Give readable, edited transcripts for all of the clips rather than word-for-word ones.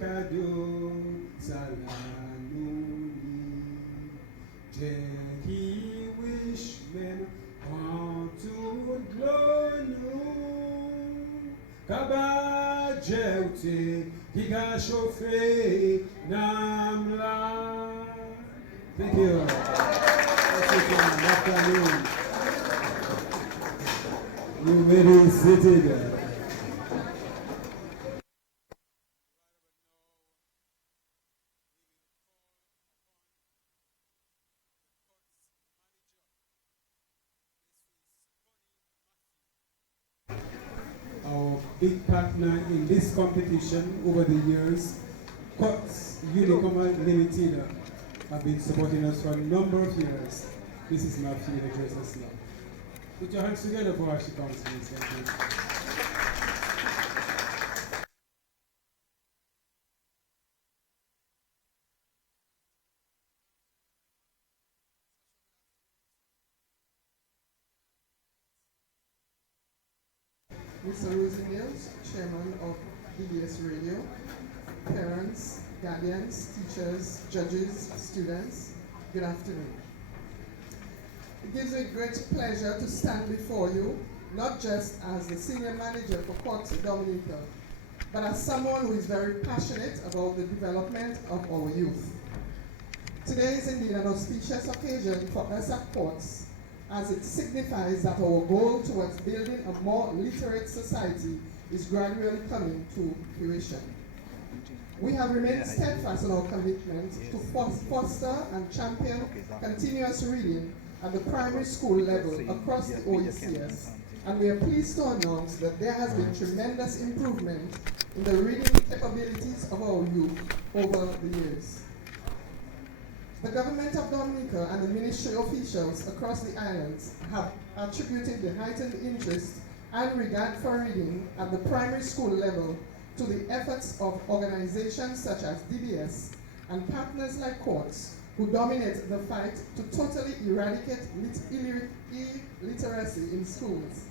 kado salanuni. Jackie Wishman want to glonu. Kaba jeuti kiga shofe namla. Thank you. Good afternoon. You may be seated. Our big partner in this competition over the years, Cots Unicom Limited, have been supporting us for a number of years. This is my field address us now. Put your hands together for her she comes, please. Thank you. Mr. Rosie Mills, Chairman of DBS Radio, parents, guardians, teachers, judges, students, good afternoon. It gives me great pleasure to stand before you, not just as the Senior Manager for Courts Dominica, but as someone who is very passionate about the development of our youth. Today is indeed an auspicious occasion for us at Courts, as it signifies that our goal towards building a more literate society is gradually coming to fruition. We have remained steadfast in our commitment to foster and champion continuous reading at the primary school level across the OECS, and we are pleased to announce that there has been tremendous improvement in the reading capabilities of our youth over the years. The government of Dominica and the ministry officials across the islands have attributed the heightened interest and regard for reading at the primary school level to the efforts of organizations such as DBS and partners like Courts, who dominate the fight to totally eradicate illiteracy in schools.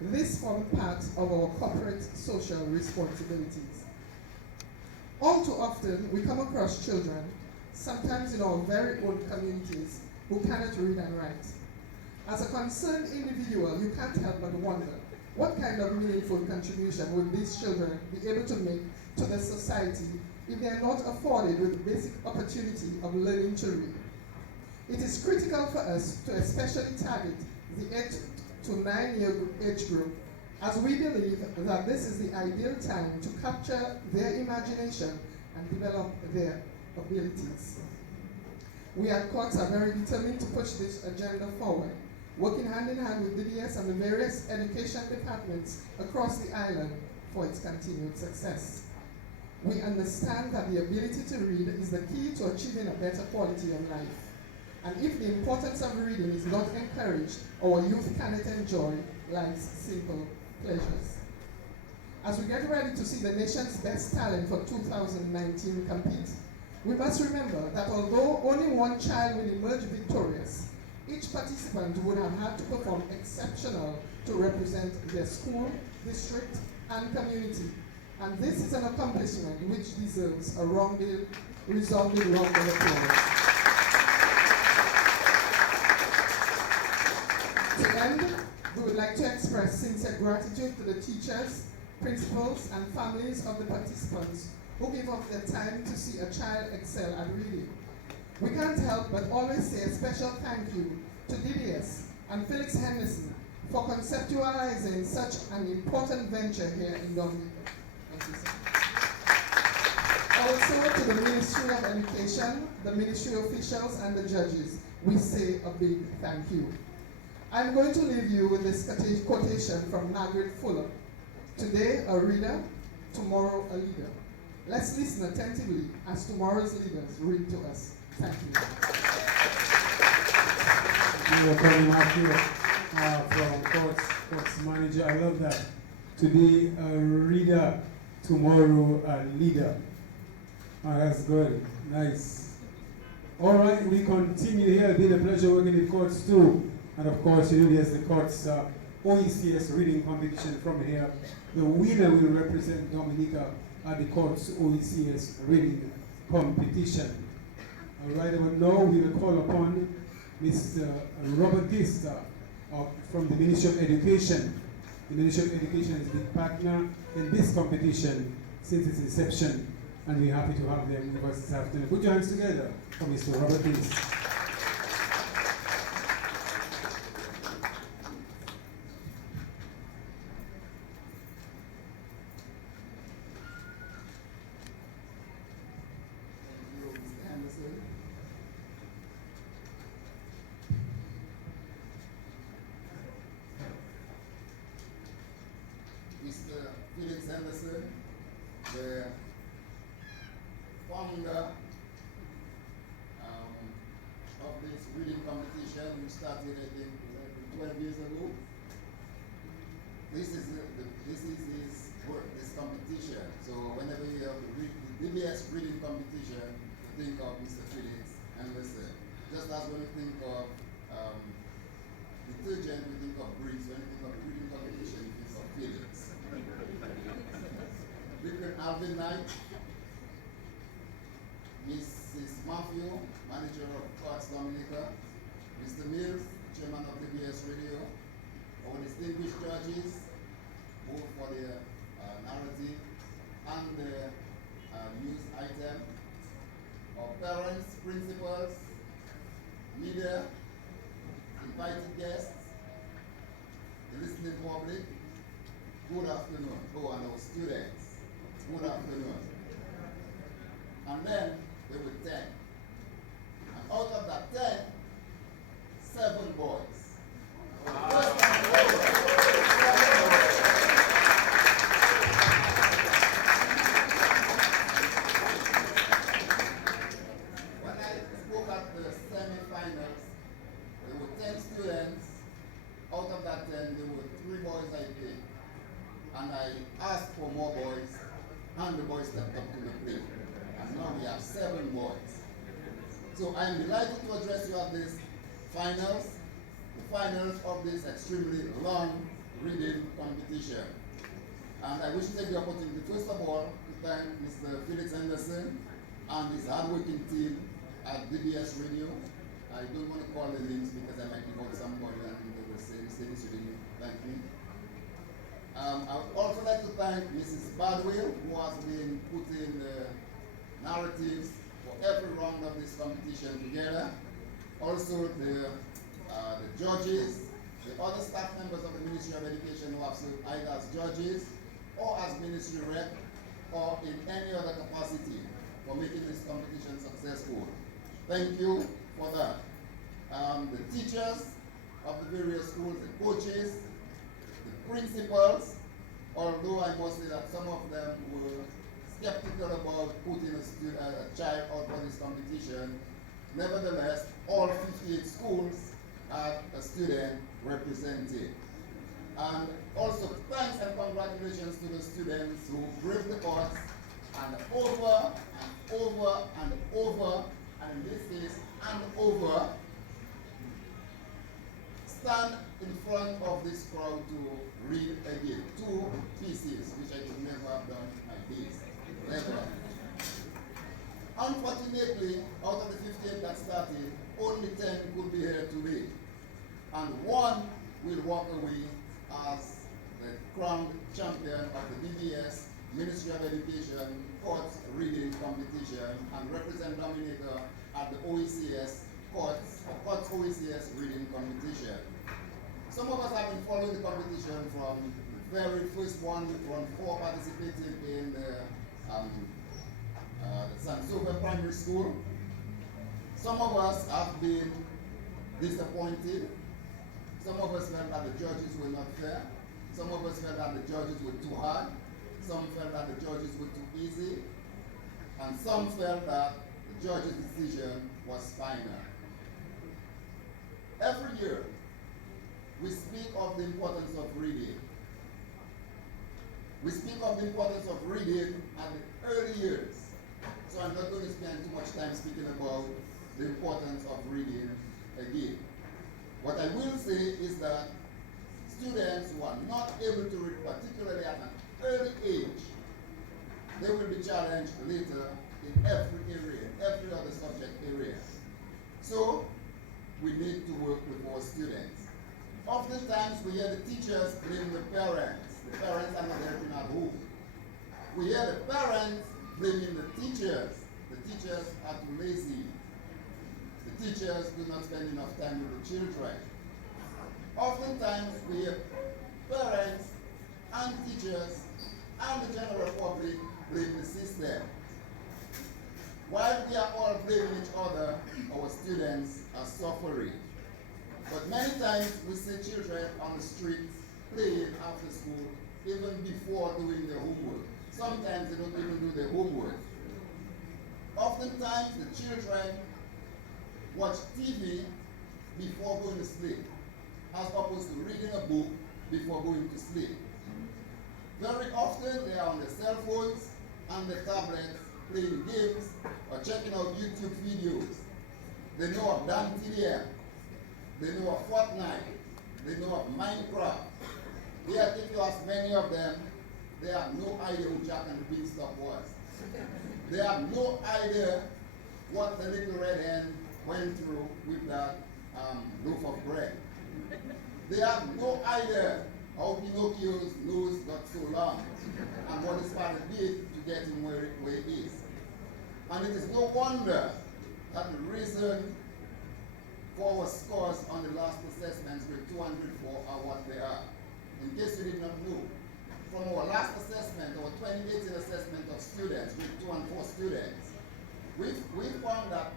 This forms part of our corporate social responsibilities. All too often, we come across children, sometimes in our very own communities, who cannot read and write. As a concerned individual, you can't help but wonder, what kind of meaningful contribution would these children be able to make to the society if they are not afforded with the basic opportunity of learning to read? It is critical for us to especially target the 8 to 9 year age group, as we believe that this is the ideal time to capture their imagination and develop their abilities. We at Courts are very determined to push this agenda forward, working hand in hand with DBS and the various education departments across the island for its continued success. We understand that the ability to read is the key to achieving a better quality of life. And if the importance of reading is not encouraged, our youth cannot enjoy life's simple pleasures. As we get ready to see the nation's best talent for 2019 compete, we must remember that although only one child will emerge victorious, each participant would have had to perform exceptional to represent their school, district, and community. And this is an accomplishment which deserves a resounding round of applause. To end, we would like to express sincere gratitude to the teachers, principals, and families of the participants who give up their time to see a child excel at reading. We can't help but always say a special thank you to DBS and Felix Henderson for conceptualizing such an important venture here in Dominica. Thank you, sir. Also to the Ministry of Education, the ministry officials, and the judges, we say a big thank you. I'm going to leave you with this quotation from Margaret Fuller. Today a reader, tomorrow a leader. Let's listen attentively as tomorrow's leaders read to us. Thank you. You were coming up here from Courts Manager. I love that. Today a reader, tomorrow a leader. Oh, that's good. Nice. All right, we continue here. It's been a pleasure working in Courts too. And of course, you know, there's the Courts OECS reading competition from here. The winner will represent Dominica at the court's OECS reading competition. Right about now, we will call upon Mr. Robert Gist from the Ministry of Education. The Ministry of Education has been partner in this competition since its inception, and we're happy to have them with us this afternoon. Put your hands together for Mr. Robert Gist. Mr. Felix Henderson, the founder of this reading competition, we started I think 12 years ago. This is his work, this competition. So whenever you have the DBS reading competition, you think of Mr. Felix Henderson. Just as when you think of detergent, we think of Breeze. When you think of reading competition, you think of Felix. Victor Alvin Knight, Mrs. Matthew, manager of Dominica, Mr. Mills, chairman of DBS Radio, our distinguished judges, both for the narrative and the news item, our parents, principals, media, invited guests, the listening public, good afternoon. Oh, and our students, good afternoon. And then there were 10. And out of that 10, 7 boys. When I spoke at the semi-finals, there were 10 students. Out of that 10, there were 3 boys I picked. And I asked for more boys, and the boys stepped up to the plate. And now we have 7 boys. So I am delighted to address you at this finals, the finals of this extremely long reading competition. And I wish to take the opportunity, first of all, to thank Mr. Felix Henderson and his hardworking team at DBS Radio. I don't want to call the names because I might give out somebody and they will say, Mr. Felix, you didn't thank me. I would also like to thank Mrs. Badwell, who has been putting the narratives for every round of this competition together. Also the judges, the other staff members of the Ministry of Education who have served either as judges or as ministry rep or in any other capacity for making this competition successful. Thank you for that. The teachers of the various schools, the coaches, the principals, although I must say that some of them were skeptical about putting a child out for this competition. Nevertheless, all 58 schools had a student represented. And also thanks and congratulations to the students who braved the odds and over and over and over, and in this case, and over, stand in front of this crowd to read again 2 pieces, which I could never have done in my days. Never. Unfortunately, out of the 58 that started, only 10 could be here today. And 1 will walk away as the crowned champion of the DBS Ministry of Education Courts Reading Competition and represent Dominica at the OECS Courts OECS Reading Competition. Some of us have been following the competition from the very first one, with 4 participating in the San Sobe Primary School. Some of us have been disappointed. Some of us felt that the judges were not fair. Some of us felt that the judges were too hard. Some felt that the judges were too easy. And some felt that the judge's decision was final. Every year, we speak of the importance of reading. We speak of the importance of reading at the early years. So I'm not going to spend too much time speaking about the importance of reading again. What I will say is that students who are not able to read, particularly at an early age, they will be challenged later in every area, every other subject area. So, we need to work with our students. Oftentimes, we hear the teachers blame the parents. The parents are not helping at home. We hear the parents blaming the teachers. The teachers are too lazy. The teachers do not spend enough time with the children. Oftentimes, we hear parents and teachers and the general public blame the system. While we are all blaming each other, our students are suffering. But many times we see children on the streets playing after school even before doing their homework. Sometimes they don't even do their homework. Oftentimes the children watch TV before going to sleep, as opposed to reading a book before going to sleep. Very often they are on their cell phones and their tablets playing games or checking out YouTube videos. They know of DBS, they know of Fortnite, they know of Minecraft. Yet if you ask many of them, they have no idea who Jack and the Beanstalk was. They have no idea what the little red hen went through with that loaf of bread. They have no idea how Pinocchio's nose got so long and what his father did to get him where he is. And it is no wonder that the reason for our scores on the last assessments with 204 are what they are. In case you did not know, from our last assessment, our 2018 assessment of students with 204 students, we found that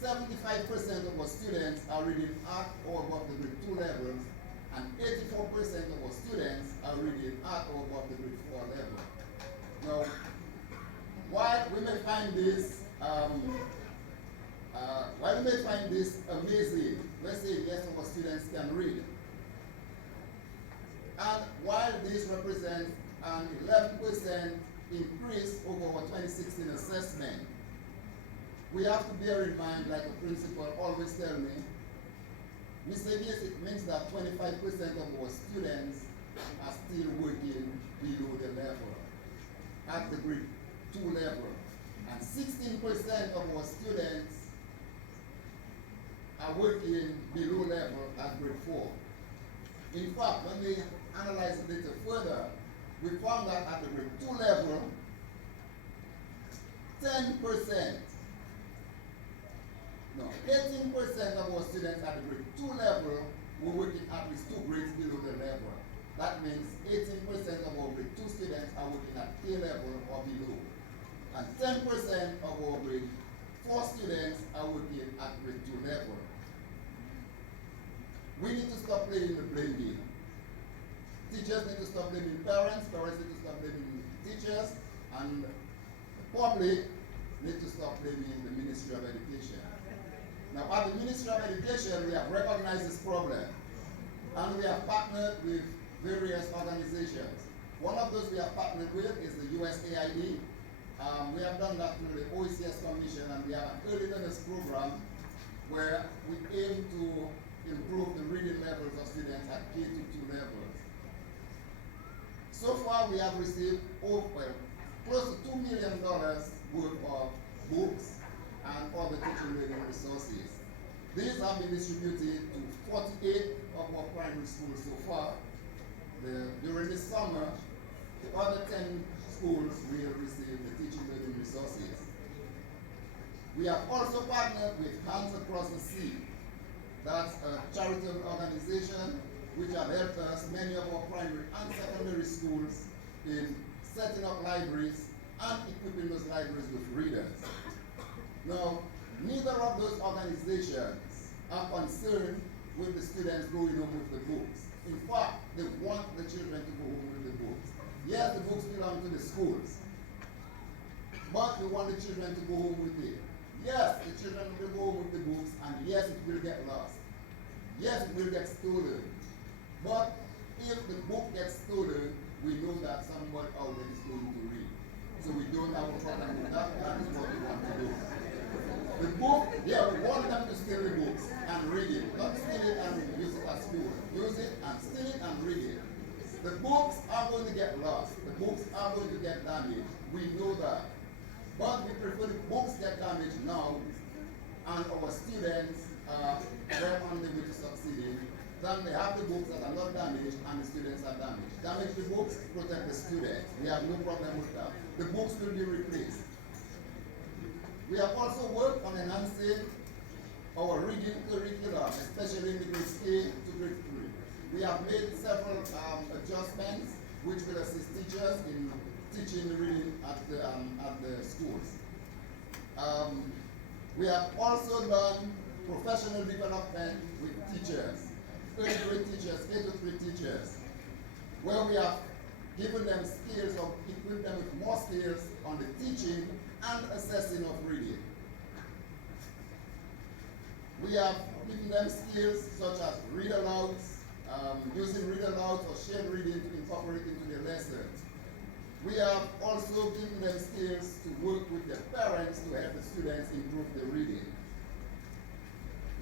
75% of our students are reading at or above the grade 2 levels, and 84% of our students are reading at or above the grade 4 level. Now, while we may find this amazing, let's say yes, our students can read. And while this represents an 11% increase over our 2016 assessment, we have to bear in mind, like a principal always tell me, Mr. Yes, it means that 25% of our students are still working below the level, at the grade 2 level. And 16% of our students are working below level at grade 4. In fact, when we analyze it a little further, we found that at the grade 2 level, 18% of our students at the grade 2 level were working at least 2 grades below the level. That means 18% of our grade 2 students are working at A level or below. And 10% of our grade 4 students are working at grade 2 level. We need to stop playing the blame game. Teachers need to stop blaming parents, parents need to stop blaming teachers, and the public need to stop blaming the Ministry of Education. Now, at the Ministry of Education, we have recognized this problem, and we have partnered with various organizations. One of those we have partnered with is the USAID. We have done that through the OECS Commission, and we have an early learners program where we aim to improve the reading levels of students at K-2 levels. So far, we have received close to $2 million worth of books and other teaching learning resources. These have been distributed to 48 of our primary schools so far. During the summer, the other 10 schools will receive the teaching learning resources. We have also partnered with Hands Across the Sea. That's a charitable organization which have helped us, many of our primary and secondary schools, in setting up libraries and equipping those libraries with readers. Now, neither of those organizations are concerned with the students going home with the books. In fact, they want the children to go home with the books. Yes, the books belong to the schools, but we want the children to go home with it. Yes, the children will go home with the books, and yes, it will get lost. Yes, it will get stolen. But if the book gets stolen, we know that somebody out there is going to read. So we don't have a problem with that. That is what we want to do. The book, yeah, we want them to steal the books and read it. Not steal it and use it as fuel. Use it and steal it and read it. The books are going to get lost. The books are going to get damaged. We know that. But we prefer the books get damaged now, and our students are well on the way to succeeding, than they have the books that are not damaged and the students are damaged. Damage the books, protect the students. We have no problem with that. The books will be replaced. We have also worked on enhancing our reading curriculum, especially in the grades A to grade 3. We have made several adjustments which will assist teachers in teaching reading at the schools. We have also done professional development with teachers, third grade teachers, K to 3 teachers, where we have given them skills or equipped them with more skills on the teaching and assessing of reading. We have given them skills such as read-alouds, using read-alouds or shared reading to incorporate into their lessons. We have also given them skills to work with their parents to help the students improve their reading.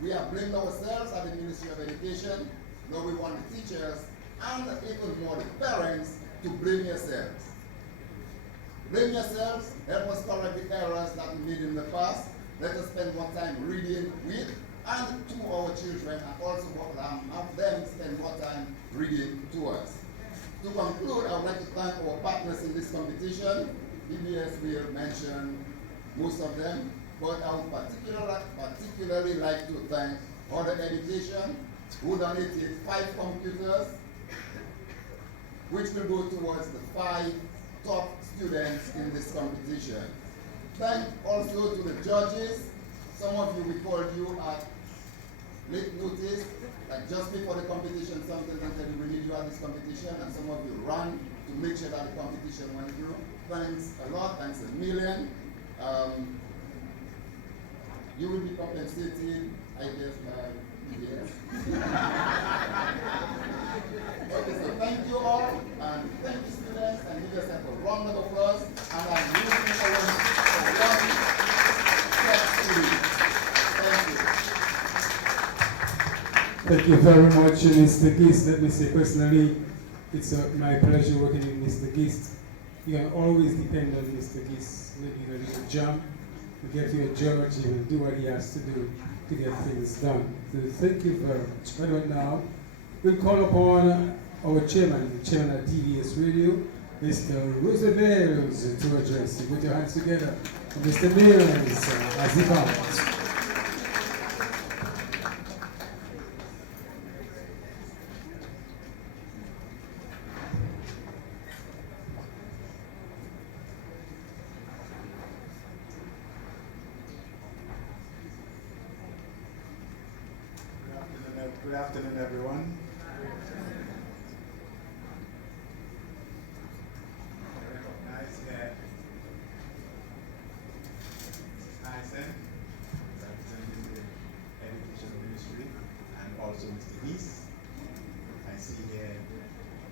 We have blamed ourselves at the Ministry of Education. Now we want the teachers and even more the parents to blame yourselves. Blame yourselves, help us correct the errors that we made in the past. Let us spend more time reading with and to our children, and also have them spend more time reading to us. To conclude, I would like to thank our partners in this competition. DBS will mention most of them, but I would particularly like to thank Other Education, who donated 5 computers, which will go towards the 5 top students in this competition. Thank also to the judges. Some of you, we called you at late notice, like just before the competition, something and said we need you at this competition, and some of you ran to make sure that the competition went through. Thanks a lot, thanks a million. You will be compensated, I guess, by DBS. Okay, so thank you all, and thank you students, and give yourself a round of applause, and I'm looking forward for one step series. Thank you. Thank you very much, Mr. Gist. Let me say personally, it's my pleasure working with Mr. Gist. You can always depend on Mr. Gist. When you need a job, to get you a judge, he will do what he has to do to get things done. So thank you very much. Right now, we'll call upon our chairman, the chairman of DBS Radio, Mr. Roosevelt, to address you. Put your hands together. Mr. Mills, as he comes. Good afternoon, everyone. I recognize here Tyson, representing the Education Ministry, and also Mr. East. I see here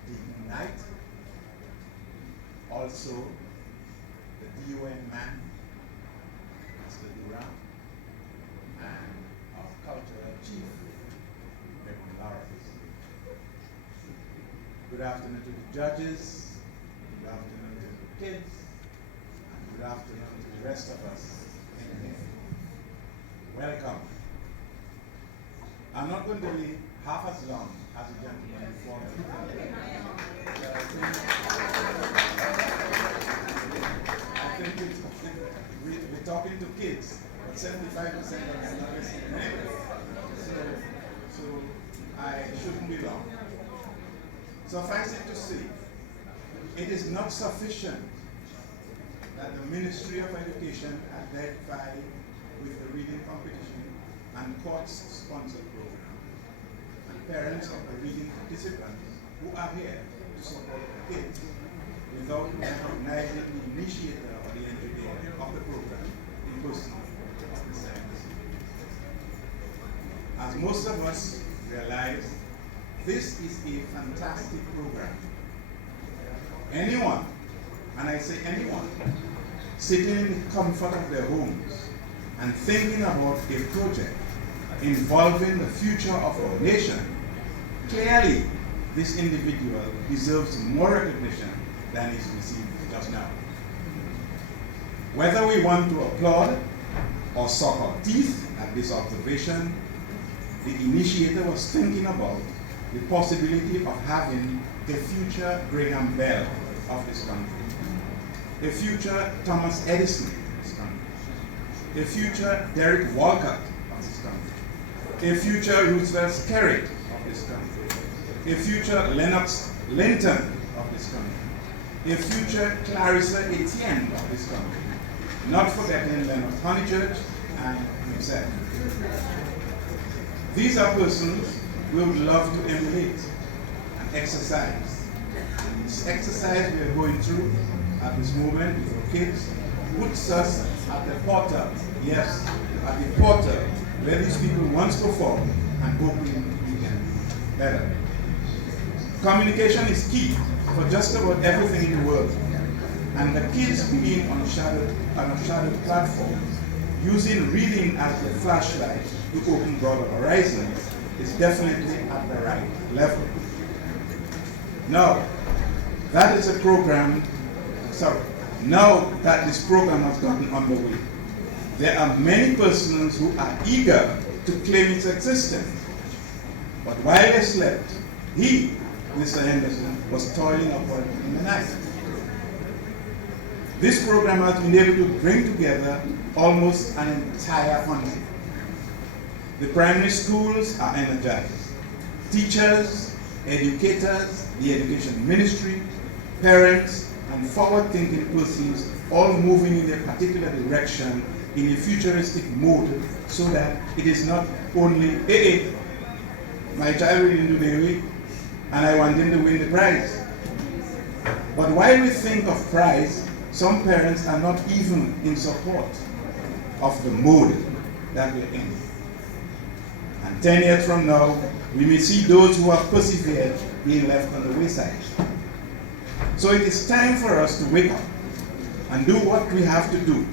Deacon Knight, also the DON man, Mr. Durham, and our cultural chief, Good afternoon to the judges, good afternoon to the kids, and good afternoon to the rest of us in here. Welcome. I'm not going to be half as long as the gentleman before me. I think we're talking to kids, but 75% of them are not listening anyway. So I shouldn't be long. Suffice it to say, it is not sufficient that the Ministry of Education identify with the reading competition and courts-sponsored program, and parents of the reading participants who are here to support the kids without recognizing the initiator or the engineer of the program in person of the science. As most of us realize, this is a fantastic program. Anyone, and I say anyone, sitting in the comfort of their homes and thinking about a project involving the future of our nation, clearly this individual deserves more recognition than is received just now. Whether we want to applaud or suck our teeth at this observation, the initiator was thinking about the possibility of having a future Graham Bell of this country, a future Thomas Edison of this country, a future Derek Walcott of this country, a future Roosevelt Skerritt of this country, a future Lennox Linton of this country, a future Clarissa Etienne of this country, not forgetting Leonard Honeychurch and himself. These are persons we would love to emulate and exercise. And this exercise we are going through at this moment with our kids puts us at the portal, yes, at the portal where these people once performed and hoping we can better. Communication is key for just about everything in the world. And the kids being on a shadowed platform, using reading as the flashlight to open broader horizons is definitely at the right level. Now that this program has gotten underway, there are many persons who are eager to claim its existence. But while they slept, he, Mr. Henderson, was toiling upward in the night. This program has been able to bring together almost an entire country. The primary schools are energized. Teachers, educators, the education ministry, parents, and forward-thinking persons all moving in a particular direction in a futuristic mode so that it is not only, hey, my child didn't do the week and I want him to win the prize. But while we think of prize, some parents are not even in support of the mode that we're in. And 10 years from now, we may see those who have persevered being left on the wayside. So it is time for us to wake up and do what we have to do,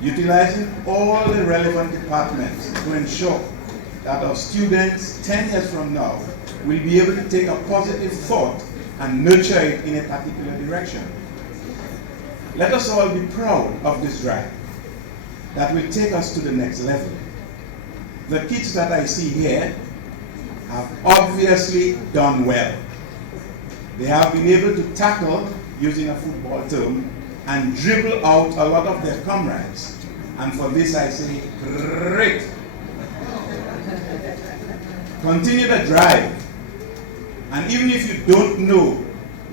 utilizing all the relevant departments to ensure that our students 10 years from now will be able to take a positive thought and nurture it in a particular direction. Let us all be proud of this drive that will take us to the next level. The kids that I see here have obviously done well. They have been able to tackle, using a football term, and dribble out a lot of their comrades. And for this I say, great. Continue the drive. And even if you don't know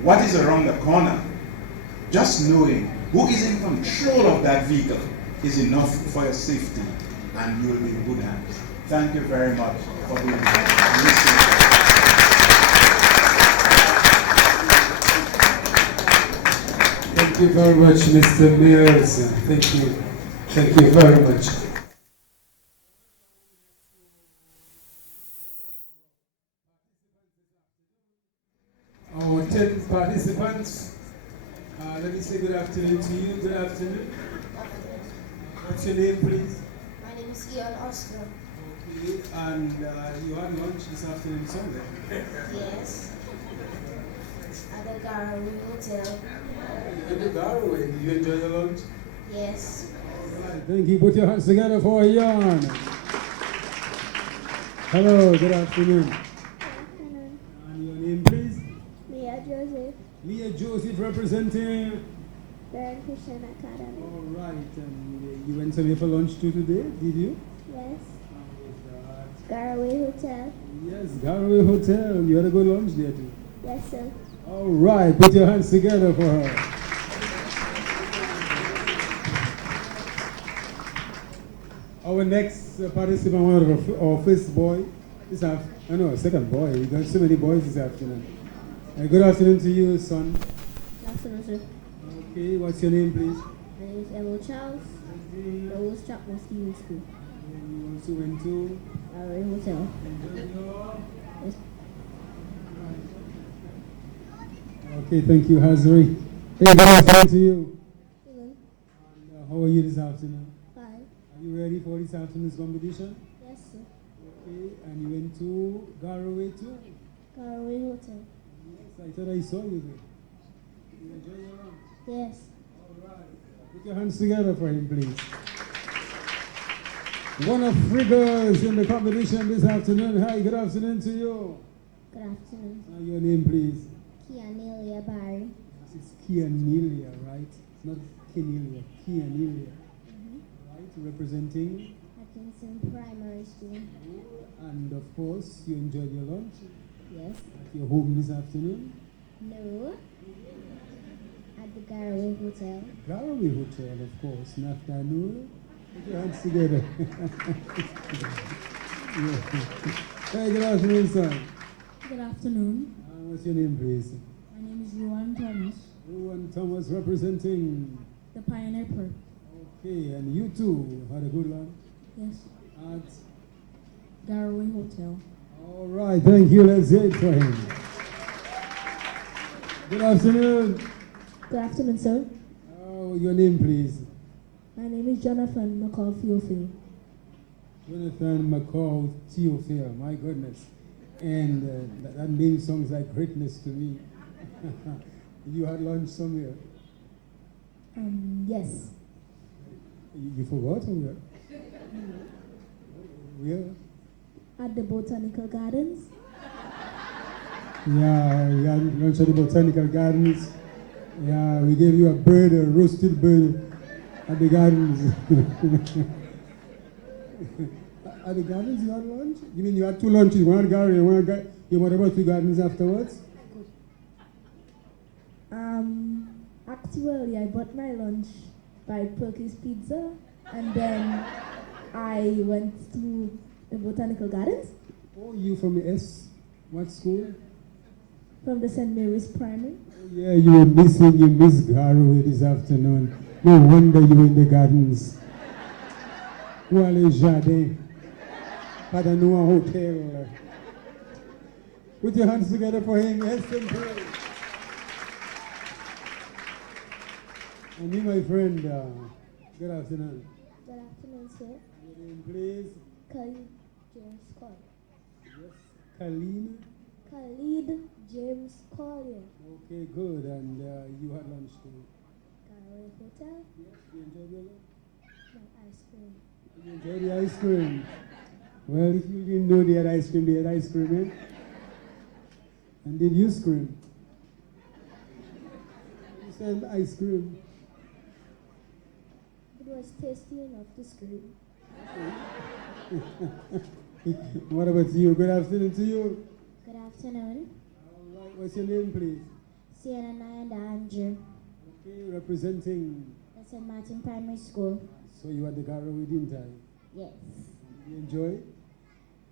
what is around the corner, just knowing who is in control of that vehicle is enough for your safety, and you will be in good hands. Thank you very much for being listening. Thank you very much, Mr. Mills. Thank you. Thank you very much. Our 10 participants, let me say good afternoon to you. Good afternoon. What's your name, please? My name is Ian Oscar. Okay, and you had lunch this afternoon somewhere? Yes. At the Garaway Hotel. At the Garaway, did you enjoy the lunch? Yes. All right, thank you. Put your hands together for a yarn. Hello, good afternoon. Good afternoon. And your name, please? Leah Joseph, Leah Joseph representing. Burn Christian Academy. All right, and you went somewhere for lunch too today, did you? Yes. How was that? Garaway Hotel. Yes, Garaway Hotel. You had a good lunch there too. Yes, sir. All right, put your hands together for her. Our next participant, one of our first boy, second boy. We got so many boys this afternoon. Good afternoon to you, son. Good afternoon, sir. Okay, what's your name, please? My name is Emil Charles. I was Chapman Stevens School. You also went to Garaway Hotel. Yes. Okay, thank you, Hazri. Hey, good afternoon to you. Hello. And, how are you this afternoon? Fine. Are you ready for this afternoon's competition? Yes, sir. Okay, and you went to Garaway too? Garaway Hotel. Yes, I thought I saw you there. Did you enjoy your lunch? Yes. All right. Put Put your hands together for him, please. One of figures in the competition this afternoon. Hi, good afternoon to you. Good afternoon. Your name, please. Kianelia Barry. This is Kianelia, right? Not Kinelia, Kianelia. Right, representing. Atkinson Primary School. And of course, you enjoyed your lunch Yes. at your home this afternoon. No. At the Garaway Hotel. Gallery Hotel, of course, not afternoon. Put your hands together. Yeah. Hey, good afternoon, son. Good afternoon. What's your name, please? My name is Rowan Thomas, Rowan Thomas representing. the Pioneer Perk. Okay, and you too had a good lunch Yes. at. Garaway Hotel. All right, thank you. Let's hear it for him. Good afternoon. Good afternoon, sir. Your name, please. My name is Jonathan McCall Theophil. Jonathan McCall Theophil. My goodness. And that name sounds like greatness to me. You had lunch somewhere. Yes. You forgot somewhere? Where? At the Botanical Gardens. Yeah, we had lunch at the Botanical Gardens. Yeah, we gave you a bird, a roasted bird at the gardens. At the gardens you had lunch? You mean you had two lunches, one at Gary and one at you went about two gardens afterwards? Actually, I bought my lunch by Perky's Pizza, and then I went to the Botanical Gardens Oh, you from the what school? from the St. Mary's Primary. Yeah, you were missing, you missed Garraway this afternoon. No wonder you were in the gardens. Ou à les jardins. Pas dans un hotel. Put your hands together for him. Yes, and pray. And you, my friend, good afternoon. Good afternoon, sir. Your name, please. Khalid James Collier. Yes, Colleen. Khalid James Collier. Okay, good. And you had lunch too. Garaway Hotel. Yes, you enjoyed your lunch? No ice cream. You enjoyed the ice cream. Well, if you didn't know they had ice cream, eh? And did you scream? You said ice cream. It was tasty enough to scream. What about you? Good afternoon to you. Good afternoon. All right, what's your name, please? Sienna and Andrew. Okay, representing. The St. Martin Primary School. So you had the Garaway, didn't I? Yes. You enjoy?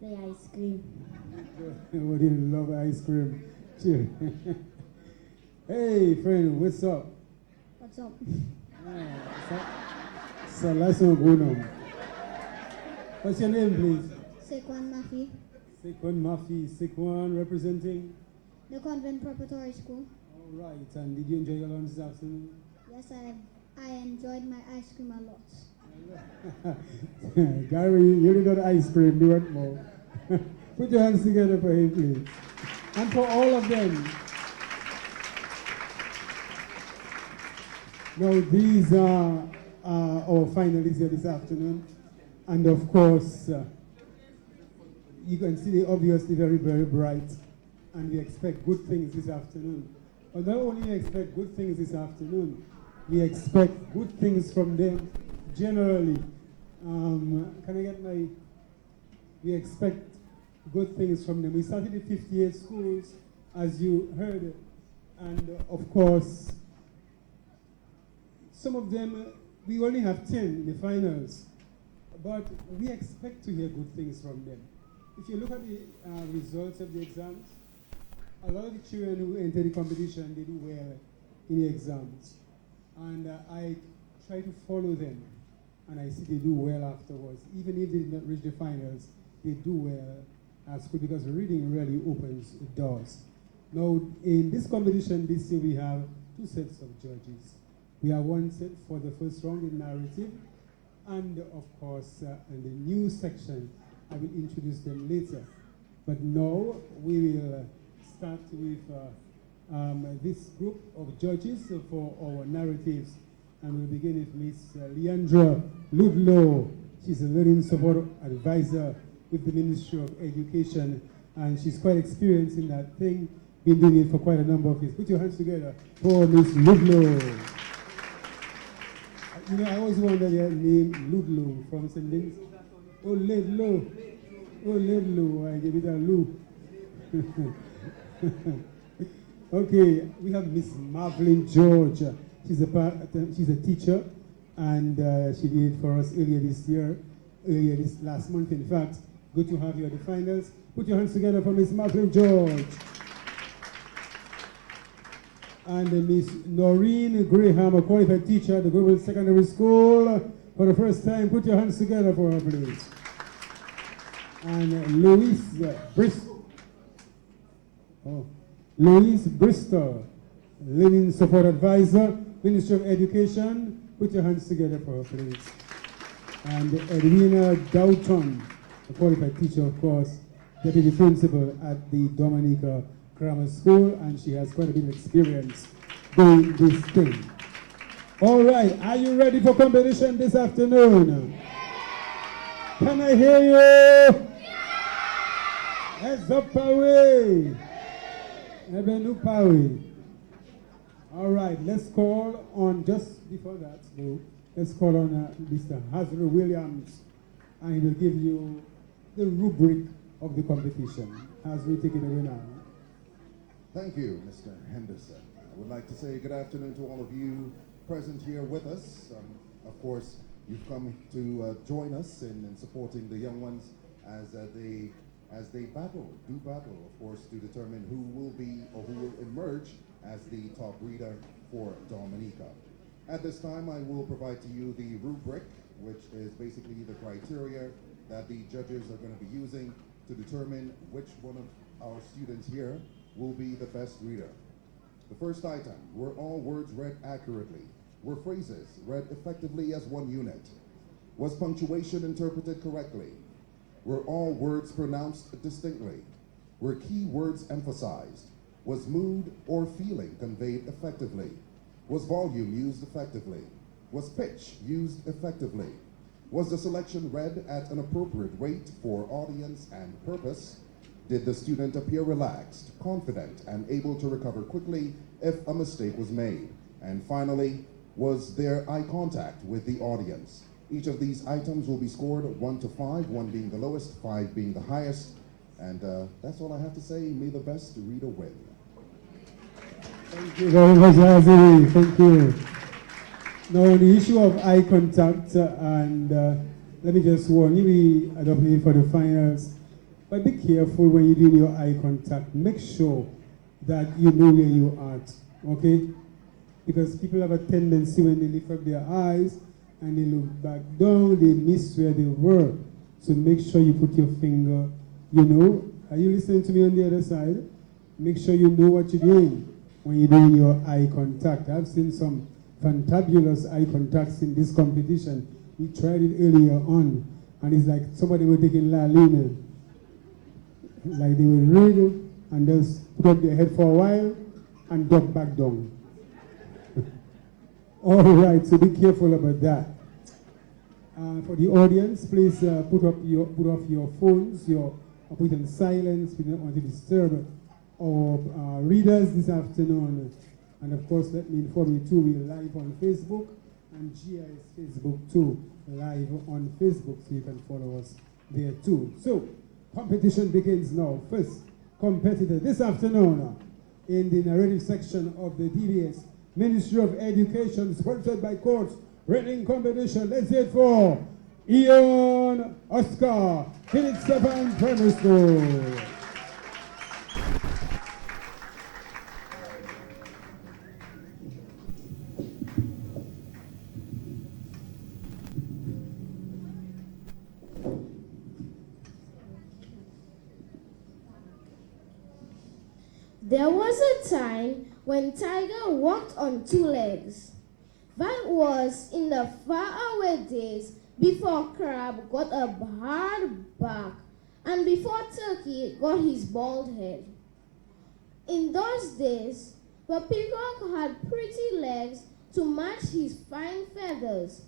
The ice cream. Everybody love ice cream. Cheers. Hey, friend, what's up? What's up? Salason Gunam. What's your name, please? Saquon Maffey. Sequan Mafi. Sequan representing. The Convent Preparatory School. All right, and did you enjoy your lunch this afternoon? Yes, I enjoyed my ice cream a lot. Gary, you did not ice cream, do it more. Put your hands together for him, please. And for all of them. Now, these are our finalists here this afternoon. And of course, you can see they're obviously very, very bright. And we expect good things this afternoon. But not only we expect good things this afternoon, we expect good things from them generally. Can I get my... We expect good things from them. We started with 58 schools, as you heard. And of course, some of them, we only have 10 in the finals. But we expect to hear good things from them. If you look at the results of the exams, a lot of the children who enter the competition, they do well in the exams. And I try to follow them. And I see they do well afterwards. Even if they did not reach the finals, they do well at school because reading really opens doors. Now, in this competition this year, we have two sets of judges. We have one set for the first round in narrative, and of course, in the new section, I will introduce them later. But now, we will start with this group of judges for our narratives And we'll begin with Miss Leandra Ludlow. She's a learning support advisor with the Ministry of Education, and she's quite experienced in that thing, been doing it for quite a number of years. Put your hands together for Miss Ludlow. You know, I always wonder the name Ludlow from St. Louis. Oh, Ludlow. Oh, Ludlow. I give it a Lou. Okay, we have Miss Marvelyn George. She's a teacher, and she did it for us earlier this last month, in fact. Good to have you at the finals. Put your hands together for Miss Marvelyn George. And Miss Noreen Graham, a qualified teacher at the Global Secondary School. For the first time, put your hands together for her, please. And Louise Bristol, Learning Support Advisor, Ministry of Education. Put your hands together for her, please. And Edwina Doughton, a qualified teacher, of course, Deputy Principal at the Dominica Grammar School, and she has quite a bit of experience doing this thing. All right, are you ready for competition this afternoon? Can I hear you? Heads up, away. All right, let's call on, just before that, though, let's call on Mr. Hazra Williams, and he will give you the rubric of the competition. Hazra, take it away now. Thank you, Mr. Henderson. I would like to say good afternoon to all of you present here with us. Of course, you've come to join us in supporting the young ones as they battle, of course, to determine who will be or who will emerge as the top reader for Dominica. At this time, I will provide to you the rubric, which is basically the criteria that the judges are going to be using to determine which one of our students here will be the best reader. The first item, were all words read accurately? Were phrases read effectively as one unit? Was punctuation interpreted correctly? Were all words pronounced distinctly? Were key words emphasized? Was mood or feeling conveyed effectively? Was volume used effectively? Was pitch used effectively? Was the selection read at an appropriate rate for audience and purpose? Did the student appear relaxed, confident, and able to recover quickly if a mistake was made? And finally, was there eye contact with the audience? Each of these items will be scored 1 to 5, 1 being the lowest, 5 being the highest. And that's all I have to say. May the best reader win. Thank you very much, Azzy. Thank you. Now, on the issue of eye contact, let me just warn you, we adopted it for the finals. But be careful when you're doing your eye contact. Make sure that you know where you are, okay? Because people have a tendency when they lift up their eyes and they look back down, they miss where they were. So make sure you put your finger, are you listening to me on the other side? Make sure you know what you're doing when you're doing your eye contact. I've seen some fantabulous eye contacts in this competition. We tried it earlier on, and it's like somebody was taking La Luna. Like they will read it and just put up their head for a while and duck back down. All right, so be careful about that. For the audience, please put off your phones, put it on silence. We don't want to disturb our readers this afternoon. And of course, let me inform you too, we're live on Facebook, and GIS Facebook too, live on Facebook, so you can follow us there too. So, competition begins now. First competitor this afternoon in the narrative section of the DBS Ministry of Education, sponsored by Courts Reading Competition. Let's hear it for Ian Oscar, Philip Stefan Primary School. There was a time when Tiger walked on 2 legs. That was in the faraway days before Crab got a hard back and before Turkey got his bald head. In those days, the peacock had pretty legs, to match his fine feathers,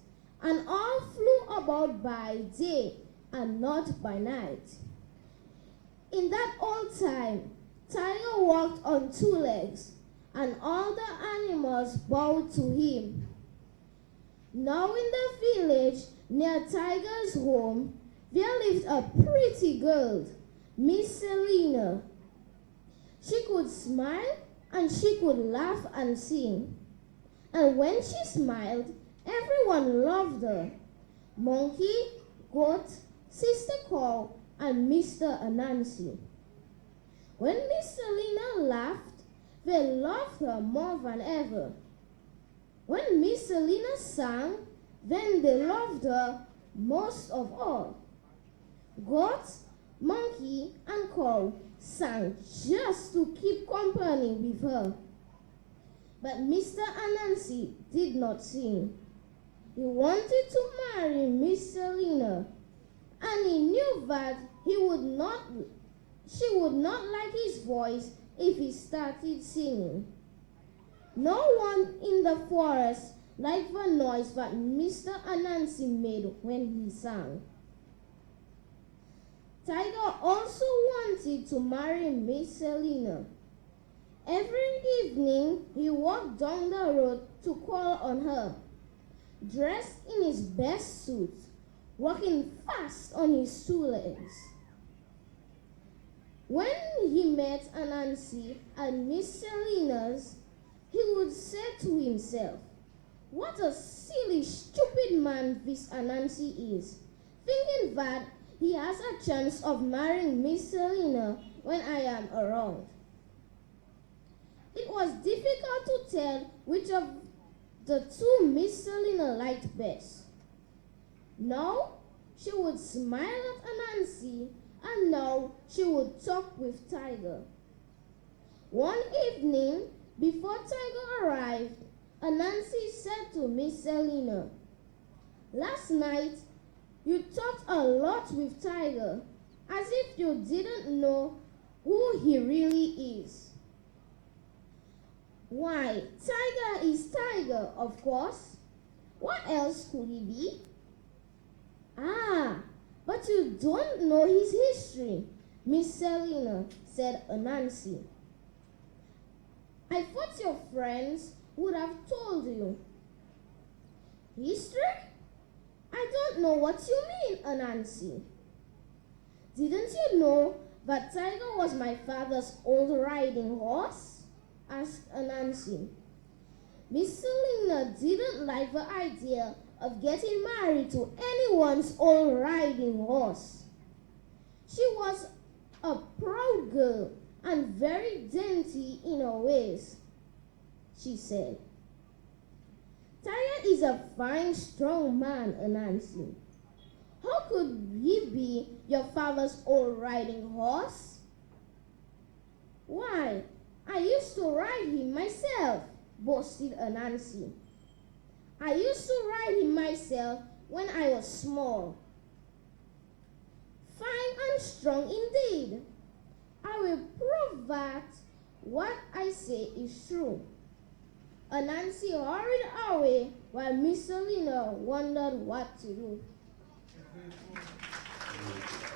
and all flew about by day and not by night. In that old time, Tiger walked on two legs, and all the animals bowed to him. Now in the village near Tiger's home, there lived a pretty girl, Miss Selina. She could smile and she could laugh and sing. And when she smiled, everyone loved her. Monkey, goat, Sister Cow, and Mr. Anansi. When Miss Selina laughed, they loved her more than ever. When Miss Selina sang, then they loved her most of all. Goat, monkey, and cow sang just to keep company with her. But Mr. Anansi did not sing. He wanted to marry Miss Selina, and he knew that she would not like his voice if he started singing. No one in the forest liked the noise that Mr. Anansi made when he sang. Tiger also wanted to marry Miss Selina. Every evening, he walked down the road to call on her, dressed in his best suit, walking fast on his two legs. When he met Anansi at Miss Selina's, he would say to himself, "What a silly, stupid man this Anansi is, thinking that he has a chance of marrying Miss Selina when I am around." It was difficult to tell which of the two Miss Selina liked best. Now she would smile at Anansi, and now she would talk with Tiger. One evening, before Tiger arrived, Anansi said to Miss Selina, "Last night, you talked a lot with Tiger, as if you didn't know who he really is." "Why, Tiger is Tiger, of course. What else could he be?" "Ah, but you don't know his history," Miss Selina said Anansi. "I thought your friends would have told you." "History? I don't know what you mean, Anansi." "Didn't you know that Tiger was my father's old riding horse?" asked Anansi. Miss Selina didn't like the idea of getting married to anyone's old riding horse. She was a proud girl and very dainty in her ways, she said. "Tiger is a fine, strong man, Anansi. How could he be your father's old riding horse?" "Why, I used to ride him myself," boasted Anansi. "I used to ride him myself when I was small." "Fine and strong indeed. I will prove that what I say is true." Anansi hurried away while Miss Selina wondered what to do.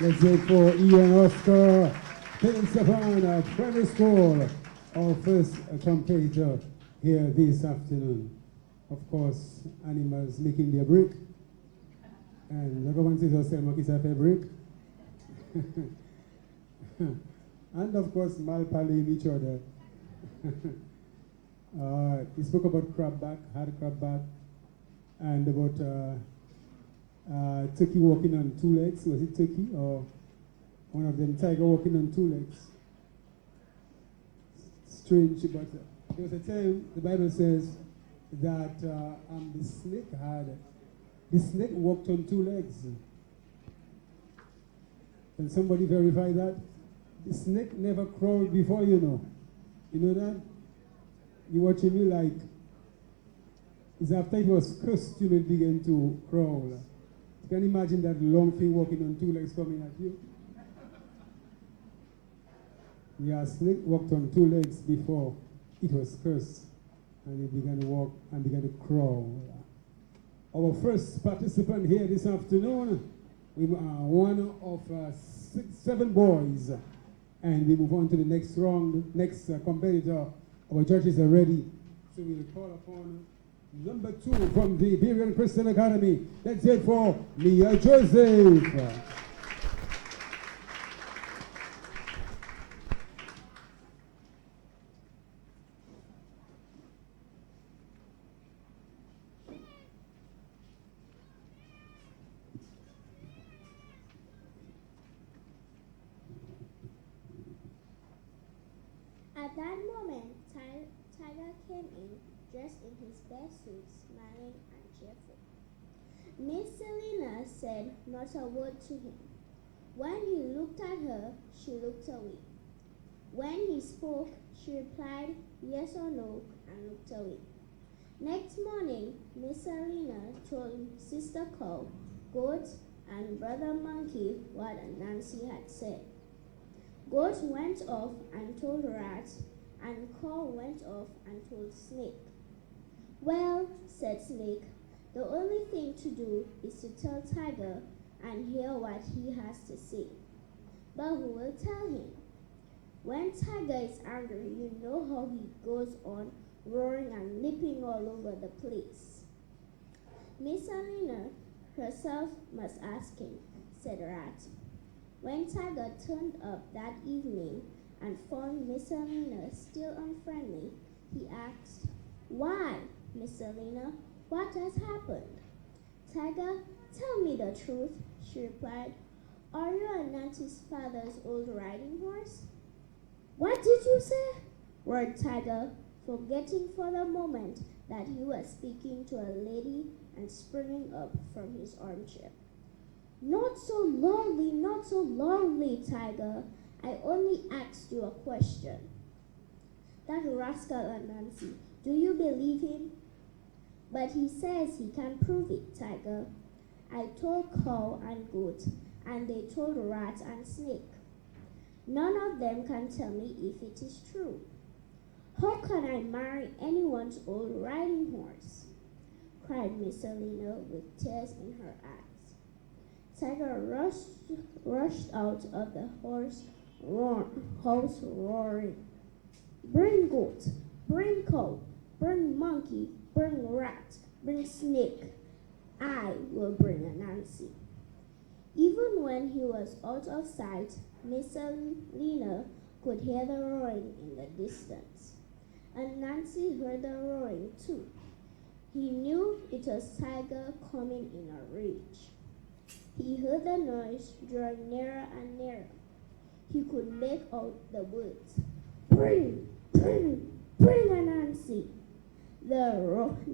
Let's wait for Ian Oscar, Ken Savannah, Primary School, our first competitor here this afternoon. Of course, animals making their break. And the government is also making a break. And of course, malpaling each other. He spoke about crabback, hard crabback, and about turkey walking on two legs. Was it turkey or one of them? Tiger walking on two legs. Strange, but there was a time the Bible says that the snake walked on two legs. Can somebody verify that? The snake never crawled before, you know. You know that? You watching me like, it's after it was cursed, you know, it began to crawl. You can imagine that long thing walking on two legs coming at you. Yeah, snake walked on two legs before it was cursed. and he began to walk and began to crawl. Our first participant here this afternoon, we are one of 7 boys, and we move on to the next round, next competitor. Our judges are ready, so we'll call upon number 2 from the Iberian Christian Academy. Let's hear it for Mia Joseph. At that moment, Tiger came in, dressed in his best suit, smiling and cheerful. Miss Selina said not a word to him. When he looked at her, she looked away. When he spoke, she replied yes or no and looked away. Next morning, Miss Selina told Sister Cow, Goat, and Brother Monkey what Nancy had said. Goat went off and told Rat, and Cow went off and told Snake. Well, said Snake, the only thing to do is to tell Tiger and hear what he has to say. But who will tell him? When Tiger is angry, you know how he goes on roaring and leaping all over the place. Miss Alina herself must ask him, said Rat. When Tiger turned up that evening and found Miss Alina still unfriendly, he asked, Why, Miss Alina, what has happened? Tiger, tell me the truth, she replied. Are you Nancy's father's old riding horse? What did you say? Roared Tiger, forgetting for the moment that he was speaking to a lady and springing up from his armchair. Not so loudly, Tiger. I only asked you a question. That rascal Nancy, do you believe him? But he says he can prove it, Tiger. I told Cow and Goat, and they told Rat and Snake. None of them can tell me if it is true. How can I marry anyone's old riding horse? Cried Miss Alina with tears in her eyes. Tiger rushed out of the house roaring. Bring Goat, bring Cow, bring Monkey, bring Rat, bring Snake. I will bring Nancy. Even when he was out of sight, Miss Alina could hear the roaring in the distance. And Nancy heard the roaring too. He knew it was Tiger coming in a rage. He heard the noise drawing nearer and nearer. He could make out the words, Bring Nancy. The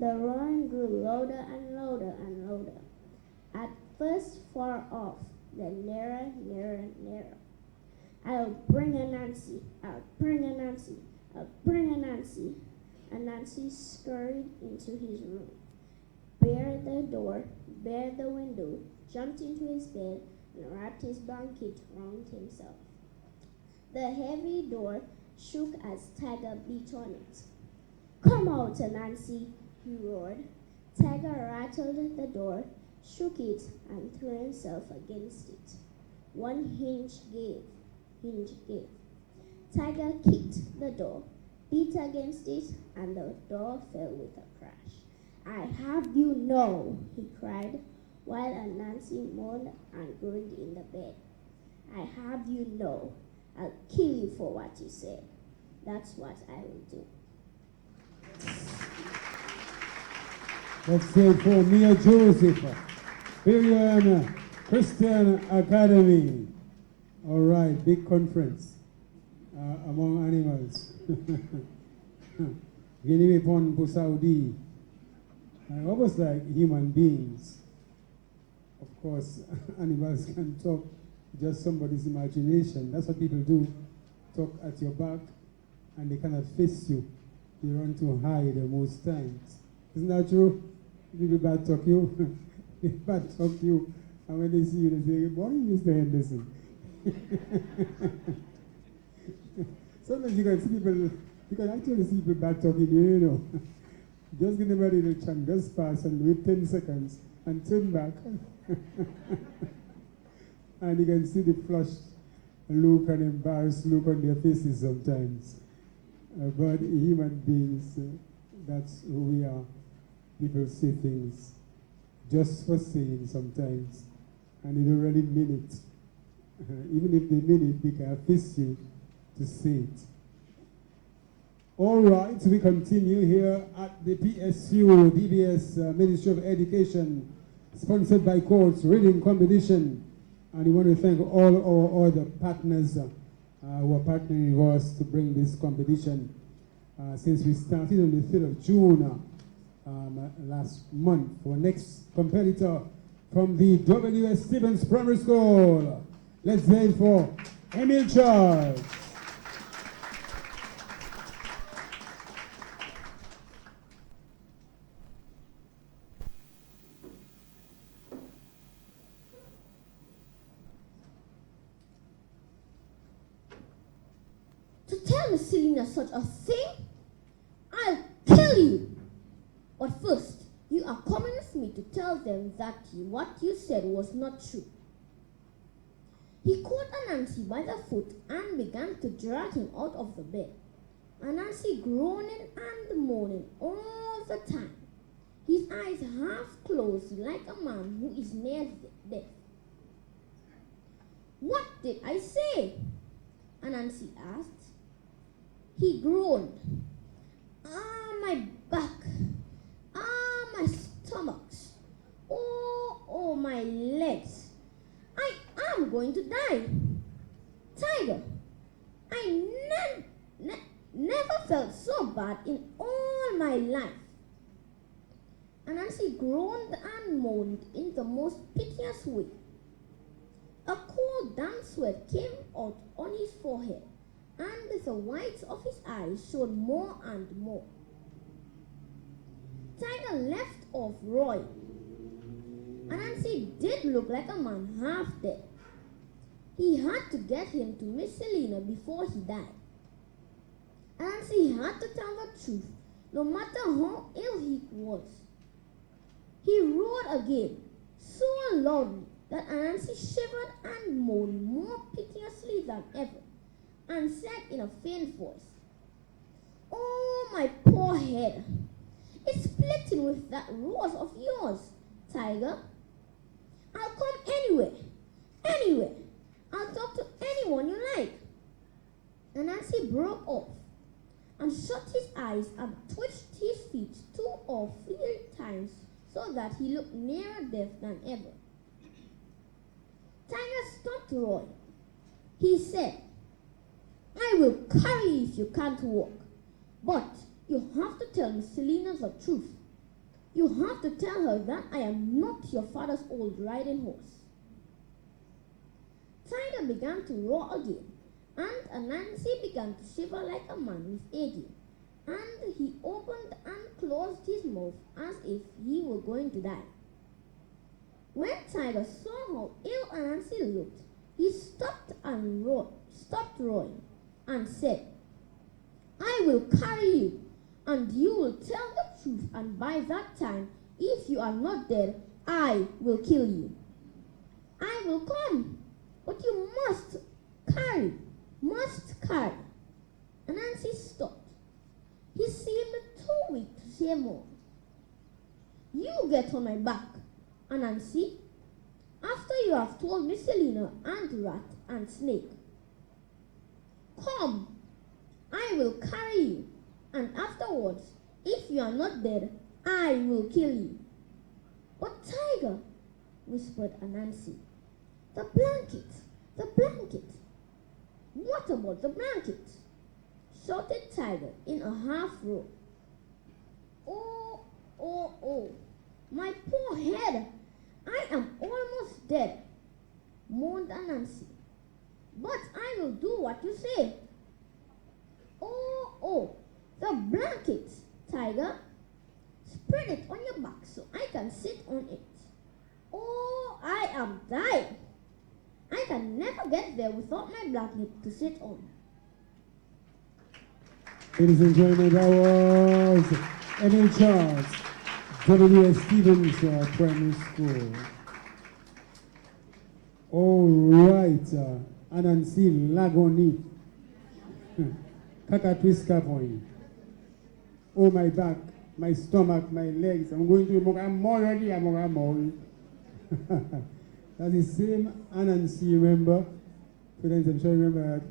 roaring grew louder and louder and louder. At first far off, then nearer. I'll bring Nancy. I'll bring Nancy. I'll bring Nancy. And Nancy scurried into his room, barred the door, barred the window, jumped into his bed, and wrapped his blanket round himself. The heavy door shook as Tiger beat on it. Come out, Nancy, he roared. Tiger rattled the door, shook it, and threw himself against it. One hinge gave. Tiger kicked the door, beat against it, and the door fell with a crash. I have you know, he cried, while Nancy moaned and groaned in the bed. I have you know. I'll kill you for what you said. That's what I will do. Let's say for Mia Joseph, Iberian Christian Academy. All right, big conference among animals. Guinea Pon Saudi. Almost like human beings. Of course, animals can talk, just somebody's imagination. That's what people do. Talk at your back, and they cannot face you. They run to hide most times. Isn't that true? People bad talk you. They bad talk you. And when they see you, they say, good morning, Mr. Henderson. Sometimes you can see people, you can actually see people bad talking you, you know. Just give anybody the chance, just pass and wait 10 seconds and turn back. And you can see the flushed look and embarrassed look on their faces sometimes. But human beings, that's who we are. People say things just for saying sometimes, and they don't really mean it. Even if they mean it, they can assist you to say it. All right, we continue here at the PSU DBS Ministry of Education, sponsored by Courts Reading Competition. And we want to thank all our other partners who are partnering with us to bring this competition. Since we started on the 3rd of June last month. Our next competitor from the W.S. Stevens Primary School. Let's hear it for Emil Charles. To tell Miss Selena such a thing? I'll kill you! But first, you are coming with me to tell them that what you said was not true. He caught Anansi by the foot and began to drag him out of the bed. Anansi groaning and moaning all the time, his eyes half closed like a man who is near death. What did I say? Anansi asked. He groaned. My back. My stomachs. Oh, my legs. I am going to die. Tiger, I never felt so bad in all my life. Anansi groaned and moaned in the most piteous way. A cold damp sweat came out on his forehead, and the whites of his eyes showed more and more. Tiger left off roaring. Anansi did look like a man half dead. He had to get him to Miss Selena before he died. Anansi had to tell the truth, no matter how ill he was. He roared again, so loudly that Anansi shivered and moaned more piteously than ever, and said in a faint voice, "Oh, my poor head! It's splitting with that rose of yours, Tiger. I'll come anywhere. I'll talk to anyone you like." Anansi broke off and shut his eyes and twitched his feet 2 or 3 times so that he looked nearer death than ever. Tiger stopped roaring. He said, "I will carry you if you can't walk, but you have to tell Miss Selena the truth. You have to tell her that I am not your father's old riding horse." Tiger began to roar again, and Anansi began to shiver like a man with ague, and he opened and closed his mouth as if he were going to die. When Tiger saw how ill Anansi looked, he stopped roaring and said, "I will carry you, and you will tell the truth, and by that time, if you are not dead, I will kill you." "I will come, but you must carry. Anansi stopped. He seemed too weak to say more. "You get on my back, Anansi, after you have told Miss Selena and Rat and Snake. Come, I will carry you, and afterwards, if you are not dead, I will kill you." "But Tiger," whispered Anansi, "the blanket. What about the blanket?" shouted Tiger in a half roar. Oh, my poor head. I am almost dead," moaned Anansi. "But I will do what you say." Oh, the blanket, Tiger. Spread it on your back so I can sit on it. Oh, I am dying. I can never get there without my blanket to sit on. Ladies and gentlemen, that was Emil Charles, DBS Stevens Primary School. All right, Anansi Lagoni, Kakatwiska point. Oh, my back, my stomach, my legs. I'm going to I'm already, I'm already. That's the same Anansi, remember? Students, I'm sure you remember that.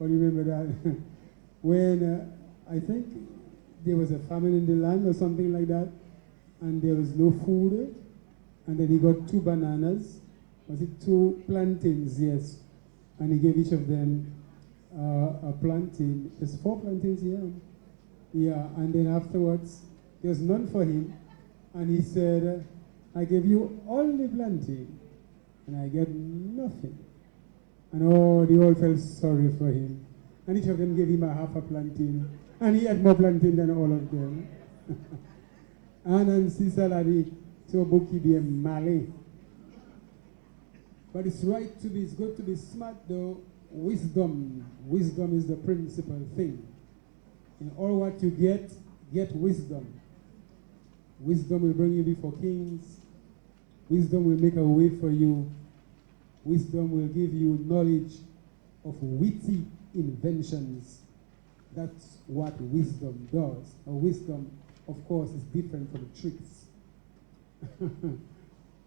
Or remember that when I think there was a famine in the land or something like that, and there was no food, and then he got 2 bananas. Was it 2 plantains? Yes. And he gave each of them a plantain. There's 4 plantains here. Yeah, and then afterwards, there was none for him. And he said, I gave you all the plantain, and I get nothing. And oh, they all felt sorry for him. And each of them gave him a half a plantain. And he had more plantain than all of them. And Saladi, so Buki be a Malay. But it's good to be smart though. Wisdom is the principal thing. In all what you get wisdom. Wisdom will bring you before kings. Wisdom will make a way for you. Wisdom will give you knowledge of witty inventions. That's what wisdom does. Wisdom, of course, is different from tricks.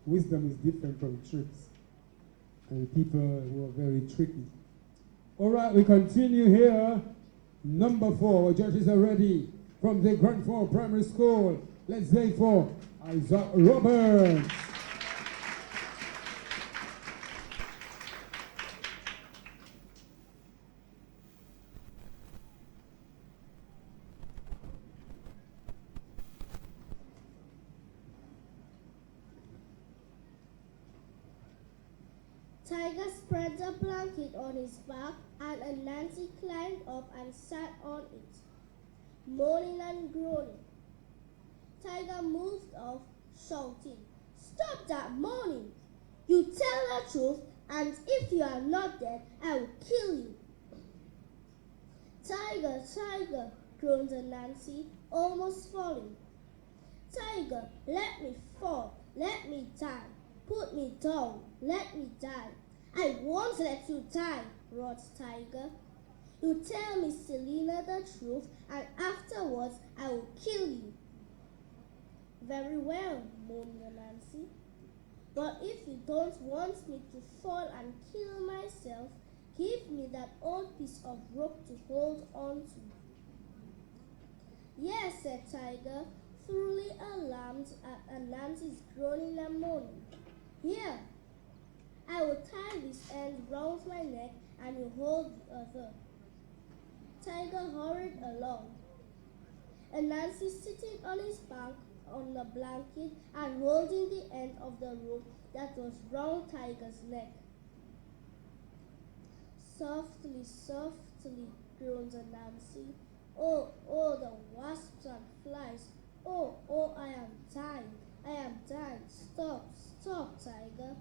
Wisdom is different from tricks. And people who are very tricky. All right, we continue here. Number 4, our judges are ready. From the Grand 4 Primary School, let's say for Isaac Roberts. Tiger spread a blanket on his back, and Anansi climbed up and sat on it, moaning and groaning. Tiger moved off, shouting, "Stop that moaning! You tell the truth, and if you are not dead, I will kill you." "Tiger, Tiger," groaned Anansi, almost falling. "Tiger, let me fall, let me die. Put me down, let me die." "I won't let you die," roared Tiger. "You tell Miss Selina the truth, and afterwards I will kill you." "Very well," moaned Nancy. "But if you don't want me to fall and kill myself, give me that old piece of rope to hold on to." "Yes," said Tiger, thoroughly alarmed at Nancy's groaning and moaning. "Here, I will tie this end round my neck and you hold the other." Tiger hurried along, and Nancy sitting on his back on the blanket and holding the end of the rope that was round Tiger's neck. "Softly, softly," groaned Nancy. "Oh, oh, the wasps and flies. Oh, oh, I am dying. I am dying. Stop, stop, Tiger."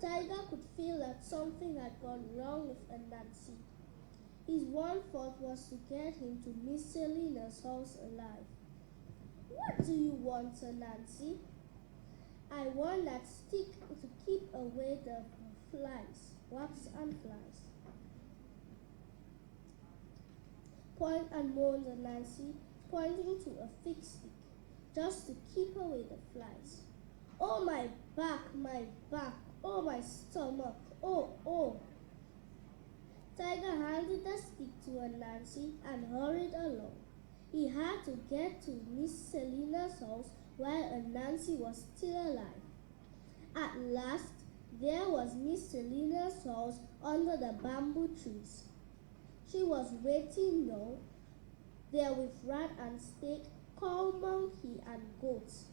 Tiger could feel that something had gone wrong with Anansi. His one thought was to get him to Miss Selina's house alive. "What do you want, Anansi?" "I want that stick to keep away the flies, wasps and flies." "Point and moaned Anansi, pointing to a thick stick, just to keep away the flies. "Oh, my back, oh, my stomach, oh, oh." Tiger handed the stick to Anansi and hurried along. He had to get to Miss Selina's house while Anansi was still alive. At last, there was Miss Selina's house under the bamboo trees. She was waiting now, there with rat and snake, cow, monkey, and goats.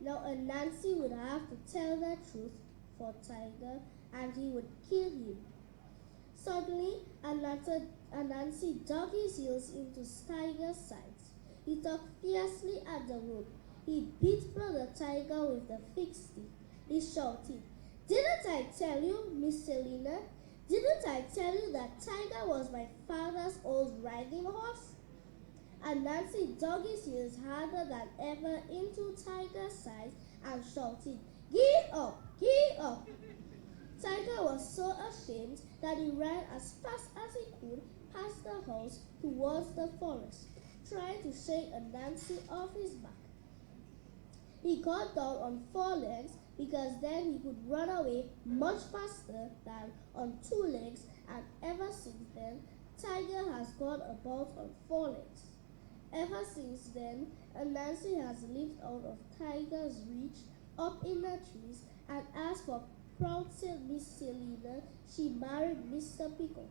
Now Anansi would have to tell the truth for Tiger, and he would kill him. Suddenly, Anansi dug his heels into Tiger's sides. He tugged fiercely at the rope. He beat Brother Tiger with the thick stick. He shouted, "Didn't I tell you, Miss Selina? Didn't I tell you that Tiger was my father's old riding horse? and Nancy dug his heels harder than ever into Tiger's sides and shouted, "Give up! Give up!" Tiger was so ashamed that he ran as fast as he could past the house towards the forest, trying to shake Nancy off his back. He got down on four legs because then he could run away much faster than on two legs, and ever since then, Tiger has gone about on four legs. Ever since then, Nancy has lived out of Tiger's reach up in the trees, and as for proud Miss Selena, she married Mr. Pickle.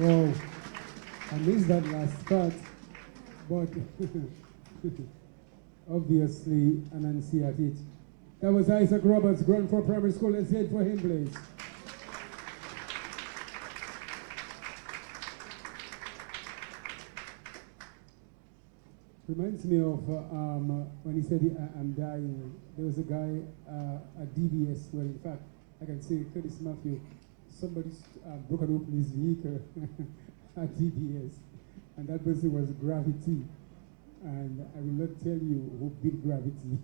Wow, I missed that last part, but obviously Anansi at it. That was Isaac Roberts, Grand Forks Primary School. Let's hear it for him, please. Reminds me of when he said, "I'm dying." There was a guy at DBS where, in fact, I can say Curtis Matthew, somebody broken open his vehicle at DBS, and that person was Gravity. And I will not tell you who beat Gravity.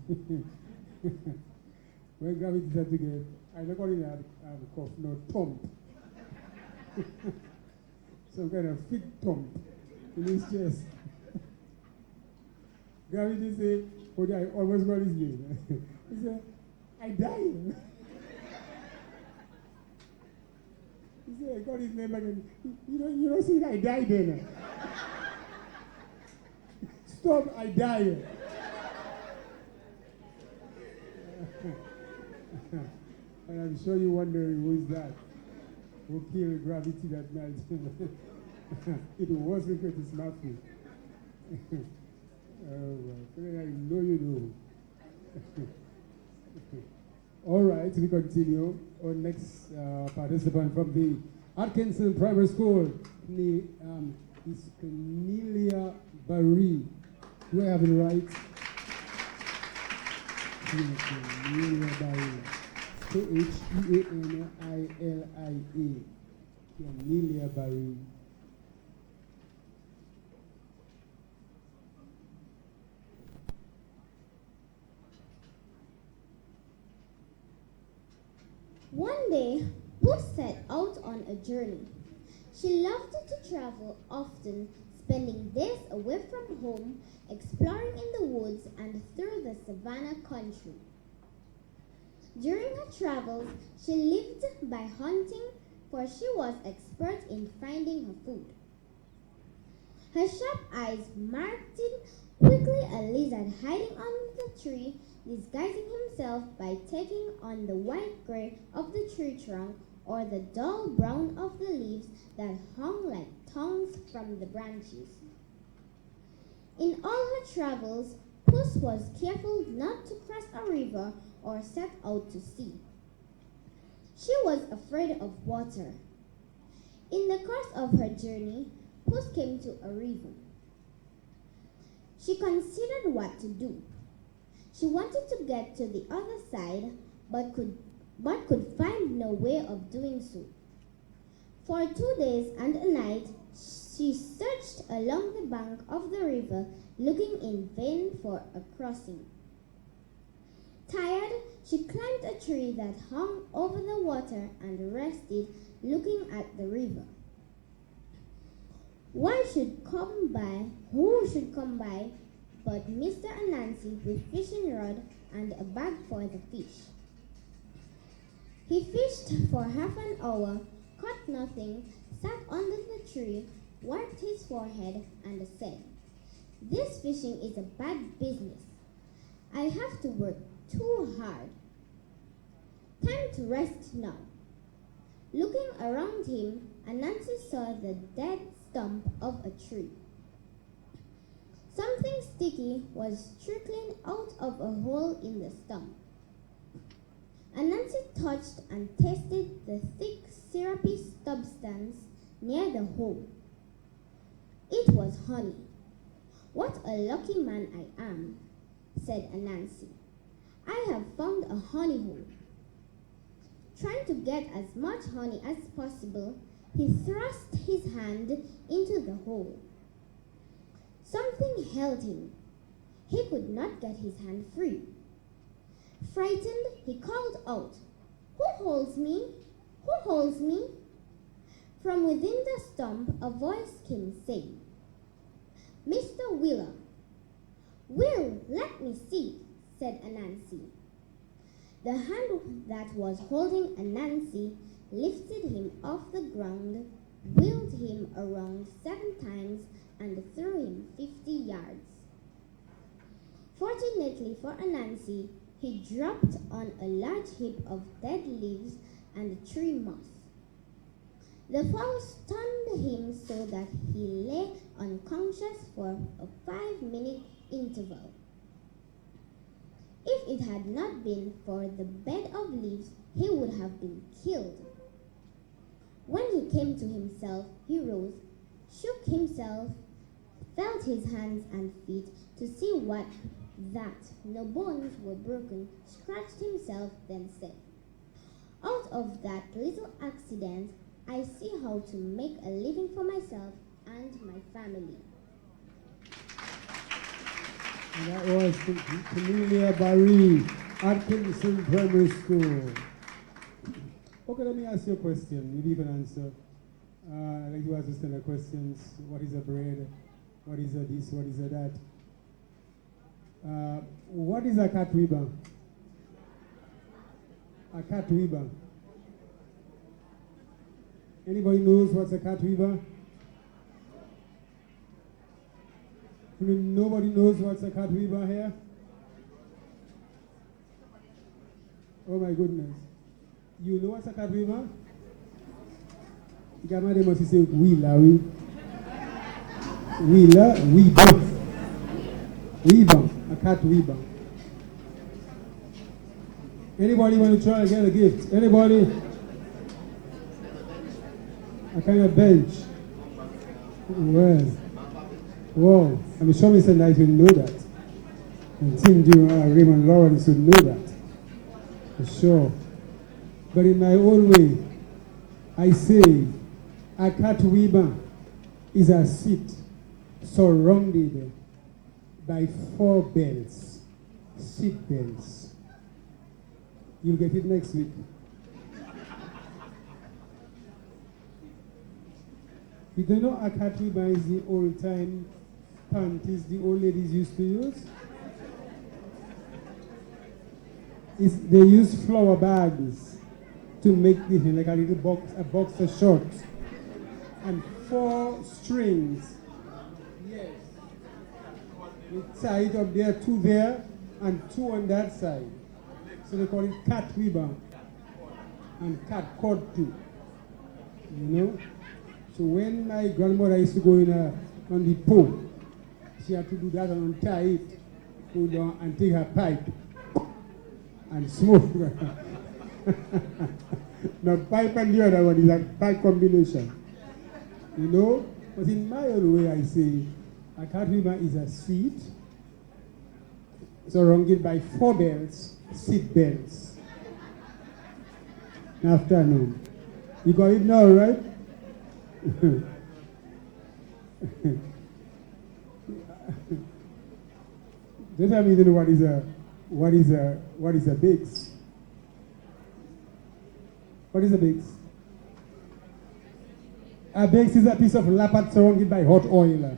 When Gravity had to get, I don't call it a cough, no, thump. Some kind of thick thump in his chest. Gravity said, "Oh, I almost got his name." He said, "I died." He said, "I got his name again. You don't see I died then." Stop, I died. And I'm sure you're wondering who is that, who killed Gravity that night. It wasn't Curtis Matthew. Oh, well, I know you know. All right, we continue. Our next participant from the Atkinson Primary School is Cornelia Barry. Do I have it right? Cornelia Barry. K-H-E-A-N-I-L-I-A. Cornelia Barry. One day, Puss set out on a journey. She loved to travel often, spending days away from home, exploring in the woods and through the savannah country. During her travels, she lived by hunting, for she was expert in finding her food. Her sharp eyes marked quickly a lizard hiding under the tree, disguising himself by taking on the white-gray of the tree trunk or the dull brown of the leaves that hung like tongues from the branches. In all her travels, Puss was careful not to cross a river or set out to sea. She was afraid of water. In the course of her journey, Puss came to a river. She considered what to do. She wanted to get to the other side, but could find no way of doing so. For 2 days and a night, she searched along the bank of the river, looking in vain for a crossing. Tired, she climbed a tree that hung over the water and rested, looking at the river. Who should come by but Mr. Anansi with fishing rod and a bag for the fish. He fished for half an hour, caught nothing, sat under the tree, wiped his forehead, and said, "This fishing is a bad business. I have to work too hard. Time to rest now." Looking around him, Anansi saw the dead stump of a tree. Something sticky was trickling out of a hole in the stump. Anansi touched and tasted the thick, syrupy substance near the hole. It was honey. "What a lucky man I am," said Anansi. "I have found a honey hole." Trying to get as much honey as possible, He thrust his hand into the hole. Something held him. He could not get his hand free. Frightened, he called out, "Who holds me? Who holds me?" From within the stump, a voice came saying, "Mr. Wheeler." "Will, let me see," said Anansi. The hand that was holding Anansi lifted him off the ground, wheeled him around 7 times, and threw him 50 yards. Fortunately for Anansi, he dropped on a large heap of dead leaves and tree moss. The fall stunned him so that he lay unconscious for a 5-minute interval. If it had not been for the bed of leaves, he would have been killed. When he came to himself, he rose, shook himself, felt his hands and feet to see that no bones were broken, scratched himself, then said, "Out of that little accident, I see how to make a living for myself and my family." And that was Cornelia Barry, Atkinson Primary School. Okay, let me ask you a question. Maybe you can answer. I like to ask this kind of questions. What is a bread? What is a this? What is a that? What is a cat weaver? A cat weaver. Anybody knows what's a cat weaver? Nobody knows what's a cat weaver here? Oh my goodness. You know what's a cat weaver? They must say wheeler, weaver. Weaver, a cat weaver. Anybody want to try and get a gift? Anybody? A kind of bench. Well. Wow, I'm sure Mr. Knight will know that. And Tim Raymond Lawrence will know that. For sure. But in my own way, I say a cat weaver is a seat surrounded by 4 bells, seat bells. You'll get it next week. You don't know a cat weaver is the old time panties the old ladies used to use? They use flower bags to make the like a little box of shorts. And 4 strings. Yes. You tie it up there, 2 there, and 2 on that side. So they call it cat weaver. And cat cord too. You know? So when my grandmother used to go in on the pole, she had to do that and untie it, go down and take her pipe and smoke. Now pipe and the other one is a pipe combination. You know? But in my own way I say, a cat weaver is a seat surrounded by 4 bells, seat bells. Afternoon. You got it now, right? Just tell me, you know, what is a bakes? What is a bakes? A bakes is a piece of lapat surrounded by hot oil.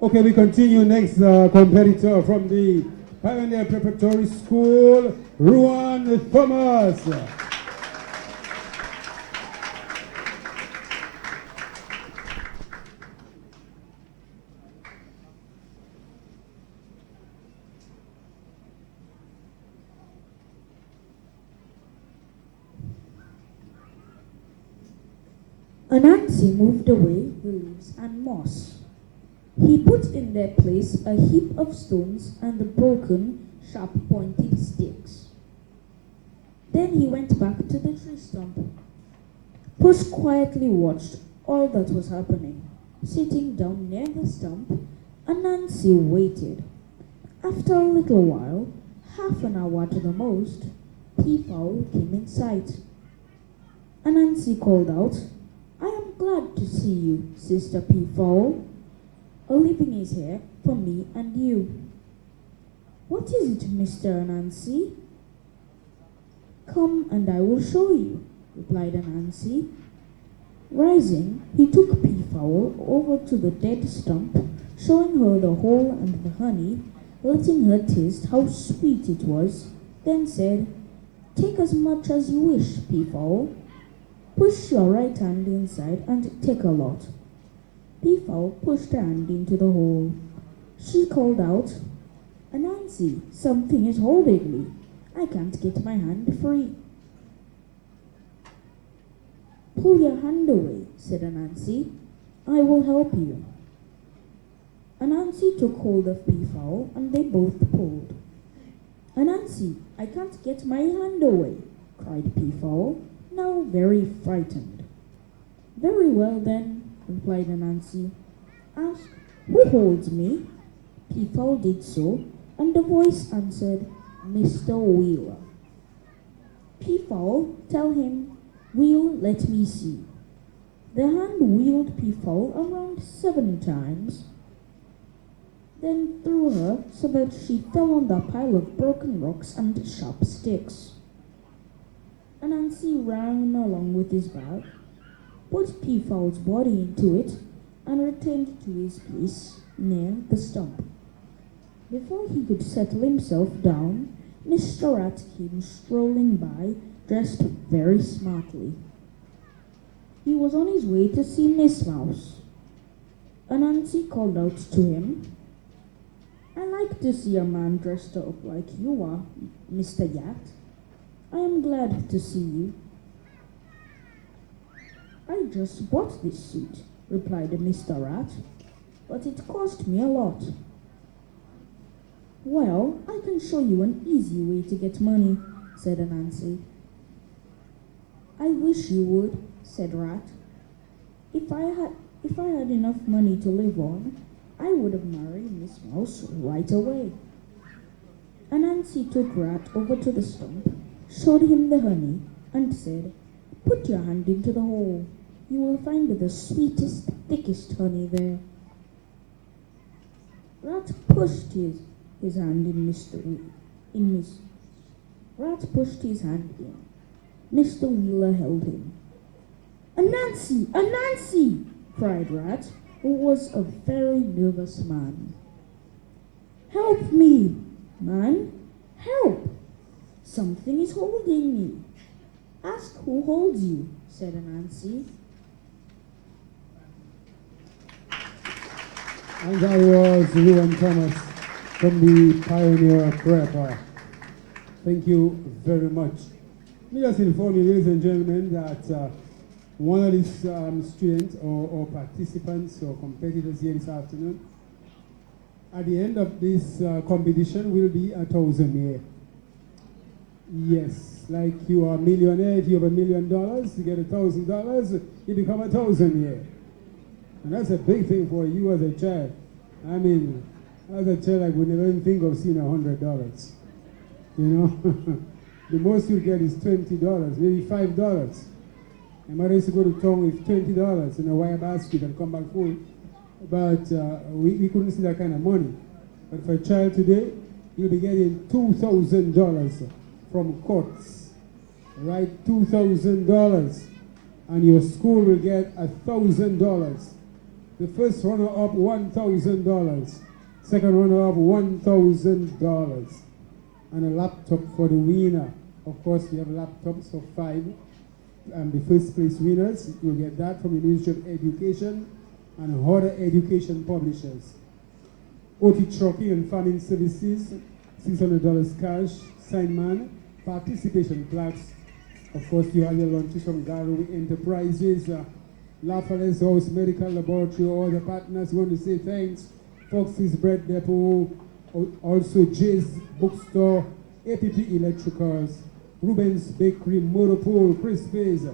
Okay, we continue. Next competitor from the Pioneer Preparatory School, Ruan Thomas. Anansi moved away the leaves and moss. He put in their place a heap of stones and the broken, sharp-pointed sticks. Then he went back to the tree stump. Puss quietly watched all that was happening. Sitting down near the stump, Anansi waited. After a little while, half an hour to the most, Peafowl came in sight. Anansi called out, "I am glad to see you, Sister Peafowl. A living is here for me and you." "What is it, Mr. Anansi?" "Come and I will show you," replied Anansi. Rising, he took Peafowl over to the dead stump, showing her the hole and the honey, letting her taste how sweet it was, then said, "Take as much as you wish, Peafowl. Push your right hand inside and take a lot." Peafowl pushed her hand into the hole. She called out, "Anansi, something is holding me. I can't get my hand free." "Pull your hand away," said Anansi. "I will help you." Anansi took hold of Peafowl and they both pulled. "Anansi, I can't get my hand away," cried Peafowl, now very frightened. "Very well then," replied Anansi. "Ask, who holds me?" Peafowl did so, and the voice answered, "Mr. Wheeler." "Peafowl, tell him, 'Wheel, let me see.'" The hand wheeled Peafowl around 7 times, then threw her so that she fell on the pile of broken rocks and sharp sticks. Anansi ran along with his bag, put Peafowl's body into it, and returned to his place near the stump. Before he could settle himself down, Mr. Rat came strolling by, dressed very smartly. He was on his way to see Miss Mouse. Anansi called out to him, "I like to see a man dressed up like you are, Mr. Rat. I am glad to see you." "I just bought this suit," replied Mr. Rat, "but it cost me a lot." "Well, I can show you an easy way to get money," said Anansi. "I wish you would," said Rat. If I had enough money to live on, I would have married Miss Mouse right away." Anansi took Rat over to the stump, showed him the honey, and said, "Put your hand into the hole. You will find the sweetest, thickest honey there." Rat pushed his hand Rat pushed his hand in. Mr. Wheeler held him. "Anansi! Anansi!" cried Rat, who was a very nervous man. "Help me, man! Help! Something is holding me." "Ask who holds you," said Anansi. And that was Ruan Thomas from the Pioneer Prayer Choir. Thank you very much. Let me just inform you, ladies and gentlemen, that one of these students or participants or competitors here this afternoon, at the end of this competition will be 1,000 here. Yes, like you are a millionaire, if you have $1 million, you get $1,000, you become 1,000 here. And that's a big thing for you as a child. I mean, as a child, I would never even think of seeing $100. You know, the most you get is $20, maybe $5. My mother used to go to town with $20 in a wire basket and come back full. But we couldn't see that kind of money. But for a child today, you'll be getting $2,000 from courts, right? $2,000. And your school will get $1,000. The first runner-up, $1,000. Second runner-up, $1,000. And a laptop for the winner. Of course, we have laptops for 5. And the first place winners, you'll get that from the Ministry of Education and other education publishers. OT Trucking and Farming Services, $600 cash, sign man, participation plaques. Of course, you have your lunches from Garrow Enterprises, Lafayette House Medical Laboratory, all the partners want to say thanks. Fox's Bread Depot, also Jay's Bookstore, APP Electricals, Ruben's Bakery, Motorpool, Chris Faze,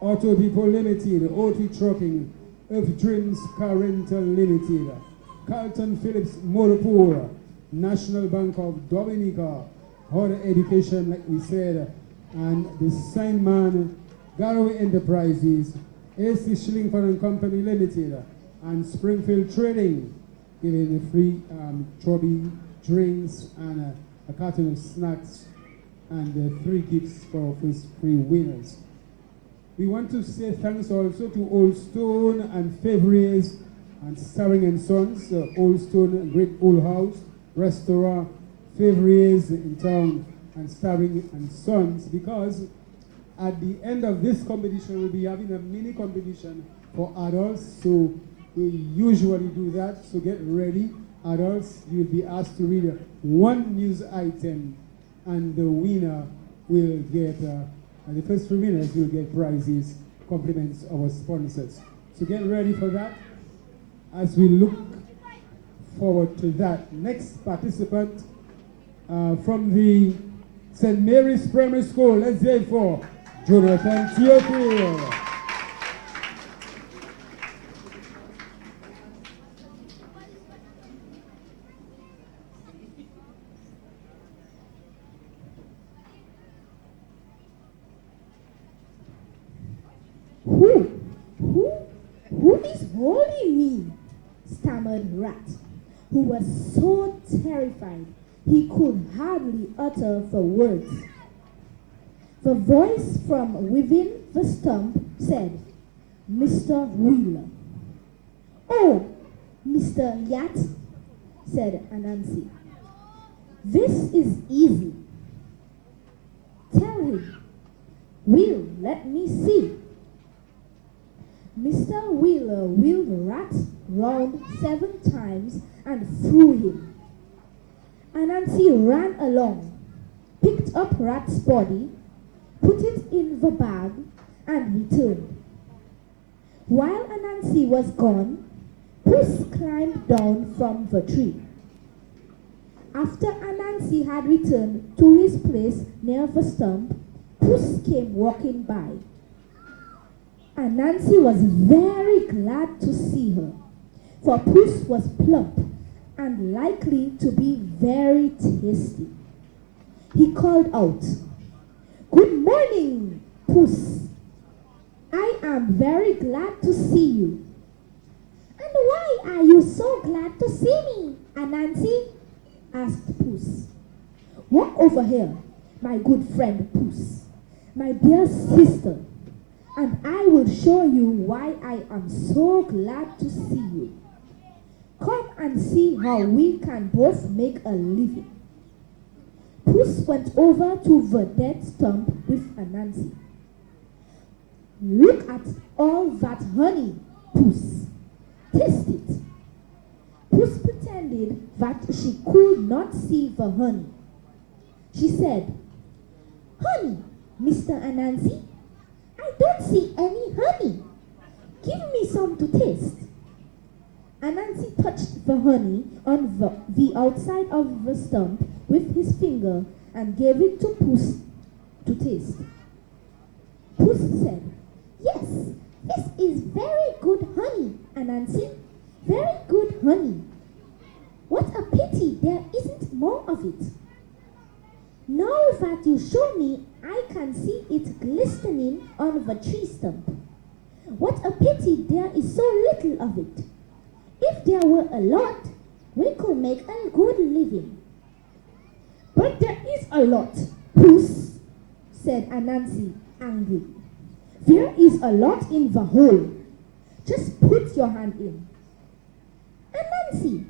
Auto Depot Limited, OT Trucking, Earth Dreams Car Rental Limited, Carlton Phillips Motorpool, National Bank of Dominica, Higher Education, like we said, and the Signman Gallery Enterprises, AC Schillingford and Company Limited, and Springfield Trading, giving the free chubby drinks and a carton of snacks and 3 gifts for his free winners. We want to say thanks also to Old Stone and Fevriers and Starring and Sons, Old Stone, Great Old House, Restaurant, Fevriers in town, and Starring and Sons, because at the end of this competition, we'll be having a mini competition for adults. So we usually do that. So get ready. Adults, you'll be asked to read 1 news item, and the winner will get, and the first 3 winners will get prizes, compliments of our sponsors. So get ready for that as we look forward to that. Next participant from the St. Mary's Primary School, let's hear it for Jonathan Theophile. Who is holding me? Stammered Rat, who was so terrified he could hardly utter the words. The voice from within the stump said, Mr. Wheeler. Oh, Mr. Yacht, said Anansi. This is easy. Tell him. Will, let me see. Mr. Wheeler wheeled Rat round 7 times and threw him. Anansi ran along, picked up Rat's body, put it in the bag, and returned. While Anansi was gone, Puss climbed down from the tree. After Anansi had returned to his place near the stump, Puss came walking by. Anansi was very glad to see her, for Puss was plump and likely to be very tasty. He called out, Good morning, Puss. I am very glad to see you. And why are you so glad to see me, Anansi? Asked Puss. Walk over here, my good friend Puss, my dear sister, and I will show you why I am so glad to see you. Come and see how we can both make a living. Puss went over to the dead stump with Anansi. Look at all that honey, Puss. Taste it. Puss pretended that she could not see the honey. She said, Honey, Mr. Anansi, I don't see any honey. Give me some to taste. Anansi touched the honey on the outside of the stump with his finger and gave it to Puss to taste. Puss said, Yes, this is very good honey, Anansi. Very good honey. What a pity there isn't more of it. Now that you show me, I can see it glistening on the tree stump. What a pity there is so little of it. If there were a lot, we could make a good living. But there is a lot, Puss, said Anansi, angry. There is a lot in the hole. Just put your hand in. Anansi,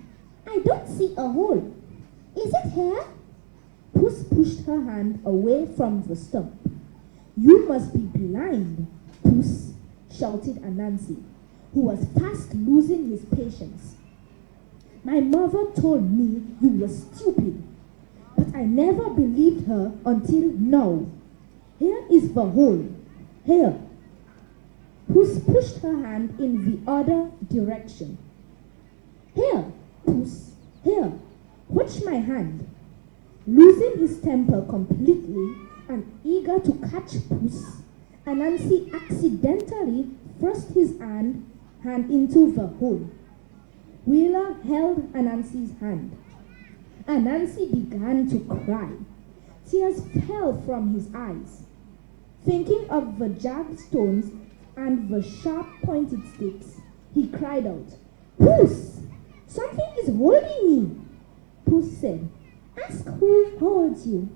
I don't see a hole. Is it here? Puss pushed her hand away from the stump. You must be blind, Puss, shouted Anansi, who was fast losing his patience. My mother told me you were stupid, but I never believed her until now. Here is the hole. Here. Puss pushed her hand in the other direction. Here, Puss, here. Watch my hand. Losing his temper completely and eager to catch Puss, Anansi accidentally thrust his hand into the hole. Wheeler held Anansi's hand. Anansi began to cry. Tears fell from his eyes. Thinking of the jagged stones and the sharp pointed sticks, he cried out, "Puss! Something is holding me!" Puss said, "Ask who holds you."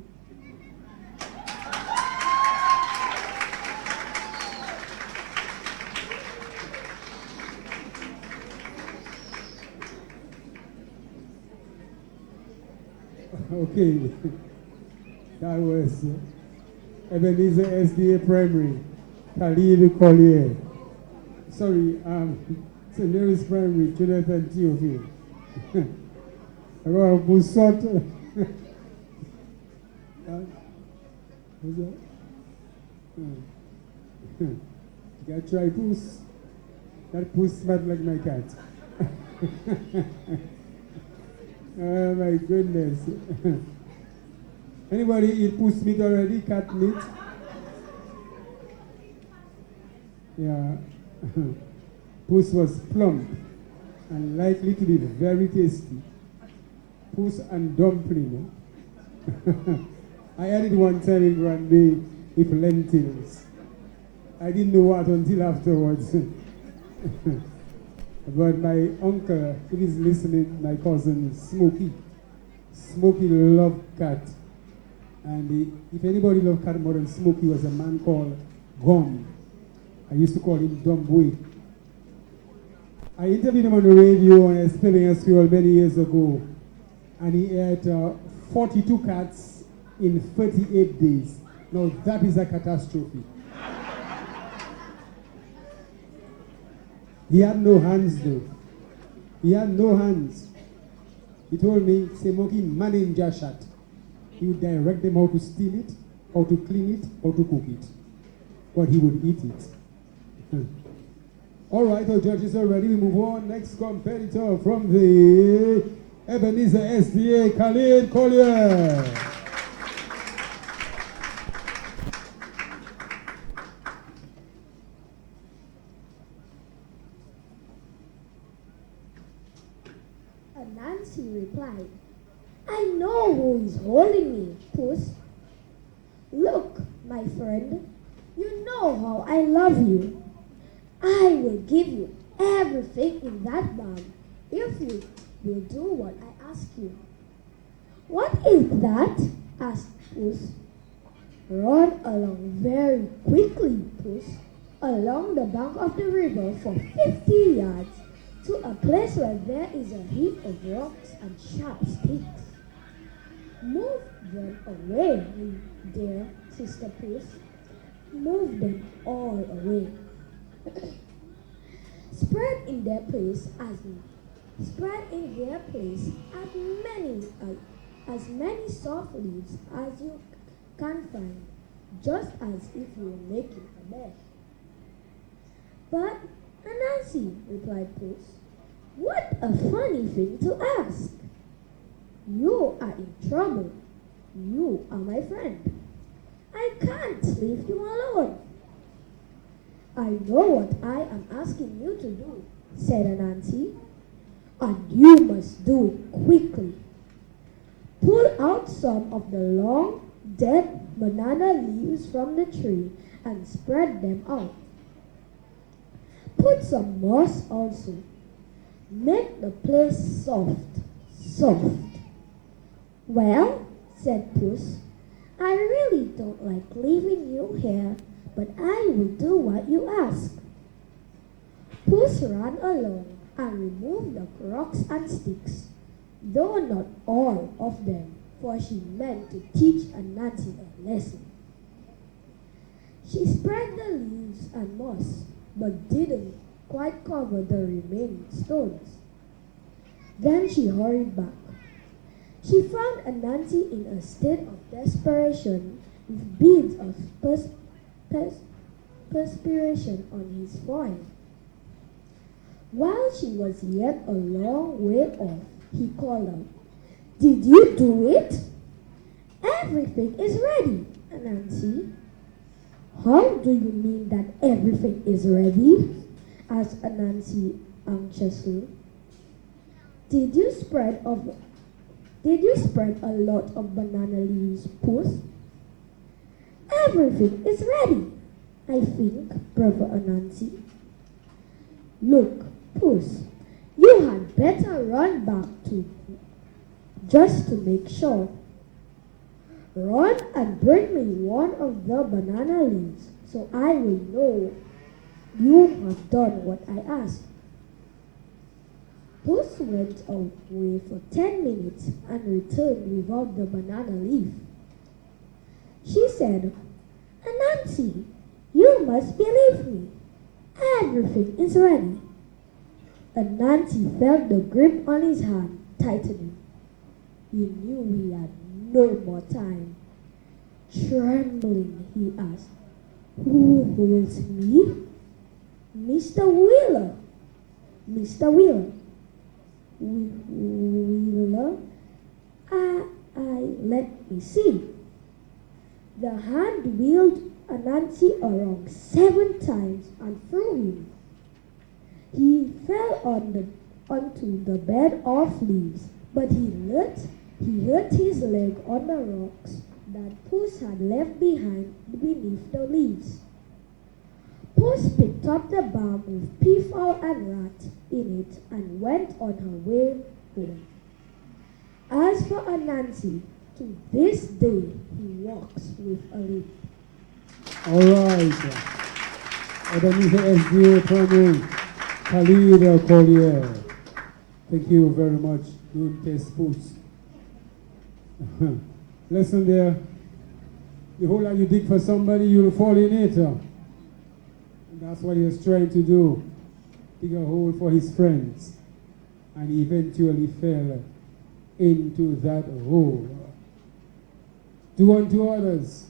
Okay, that was Ebenezer SDA Primary, Khalid Collier. Sorry, St. Mary's Primary, Jonathan Theophile. Around Busot. Who's that? You gotta try Puss. That Puss smelled like my cat. Oh my goodness. Anybody eat Puss meat already? Cat meat? Yeah. Puss was plump and likely to be very tasty. Puss and dumpling. I had it one time in Granby with lentils. I didn't know what until afterwards. But my uncle, if he's listening, my cousin Smokey. Smokey loved cat. And if anybody loved cat more than Smokey was a man called Gum. I used to call him Dumbway. I interviewed him on the radio on a spelling school many years ago. And he had 42 cats in 38 days. Now that is a catastrophe. He had no hands though. He had no hands. He told me, say, Moki, manage Jashat. He would direct them how to steal it, how to clean it, how to cook it. But he would eat it. All right, our judges are ready. We move on. Next competitor from the Ebenezer SDA, Khalid Collier. Nancy replied, "I know who is holding me, Puss. Look, my friend, you know how I love you. I will give you everything in that bag if you will do what I ask you." "What is that?" asked Puss. "Run along very quickly, Puss, along the bank of the river for 50 yards to a place where there is a heap of rocks and sharp sticks. Move them away, dear Sister Puss. Move them all away. Spread in their place as many soft leaves as you can find, just as if you were making a bed." "But, Anansi," replied Puss, "what a funny thing to ask. You are in trouble. You are my friend. I can't leave you alone." "I know what I am asking you to do," said Anansi, "and you must do it quickly. Pull out some of the long, dead banana leaves from the tree and spread them out. Put some moss also. Make the place soft, soft." "Well," said Puss, "I really don't like leaving you here, but I will do what you ask." Puss ran along and removed the rocks and sticks, though not all of them, for she meant to teach Anansi a lesson. She spread the leaves and moss, but didn't quite cover the remaining stones. Then she hurried back. She found Anansi in a state of desperation, with beads of perspiration on his forehead. While she was yet a long way off, he called out, "Did you do it?" "Everything is ready, Anansi." "How do you mean that everything is ready?" asked Anansi anxiously. Did you spread a lot of banana leaves, Puss?" Everything is ready, I think, Brother Anansi. Look, Puss, you had better run back to just to make sure. Run and bring me one of the banana leaves so I will know you have done what I asked. Puss went away for 10 minutes and returned without the banana leaf. She said, Anansi, you must believe me. Everything is ready. Anansi felt the grip on his hand tightening. He knew he had no more time. Trembling, he asked, Who holds me? Mr. Wheeler. Mr. Wheeler. Wheeler? Let me see. The hand wheeled Anansi around 7 times and threw him. He fell onto the bed of leaves, but he hurt his leg on the rocks that Puss had left behind beneath the leaves. Puss picked up the balm with peafowl and rat in it and went on her way home. As for Anansi, to this day he walks with a limp. All right. Dominica SDA Attorney Khalid Collier. Thank you very much. Good test Puss. Listen there. The whole lot you dig for somebody, you'll fall in it. And that's what he was trying to do. Dig a hole for his friends. And he eventually fell into that hole. Do unto others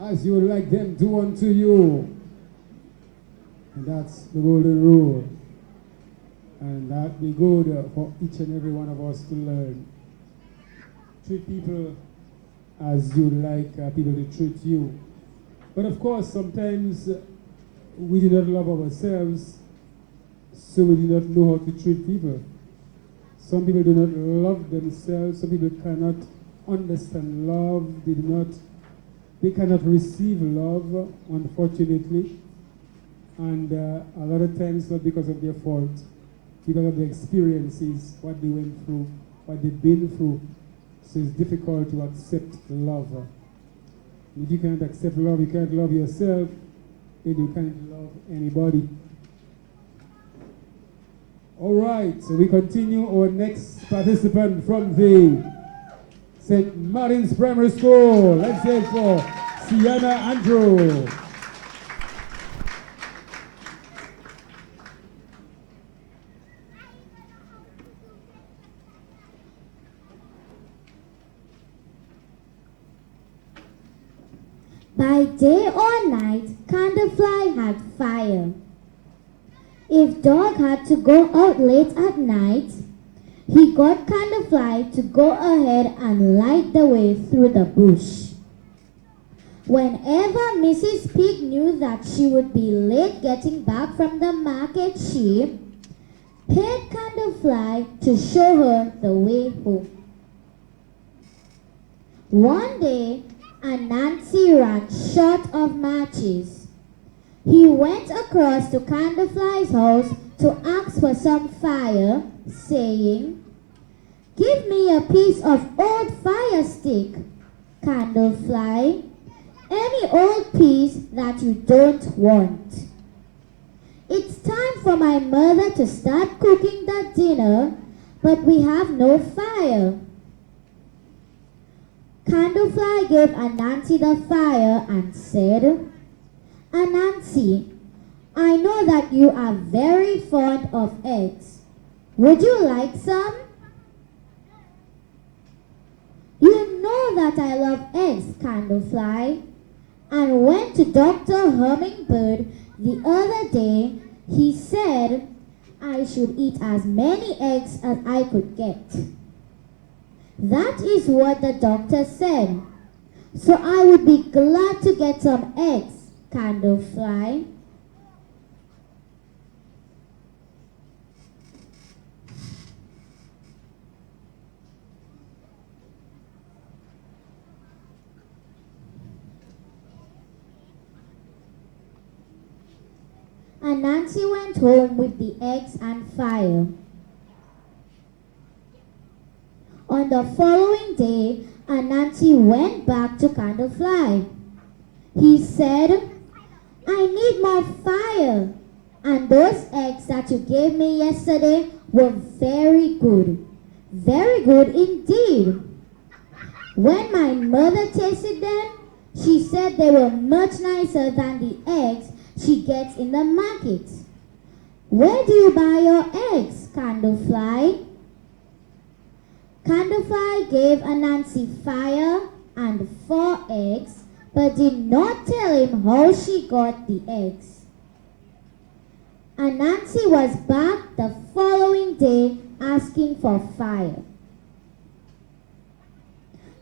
as you would like them do unto you. And that's the golden rule. And that be good for each and every one of us to learn. Treat people as you like people to treat you. But of course, sometimes we do not love ourselves, so we do not know how to treat people. Some people do not love themselves. Some people cannot understand love. They cannot receive love, unfortunately. And a lot of times not because of their fault, because of the experiences, what they went through, what they've been through. So it's difficult to accept love. If you can't accept love, you can't love yourself, then you can't love anybody. All right, so we continue our next participant from the St. Martin's Primary School. Let's say it for Sienna Andrew. By day or night, Candlefly had fire. If Dog had to go out late at night, he got Candlefly to go ahead and light the way through the bush. Whenever Mrs. Pig knew that she would be late getting back from the market, she paid Candlefly to show her the way home. One day, Anansi ran short of matches. He went across to Candlefly's house to ask for some fire, saying, "Give me a piece of old fire stick, Candlefly, any old piece that you don't want. It's time for my mother to start cooking the dinner, but we have no fire." Candlefly gave Anansi the fire and said, "Anansi, I know that you are very fond of eggs. Would you like some?" "You know that I love eggs, Candlefly. And went to Dr. Hummingbird the other day. He said I should eat as many eggs as I could get. That is what the doctor said. So I would be glad to get some eggs, Candlefly." Anansi went home with the eggs and fire. On the following day, Anansi went back to Candlefly. He said, I need more fire, and those eggs that you gave me yesterday were very good. Very good indeed. When my mother tasted them, she said they were much nicer than the eggs she gets in the market. Where do you buy your eggs, Candlefly? Candlefly gave Anansi fire and 4 eggs, but did not tell him how she got the eggs. Anansi was back the following day asking for fire.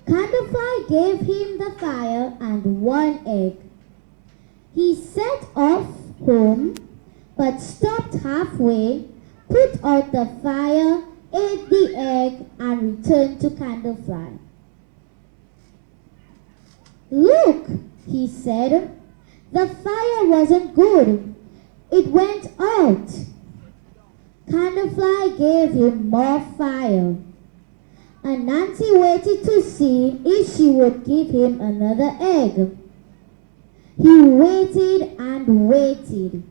Candlefly gave him the fire and 1 egg. He set off home, but stopped halfway, put out the fire, ate the egg, and returned to Candlefly. Look, he said, the fire wasn't good. It went out. Candlefly gave him more fire. Anansi waited to see if she would give him another egg. He waited and waited,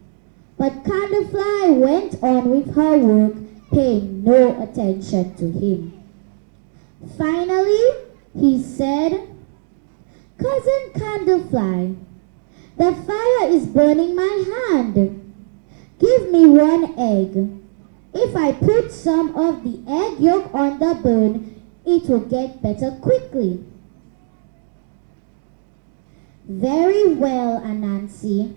but Candlefly went on with her work, paying no attention to him. Finally, he said, Cousin Candlefly, the fire is burning my hand. Give me 1 egg. If I put some of the egg yolk on the burn, it will get better quickly. Very well, Anansi.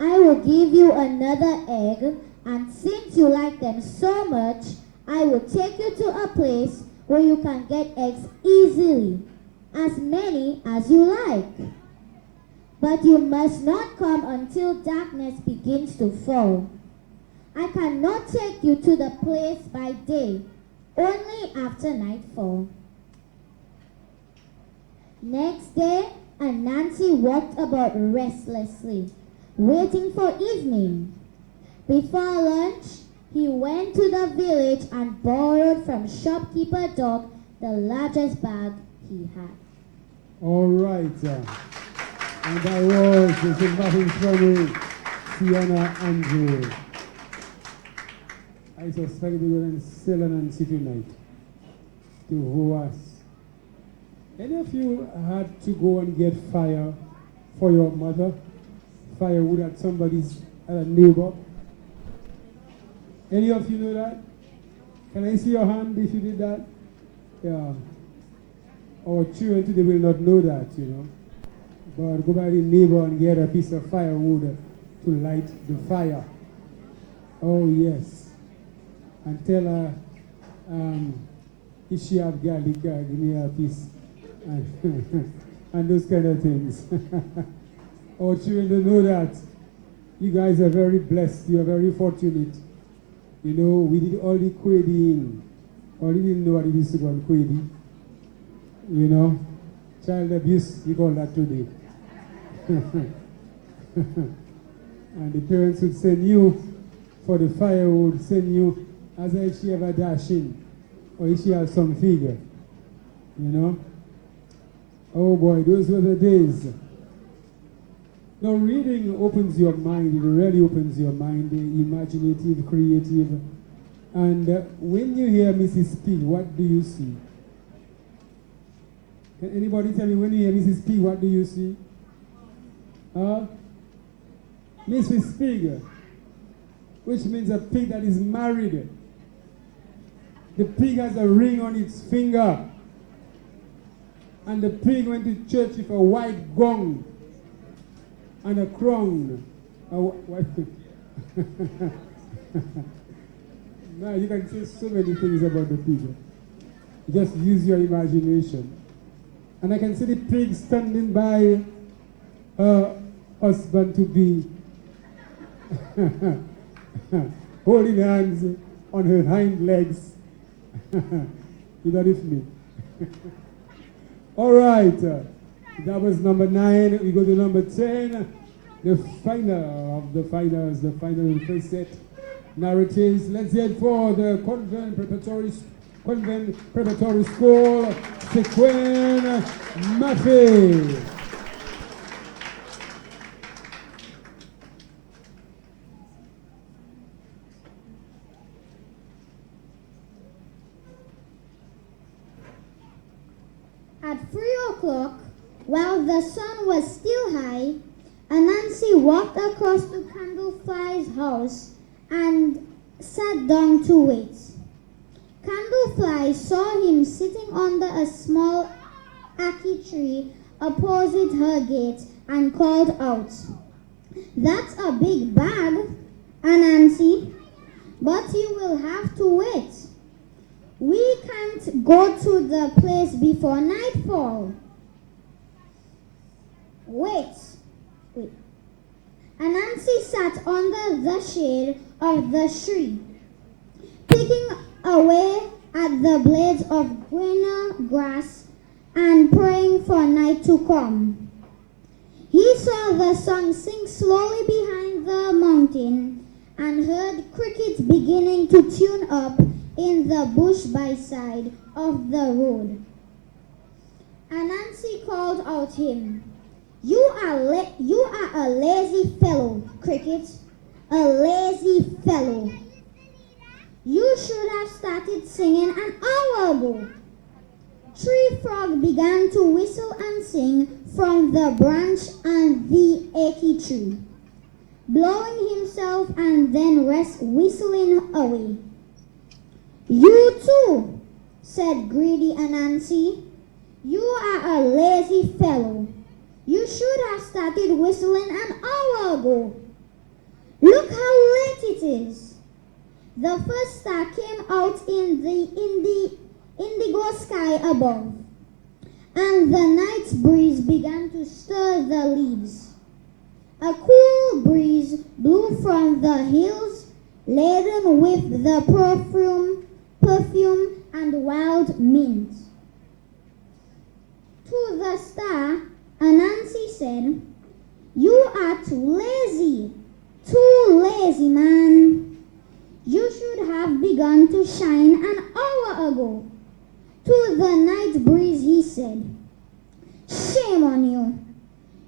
I will give you another egg, and since you like them so much, I will take you to a place where you can get eggs easily, as many as you like. But you must not come until darkness begins to fall. I cannot take you to the place by day, only after nightfall. Next day, Anansi walked about restlessly, waiting for evening. Before lunch, he went to the village and borrowed from shopkeeper Dog the largest bag he had. All right. And that was the Zimbabwean from Sienna Andrew. I suspect we will sell Anansi tonight to Voas. Any of you had to go and get fire for your mother? Firewood at somebody's, at a neighbor? Any of you know that? Can I see your hand if you did that? Yeah. Our children today will not know that, you know. But go by the neighbor and get a piece of firewood to light the fire. Oh, yes. And tell her, if she have garlic, give me a piece. And those kind of things. Our children don't know that. You guys are very blessed. You are very fortunate. You know, we did all the quading. Or you didn't know what it is to go on quading. You know, child abuse, we call that today. And the parents would send you for the firewood, send you as if she ever dash in, or if she has some figure. You know? Oh boy, those were the days. Now reading opens your mind, it really opens your mind, imaginative, creative. And when you hear Mrs. P, what do you see? Can anybody tell me when you hear Mrs. P, what do you see? Mrs. Pig, which means a pig that is married. The pig has a ring on its finger. And the pig went to church with a white gong and a crown. Now you can say so many things about the pig. Just use your imagination. And I can see the pig standing by her husband to be, holding hands on her hind legs. You got it with me? All right. That was number 9. We go to number 10. the final of the finals, the final first set narratives. Let's hear it for the Convent Preparatory School, Sequin Murphy. At 3 o'clock, while the sun was still high, Anansi walked across to Candlefly's house and sat down to wait. Candlefly saw him sitting under a small ackee tree opposite her gate and called out, "That's a big bag, Anansi, but you will have to wait. We can't go to the place before nightfall." Wait. Anansi sat under the shade of the tree, picking away at the blades of greener grass and praying for night to come. He saw the sun sink slowly behind the mountain and heard crickets beginning to tune up in the bush by side of the road. Anansi called out him, You are a lazy fellow, Cricket, a lazy fellow. You should have started singing an hour ago." Tree Frog began to whistle and sing from the branch and the ackee tree, blowing himself and then whistling away. "You too," said greedy Anansi. "You are a lazy fellow. You should have started whistling an hour ago. Look how late it is." The first star came out in the indigo sky above, and the night breeze began to stir the leaves. A cool breeze blew from the hills, laden with the perfume and wild mint. To the star, Anansi said, "You are too lazy, man. You should have begun to shine an hour ago." To the night breeze he said, "Shame on you.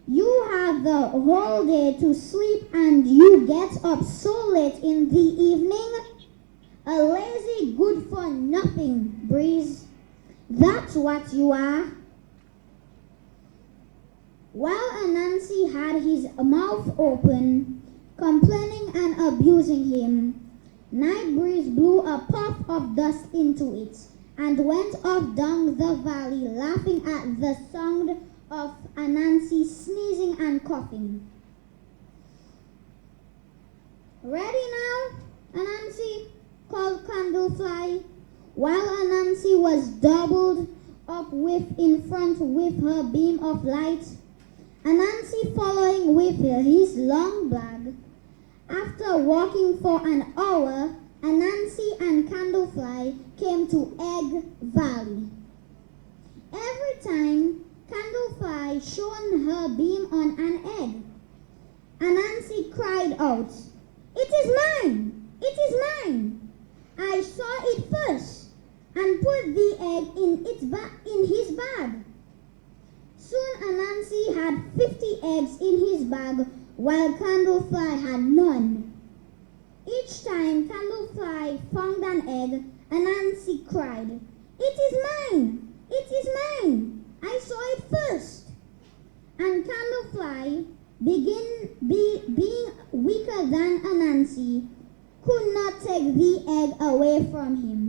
You have the whole day to sleep and you get up so late in the evening. A lazy good-for-nothing breeze. That's what you are." While Anansi had his mouth open, complaining and abusing him, Night Breeze blew a puff of dust into it and went off down the valley, laughing at the sound of Anansi sneezing and coughing. "Ready now, Anansi?" called Candlefly, while Anansi was doubled up in front with her beam of light, Anansi following with his long bag. After walking for an hour, Anansi and Candlefly came to Egg Valley. Every time Candlefly shone her beam on an egg, Anansi cried out, "It is mine! It is mine! I saw it first," and put the egg in his bag. Soon Anansi had 50 eggs in his bag, while Candlefly had none. Each time Candlefly found an egg, Anansi cried, "It is mine! It is mine! I saw it first!" And Candlefly, being weaker than Anansi, could not take the egg away from him.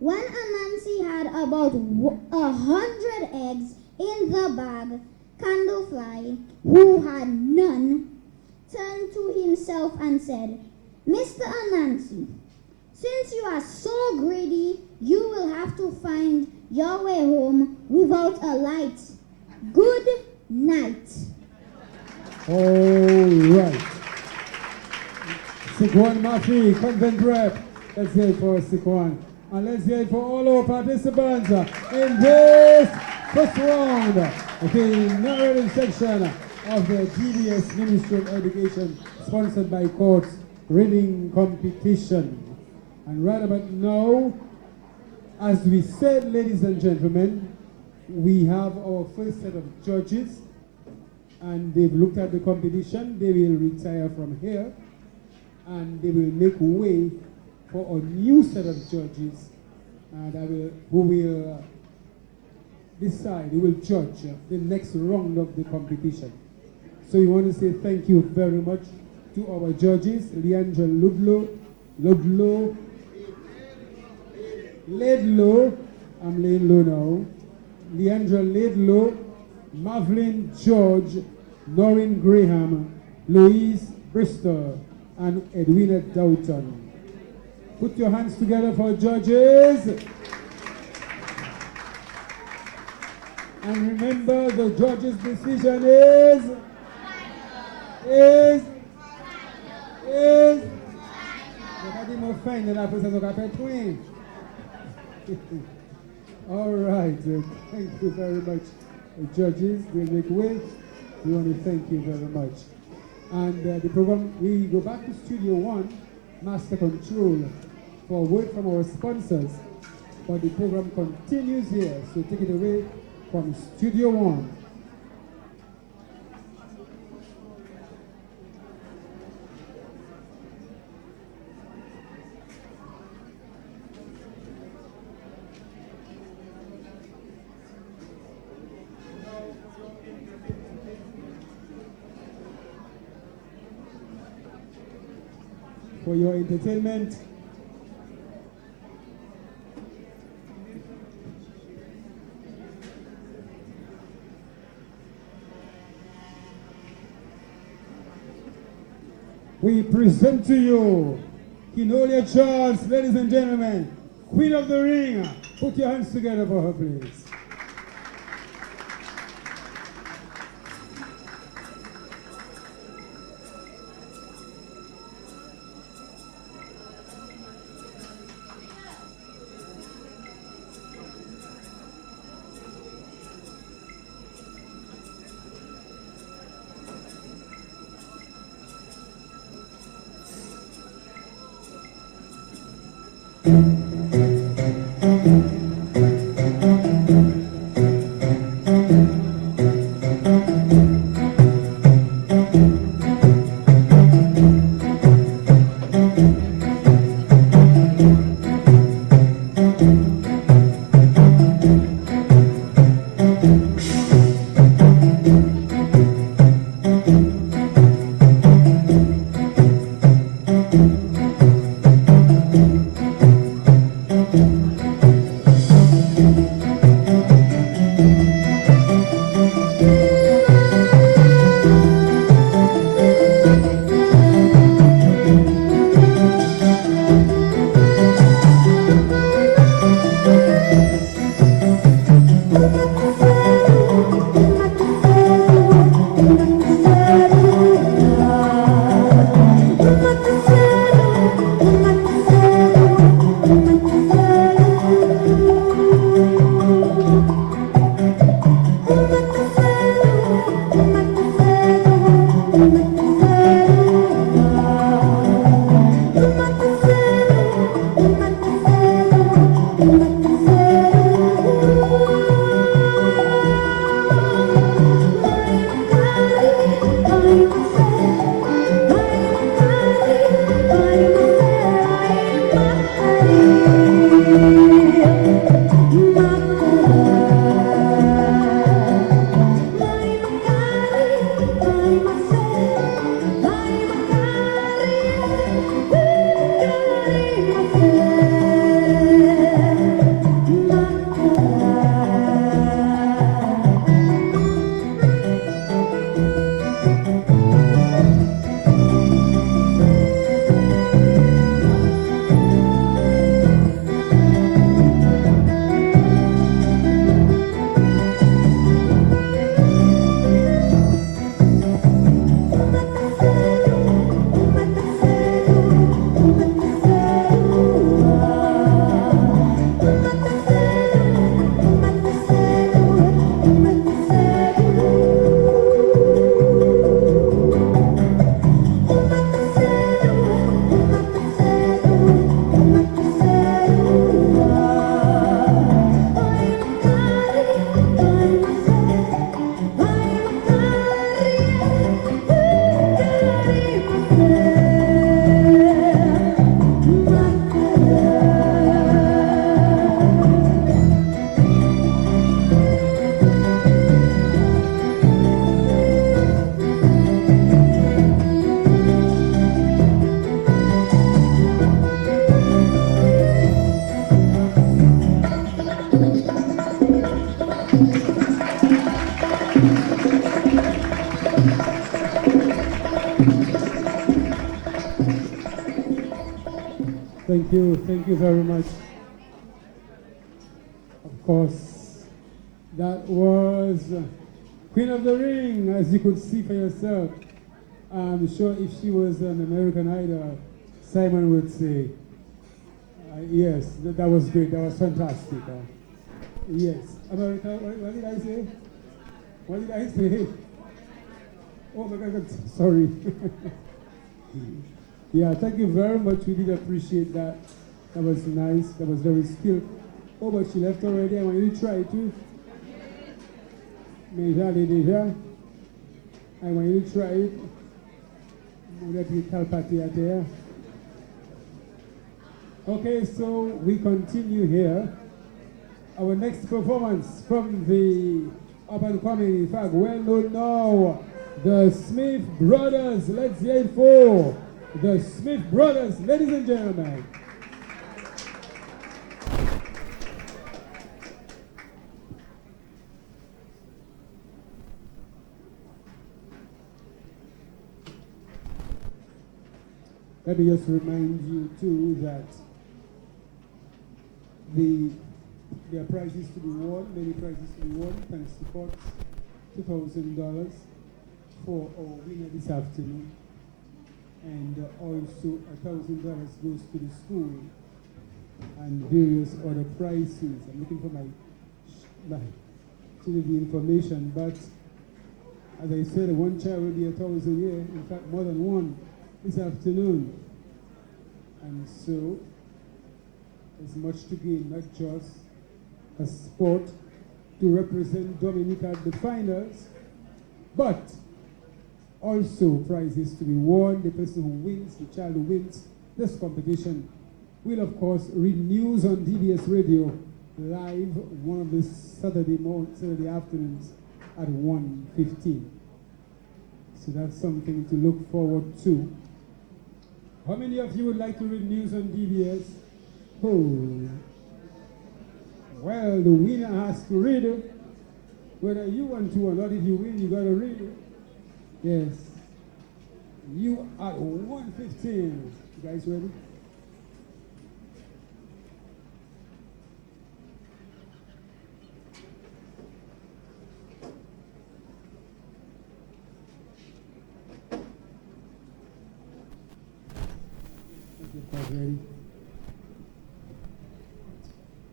When Anansi had about 100 eggs in the bag, Candlefly, who had none, turned to himself and said, "Mr. Anansi, since you are so greedy, you will have to find your way home without a light. Good night." All right. Sikwan Mafi, Convent Rep. Let's hear it for Sikwan. And let's hear it for all our participants in this first round of the narrative section of the DBS Ministry of Education, sponsored by Courts, reading competition. And right about now, as we said, ladies and gentlemen, we have our first set of judges, and they've looked at the competition. They will retire from here, and they will make way for a new set of judges, and who will decide, who will judge the next round of the competition. So we want to say thank you very much to our judges, Leandra Laidlaw, I'm laying low now, Leandra Laidlaw, Mavlin George, Noreen Graham, Louise Bristol, and Edwina Doughton. Put your hands together for judges. And remember, the judge's decision is. All right, thank you very much, judges. We'll make way. We want to thank you very much. And the program, we go back to Studio One, Master Control, for a word from our sponsors. But the program continues here, so take it away from Studio One. For your entertainment, we present to you Kinolia Charles, ladies and gentlemen, Queen of the Ring. Put your hands together for her, please. Thank you very much. Of course, that was Queen of the Ring, as you could see for yourself. I'm sure if she was an American Idol, Simon would say, yes, that was great, that was fantastic. Yes, America, what did I say? What did I say? Oh my God, sorry. Yeah, thank you very much. We did appreciate that. That was nice. That was very skilled. Oh, but she left already. I want you to try it too. Deja. I want you to try it. Let me tell Patty at there. Okay, so we continue here. Our next performance from the up and coming, in fact, well known now, the Smith Brothers. Let's hear it for the Smith Brothers, ladies and gentlemen. Let me just remind you too that there are prizes to be won, many prizes to be won, thanks to Courts, $2,000 for our winner this afternoon. And also $1,000 goes to the school and various other prizes. I'm looking for my to the information, but as I said, one child will be 1,000 here, in fact more than one this afternoon. And so there's much to gain, not just a sport to represent Dominica at the finals, but also prizes to be won. The person who wins, the child who wins this competition will of course read news on DBS radio live one of the Saturday afternoons at 1:15. So that's something to look forward to. How many of you would like to read news on DBS? Oh, well, the winner has to read it. Whether you want to or not, if you win, you got to read it. Yes. You at 1:15. You guys ready? Ready?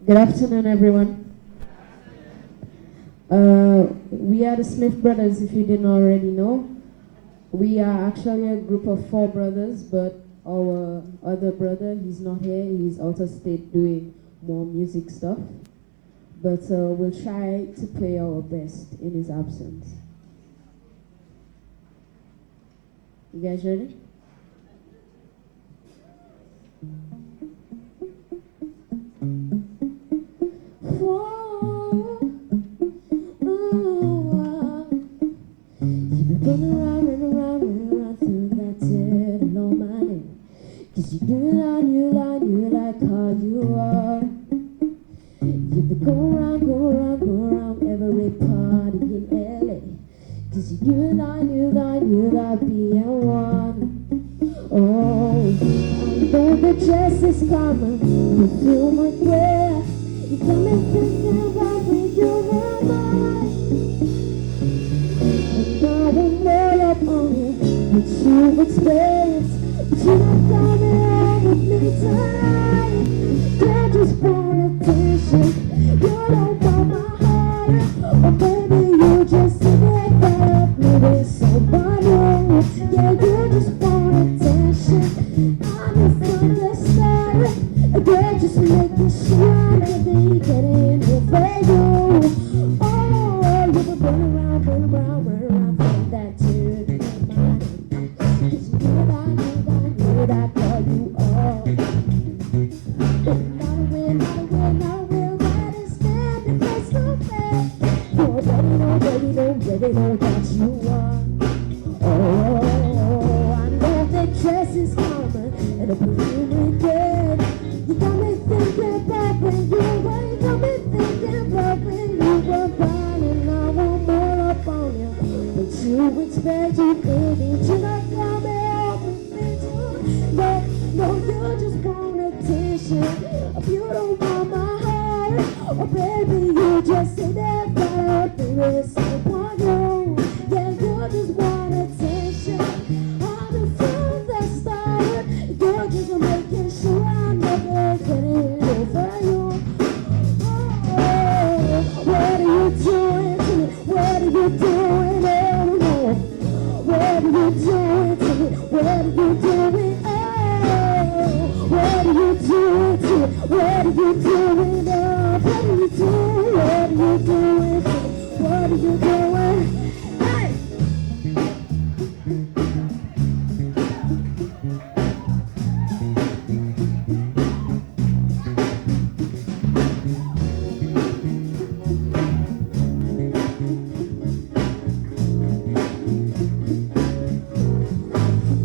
Good afternoon, everyone. We are the Smith Brothers, if you didn't already know. We are actually a group of 4 brothers, but our other brother, he's not here. He's out of state doing more music stuff. But we'll try to play our best in his absence. You guys ready? No, you just want attention. doing to me? What are you doing? Oh, what are you doing to me? What are you doing? Oh, what are you doing? What are you doing to me? What are you doing? Hey!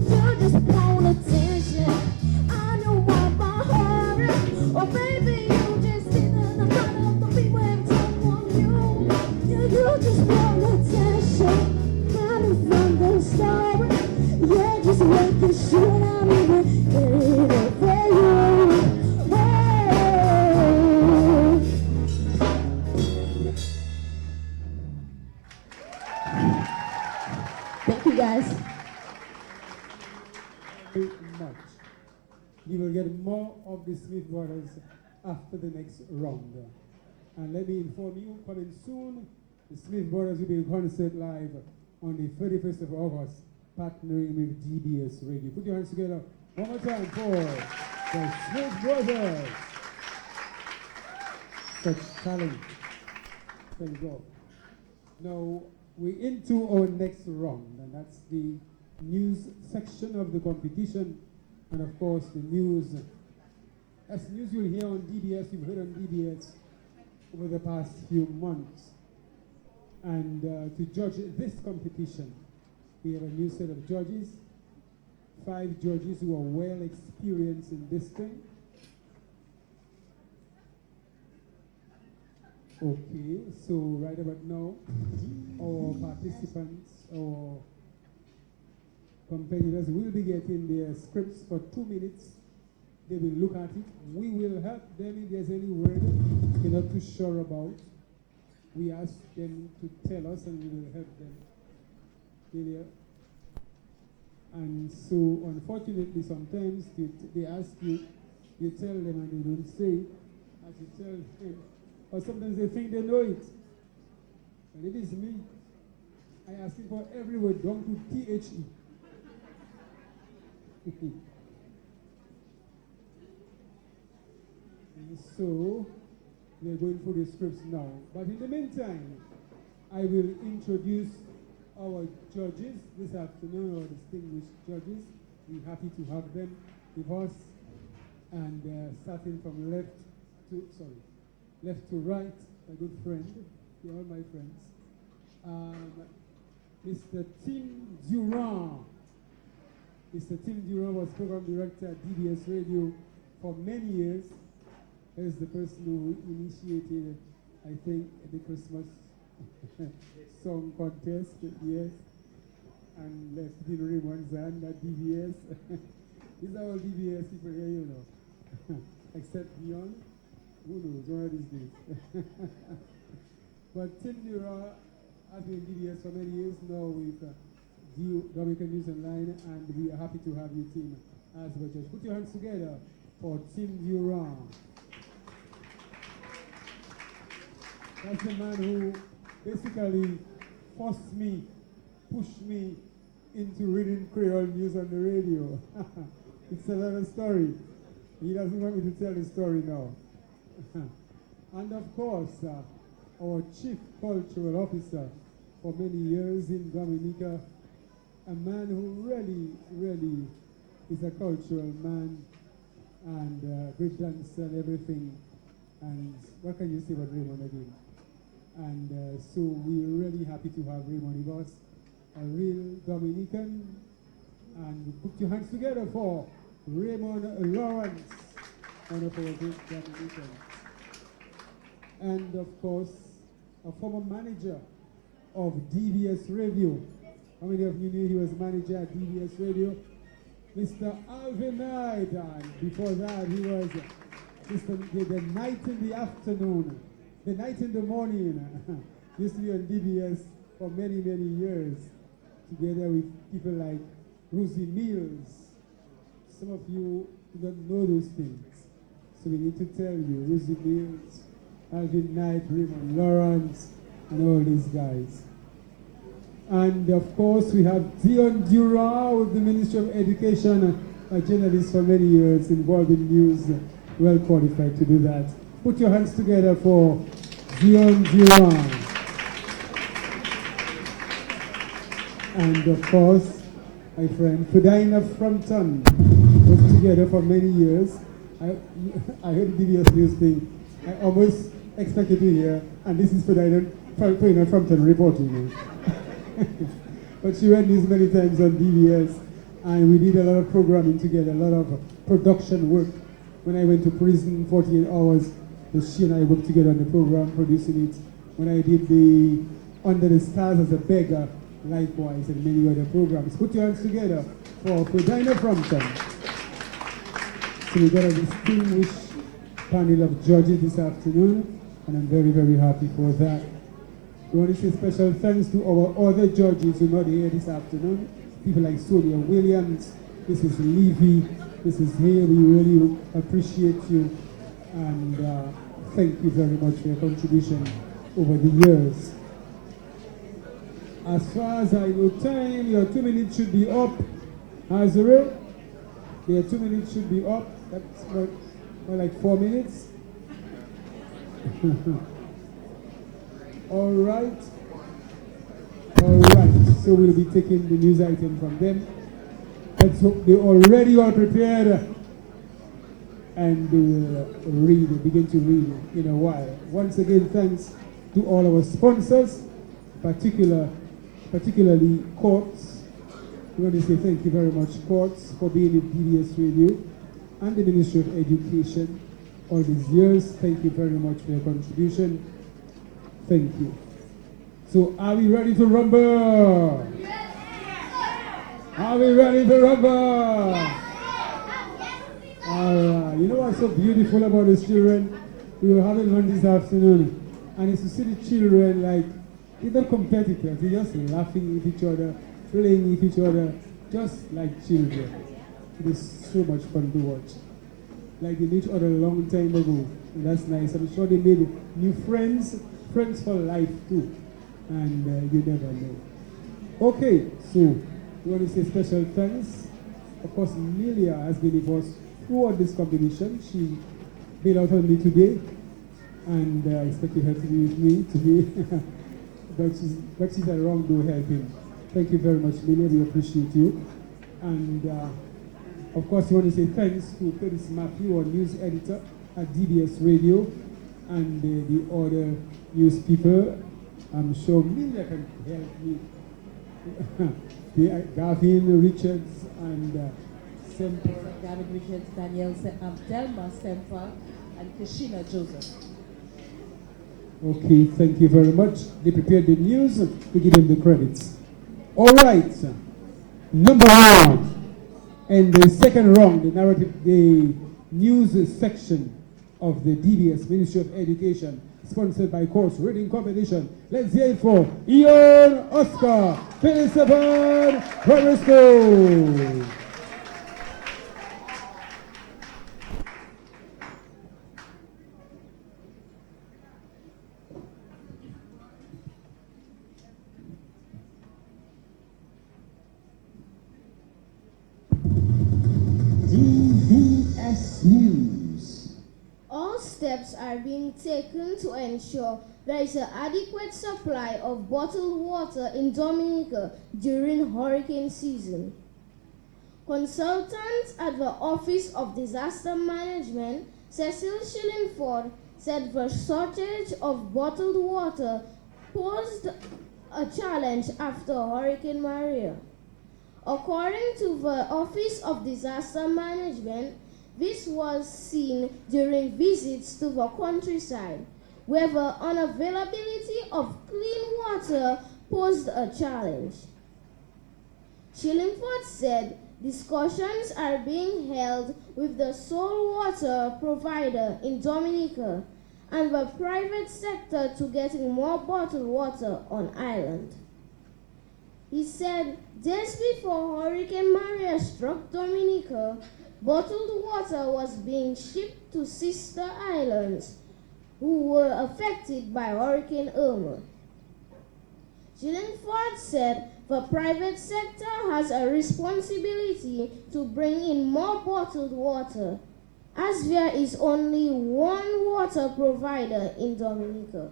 You just want attention. I know I'm a hurry. Or maybe you just sitting in front of the people and talk on you. You just want attention. Running from the story. Yeah, just making sure I'm even getting it for you. Thank you guys. Very much. You will get more of the Smith Brothers after the next round. And let me inform you, coming soon, the Smith Brothers will be in concert live on the 31st of August, partnering with DBS Radio. Put your hands together one more time for the Smith Brothers. Such talent. Thank God. Now, we're into our next round, and that's the news section of the competition. And of course, the news. That's news you'll hear on DBS, you've heard on DBS over the past few months. And to judge this competition, we have a new set of judges, 5 judges who are well experienced in this thing. Okay, so right about now, our participants, our competitors will be getting their scripts for 2 minutes. They will look at it. We will help them if there's any word they're not too sure about. We ask them to tell us and we will help them. Clear? And so, unfortunately, sometimes they ask you, you tell them and they don't say it as you tell them. Or sometimes they think they know it. And it is me. I ask it for every word down to THE. And so, we're going through the scripts now. But in the meantime, I will introduce our judges this afternoon, our distinguished judges. We're happy to have them with us. And starting from left to right, my good friend, you're all my friends. Mr. Tim Durand. Mr. Tim Durand was program director at DBS Radio for many years. He is the person who initiated, I think, the Christmas song contest, yes, and left it in Raymond's hand at DBS. These are all DBS people here, you know, except Beyond. Who knows, one of these days. But Tim Durand has been in DBS for many years now with Dominica News Online, and we are happy to have you, Tim, as the judge. Put your hands together for Tim Durand. That's the man who basically forced me, pushed me into reading Creole news on the radio. It's another story. He doesn't want me to tell the story now. And of course, our chief cultural officer for many years in Dominica, a man who really is a cultural man and great dancer and everything. And what can you say about Raymond again? And so we're really happy to have Raymond with us, a real Dominican. And put your hands together for Raymond Lawrence, one of our great Dominicans. And of course, a former manager of DBS Radio. How many of you knew he was manager at DBS Radio? Mr. Alvin Knight, and before that he was the night in the afternoon, the night in the morning. Used to be on DBS for many years, together with people like Rosie Mills. Some of you don't know those things, so we need to tell you. Rosie Mills, Alvin Knight, Raymond Lawrence, and all these guys. And of course, we have Dion Dura with the Ministry of Education, a journalist for many years involved in news, well qualified to do that. Put your hands together for Dion Dura. And of course, my friend Fudina Frampton was together for many years. I heard the DBS news thing. I almost expected to hear, and this is Fudina Frampton reporting. But she read news many times on DBS, and we did a lot of programming together, a lot of production work. When I went to prison, 48 hours, she and I worked together on the program, producing it. When I did the Under the Stars as a Beggar, likewise, and many other programs. Put your hands together for Fudina Frampton. So we got a distinguished panel of judges this afternoon, and I'm very, very happy for that. We want to say special thanks to our other judges who are not here this afternoon. People like Sonia Williams, Mrs. Levy, Mrs. Hale, we really appreciate you, and thank you very much for your contribution over the years. As far as I know time, your 2 minutes should be up. Hazare, your 2 minutes should be up. That's more like 4 minutes. All right. So we'll be taking the news item from them. Let's hope they're already all prepared, and they will begin to read in a while. Once again, thanks to all our sponsors, particularly Courts. We want to say thank you very much, Courts, for being with DBS Radio and the Ministry of Education all these years. Thank you very much for your contribution. Thank you. So, are we ready to rumble? Yes. Are we ready to rumble? Yes. Alright. You know what's so beautiful about these children? We were having lunch this afternoon, and it's to see the children, like, they're not competitors. They're just laughing with each other, playing with each other, just like children. It is so much fun to watch. Like they knew each other a long time ago, and that's nice. I'm sure they made new friends for life too, and you never know. Okay, so we want to say special thanks. Of course, Milia has been with us throughout this competition. She bailed out on me today, and I expected her to be with me today, but she's around to help him. Thank you very much, Milia. We appreciate you. And of course, we want to say thanks to Curtis Matthew, our news editor at DBS Radio, and the other news people. I'm sure Milia can help me. Gavin Richards and Semper. Gavin Richards, Daniel, Delma Semper, and Kashina Joseph. Okay, thank you very much. They prepared the news. We give them the credits. All right, number one. And the second round, the news section of the DBS Ministry of Education, sponsored by Course Reading Competition. Let's hear it for Ian Oscar, Philip Primary School. DBS News. All steps are being taken to ensure there is an adequate supply of bottled water in Dominica during hurricane season. Consultant at the Office of Disaster Management, Cecil Shillingford, said the shortage of bottled water posed a challenge after Hurricane Maria. According to the Office of Disaster Management, this was seen during visits to the countryside, where the unavailability of clean water posed a challenge. Shillingford said discussions are being held with the sole water provider in Dominica and the private sector to getting more bottled water on island. He said days before Hurricane Maria struck Dominica, bottled water was being shipped to sister islands who were affected by Hurricane Irma. Gillian Ford said the private sector has a responsibility to bring in more bottled water, as there is only one water provider in Dominica.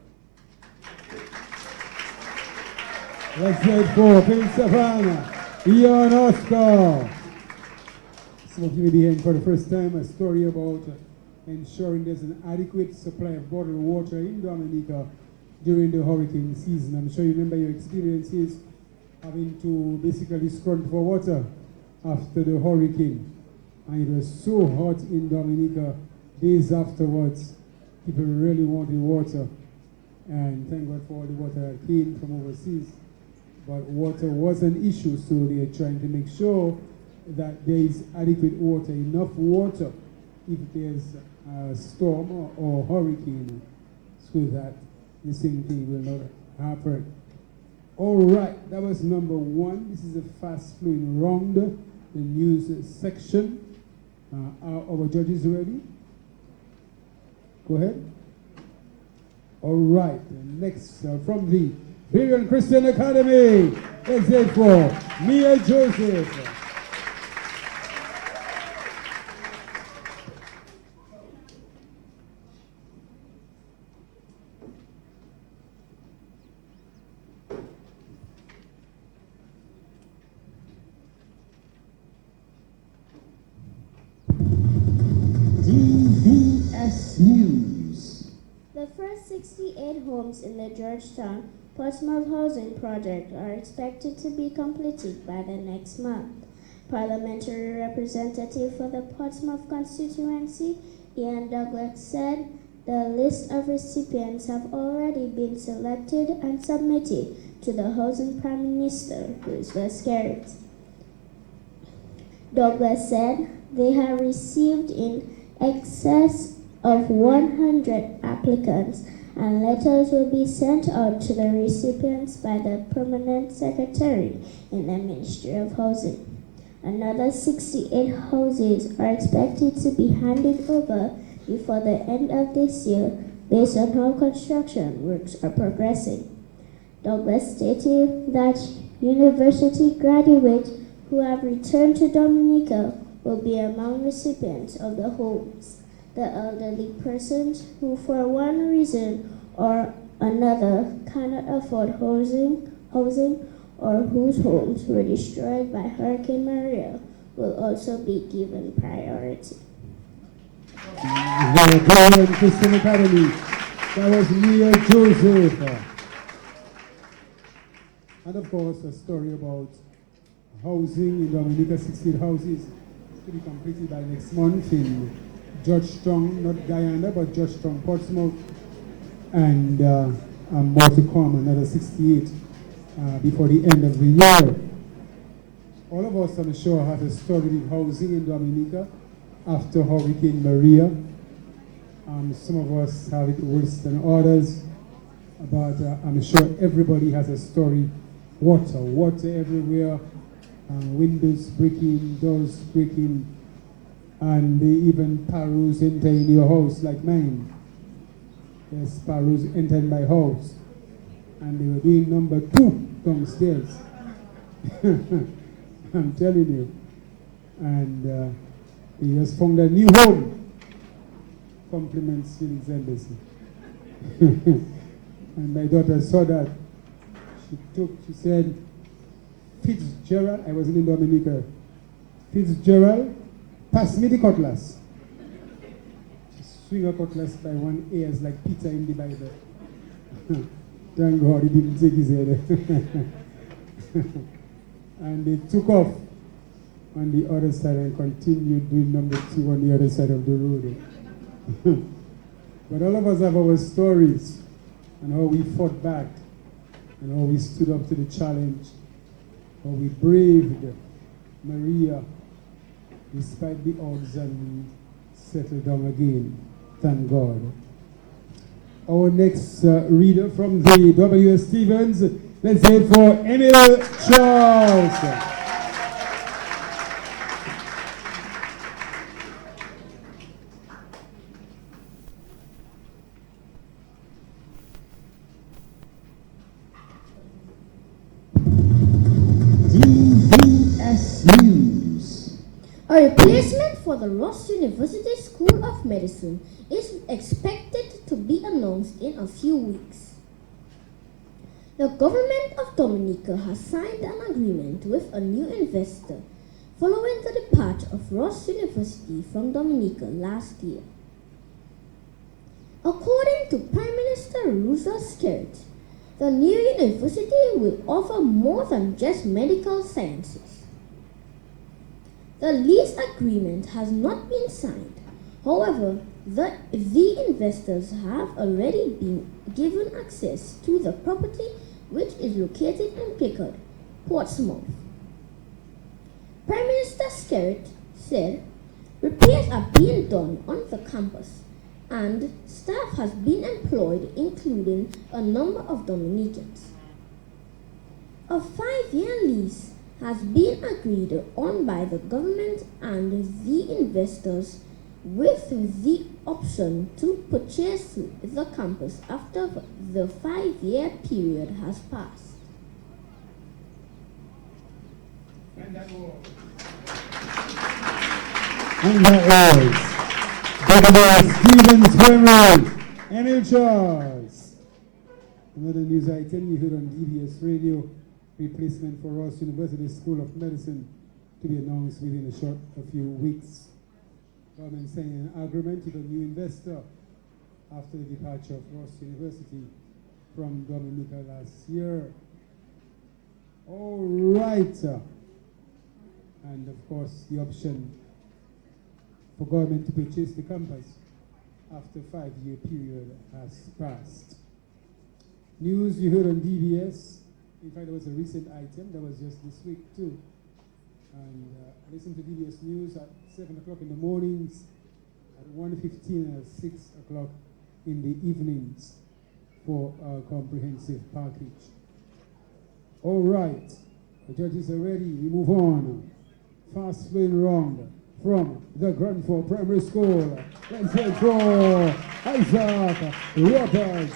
Let's get for Prince Savannah, Ian Oscar. Some of you may be hearing for the first time a story about ensuring there's an adequate supply of bottled water in Dominica during the hurricane season. I'm sure you remember your experiences having to basically scrunch for water after the hurricane. And it was so hot in Dominica days afterwards. People really wanted water. And thank God for all the water that came from overseas. But water was an issue, so they're trying to make sure that there is adequate water, enough water, if there's a storm or hurricane, so that the same thing will not happen. All right, that was number one. This is a fast-flowing round, the news section. Are our judges ready? Go ahead. All right, next from the Vivian Christian Academy, let's say for Mia Joseph. DBS News. The first 68 homes in the Georgetown Portsmouth Housing Project are expected to be completed by the next month. Parliamentary representative for the Portsmouth constituency, Ian Douglas, said the list of recipients have already been selected and submitted to the Housing Prime Minister, Roosevelt Skerrit. Douglas said they have received in excess of 100 applicants, and letters will be sent out to the recipients by the permanent secretary in the Ministry of Housing. Another 68 houses are expected to be handed over before the end of this year based on how construction works are progressing. Douglas stated that university graduates who have returned to Dominica will be among recipients of the homes. The elderly persons who for one reason or another cannot afford housing or whose homes were destroyed by Hurricane Maria will also be given priority. The Christian Academy. That was Mia Joseph. And of course, a story about housing in Dominica, 16 houses to be completed by next month in Georgetown, not Guyana, but Georgetown, Portsmouth, and more to come, another 68 before the end of the year. All of us, I'm sure, have a story with housing in Dominica after Hurricane Maria. Some of us have it worse than others, but I'm sure everybody has a story. Water everywhere, windows breaking, doors breaking, and even sparrows entering your house like mine. The sparrows entered my house, and they were doing number 2 downstairs. I'm telling you. And they just found a new home. Compliments Felix Embassy. And my daughter saw that. She said, Fitzgerald, I was in Dominica. Fitzgerald, pass me the cutlass. She swung a cutlass by one ears like Peter in the Bible. Thank God he didn't take his head. And they took off on the other side and continued doing number 2 on the other side of the road. But all of us have our stories and how we fought back and how we stood up to the challenge, how we braved Maria despite the odds and we settled down again. Thank God. Our next reader from the W.S. Stevens, let's say it for Emil Charles. the Ross University School of Medicine is expected to be announced in a few weeks. The government of Dominica has signed an agreement with a new investor following the departure of Ross University from Dominica last year. According to Prime Minister Roosevelt Skerrit, the new university will offer more than just medical sciences. The lease agreement has not been signed. However, the investors have already been given access to the property, which is located in Pickard, Portsmouth. Prime Minister Skerrit said repairs are being done on the campus and staff has been employed, including a number of Dominicans. A 5-year lease has been agreed on by the government and the investors, with the option to purchase the campus after the 5-year period has passed. And that was Dr. Stephen Squirrel, Emil Charles. Another news item you heard on DBS Radio, replacement for Ross University School of Medicine to be announced within a few weeks. Government signing an agreement with a new investor after the departure of Ross University from Dominica last year. All right. And of course, the option for government to purchase the campus after 5-year period has passed. News you heard on DBS. In fact, there was a recent item that was just this week too. And listen to DBS News at 7 o'clock in the mornings, at 1:15 and at 6 o'clock in the evenings for a comprehensive package. All right, the judges are ready. We move on. Fast flowing round from the Granford Primary School. Let's hear it for Isaac Roberts.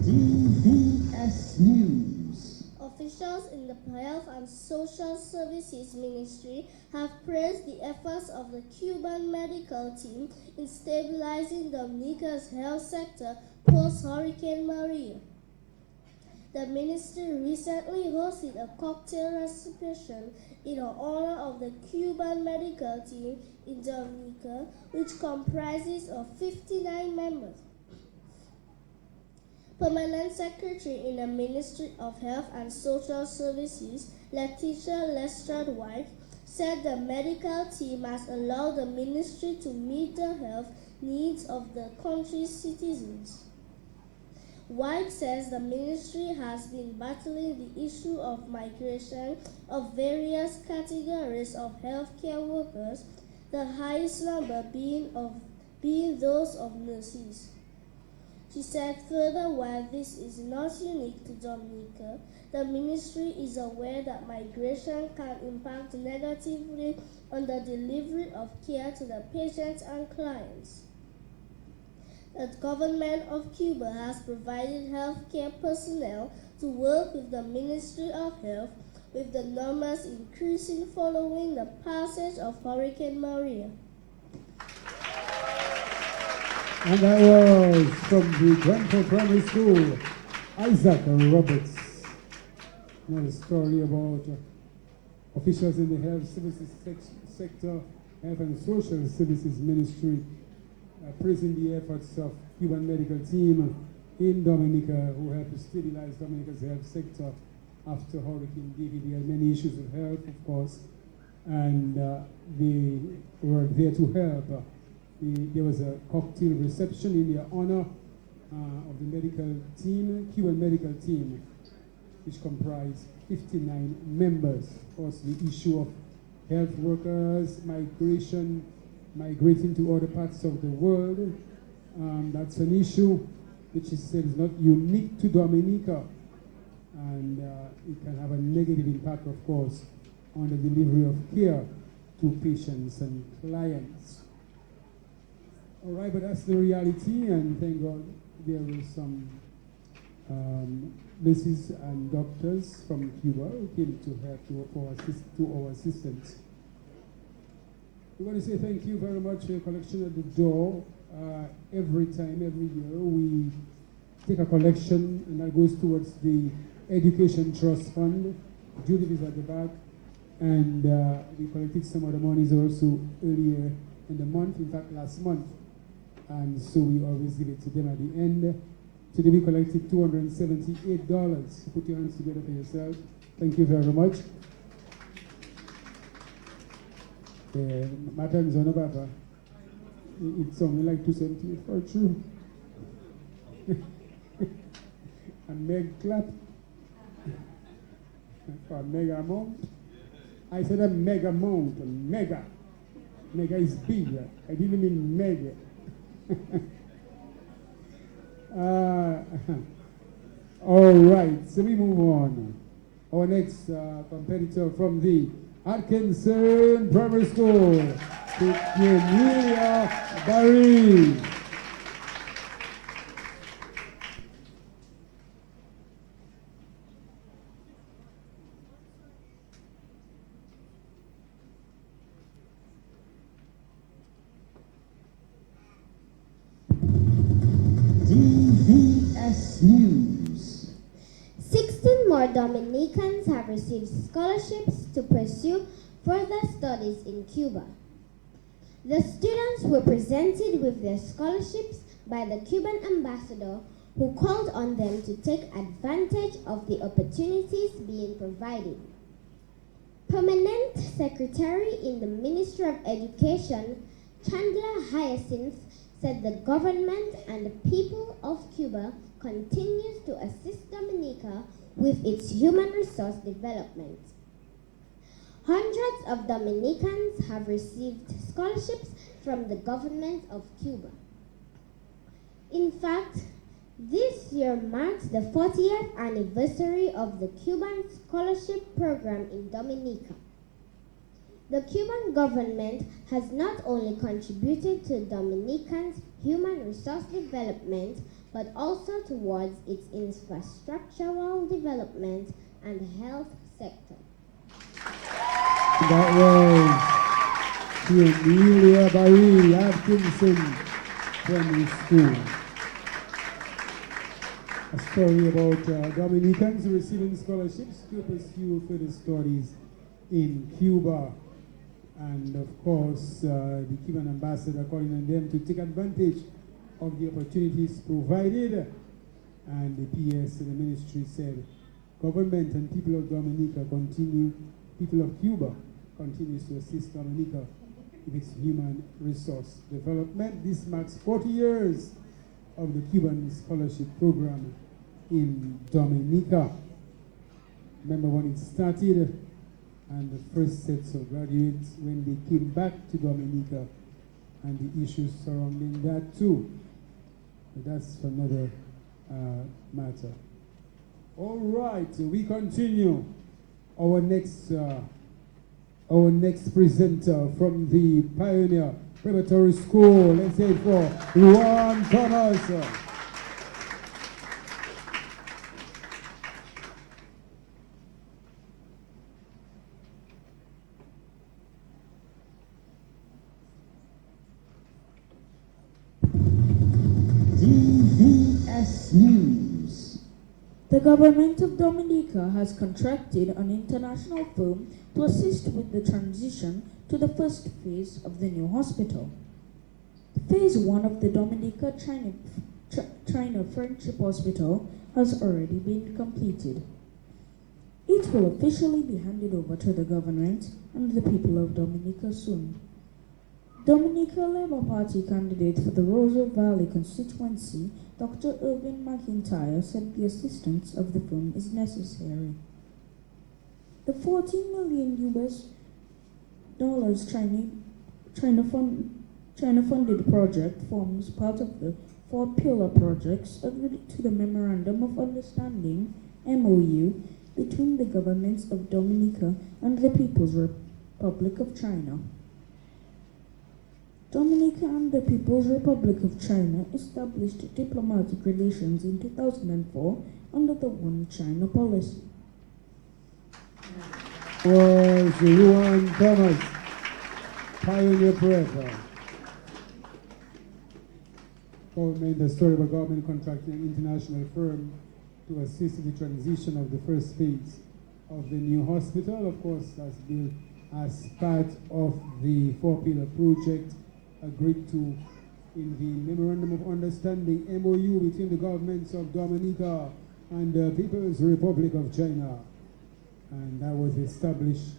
DBS News. Officials in the Health and Social Services Ministry have praised the efforts of the Cuban medical team in stabilizing Dominica's health sector post-Hurricane Maria. The ministry recently hosted a cocktail reception in honor of the Cuban medical team in Dominica, which comprises of 59 members. Permanent Secretary in the Ministry of Health and Social Services, Letitia Lestrade-White, said the medical team has allowed the ministry to meet the health needs of the country's citizens. White says the ministry has been battling the issue of migration of various categories of healthcare workers, the highest number being those of nurses. She said further, while this is not unique to Dominica, the ministry is aware that migration can impact negatively on the delivery of care to the patients and clients. The government of Cuba has provided healthcare personnel to work with the Ministry of Health, with the numbers increasing following the passage of Hurricane Maria. And that was from the Granford Primary School, Isaac Roberts. Another story about officials in the health services sector, health and social services ministry, praising the efforts of Cuban medical team in Dominica who helped to stabilize Dominica's health sector after Hurricane David. We had many issues with health, of course, and they were there to help. There was a cocktail reception in their honor of the medical team, Cuban medical team, which comprised 59 members. Of course, the issue of health workers, migrating to other parts of the world, that's an issue which is said is not unique to Dominica, and it can have a negative impact, of course, on the delivery of care to patients and clients. All right, but that's the reality, and thank God there were some nurses and doctors from Cuba who came to help to our assistance. We want to say thank you very much for your collection at the door. Every time, every year, we take a collection, and that goes towards the Education Trust Fund. Judith is at the back, and we collected some of the monies also earlier in the month, in fact last month, and so we always give it to them at the end. Today we collected $278. Put your hands together for yourself. Thank you very much. My time is on the back. It's only like 278 for true. And Meg clap. For a mega amount. I said a mega amount. Mega. Mega is big. I didn't mean mega. All right, so we move on. Our next competitor from the Atkinson Primary School, Emilia Barry. DBS News. 16 more Dominicans have received scholarships to pursue further studies in Cuba. The students were presented with their scholarships by the Cuban ambassador, who called on them to take advantage of the opportunities being provided. Permanent Secretary in the Ministry of Education, Chandler Hyacinth, said the government and the people of Cuba continues to assist Dominica with its human resource development. Hundreds of Dominicans have received scholarships from the government of Cuba. In fact, this year marks the 40th anniversary of the Cuban Scholarship Program in Dominica. The Cuban government has not only contributed to Dominicans' human resource development, but also towards its infrastructural development and health sector. That was Emilia Barry, Atkinson Primary School. A story about Dominicans receiving scholarships to pursue further studies in Cuba. And of course, the Cuban ambassador calling on them to take advantage of the opportunities provided. And the PS in the ministry said, government and people of Dominica people of Cuba continues to assist Dominica with its human resource development. This marks 40 years of the Cuban scholarship program in Dominica. Remember when it started, and the first sets of graduates when they came back to Dominica, and the issues surrounding that too. But that's another matter. All right, we continue. Our next presenter from the Pioneer Preparatory School. Let's say for Juan Thomas. DBS News. The government of Dominica has contracted an international firm to assist with the transition to the first phase of the new hospital. Phase 1 of the Dominica China Friendship Hospital has already been completed. It will officially be handed over to the government and the people of Dominica soon. Dominica Labour Party candidate for the Roseau Valley constituency, Dr. Irvin McIntyre, said the assistance of the firm is necessary. The $14 million China-funded project forms part of the 4 pillar projects agreed to the Memorandum of Understanding (MOU) between the governments of Dominica and the People's Republic of China. Dominica and the People's Republic of China established diplomatic relations in 2004 under the One China policy. Was Ruan Thomas, pioneer professor. Government, the story of a government contracting an international firm to assist in the transition of the first phase of the new hospital. Of course, that's built as part of the four-pillar project agreed to in the Memorandum of Understanding, MOU, between the governments of Dominica and the People's Republic of China. And that was established,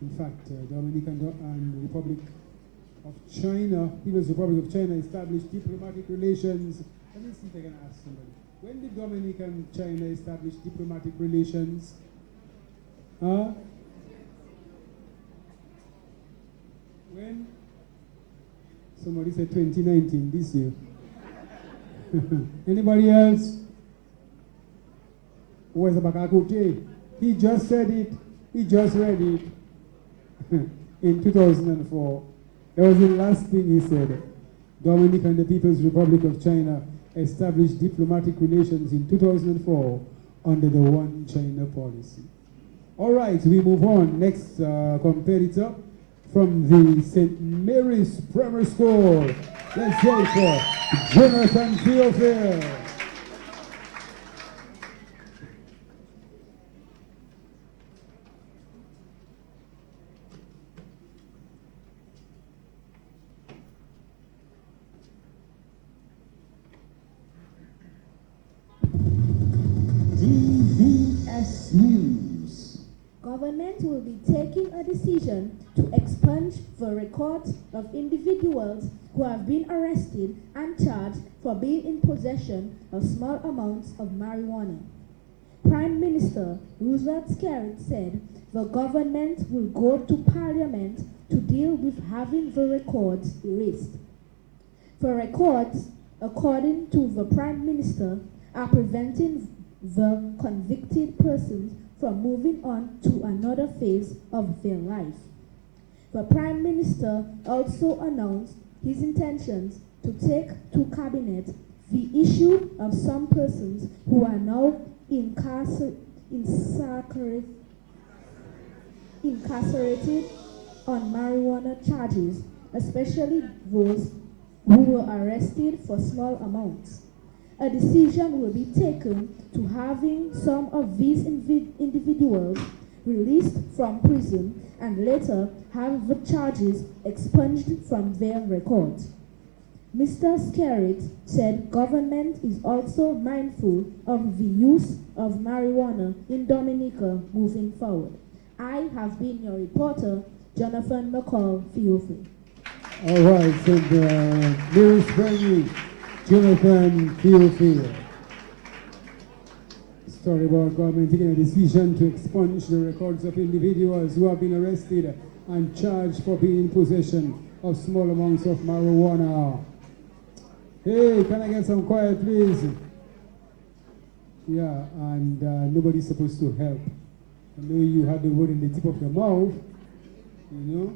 in fact, Dominican and the Republic of China, People's Republic of China established diplomatic relations. Let me see if I can ask somebody. When did Dominica and China establish diplomatic relations? Huh? When? Somebody said 2019, this year. Anybody else? Where's the Bakakote? He just said it. He just read it. In 2004. That was the last thing he said. Dominica and the People's Republic of China established diplomatic relations in 2004 under the One China policy. All right, we move on. Next competitor from the St. Mary's Primary School. Let's go for Jonathan Theophile. DBS News. Government will be taking a decision to expunge the records of individuals who have been arrested and charged for being in possession of small amounts of marijuana. Prime Minister Roosevelt Skerrit said the government will go to Parliament to deal with having the records erased. The records, according to the Prime Minister, are preventing the convicted persons from moving on to another phase of their life. The Prime Minister also announced his intentions to take to Cabinet the issue of some persons who are now incarcerated on marijuana charges, especially those who were arrested for small amounts. A decision will be taken to having some of these individuals released from prison and later have the charges expunged from their records. Mr. Skerrit said government is also mindful of the use of marijuana in Dominica moving forward. I have been your reporter, Jonathan McCall Theophile. All right, so the Mary's Primary, Jonathan Theophile. Story about government taking a decision to expunge the records of individuals who have been arrested and charged for being in possession of small amounts of marijuana. Hey, can I get some quiet, please? Yeah, and nobody's supposed to help. I know you have the word in the tip of your mouth, you know,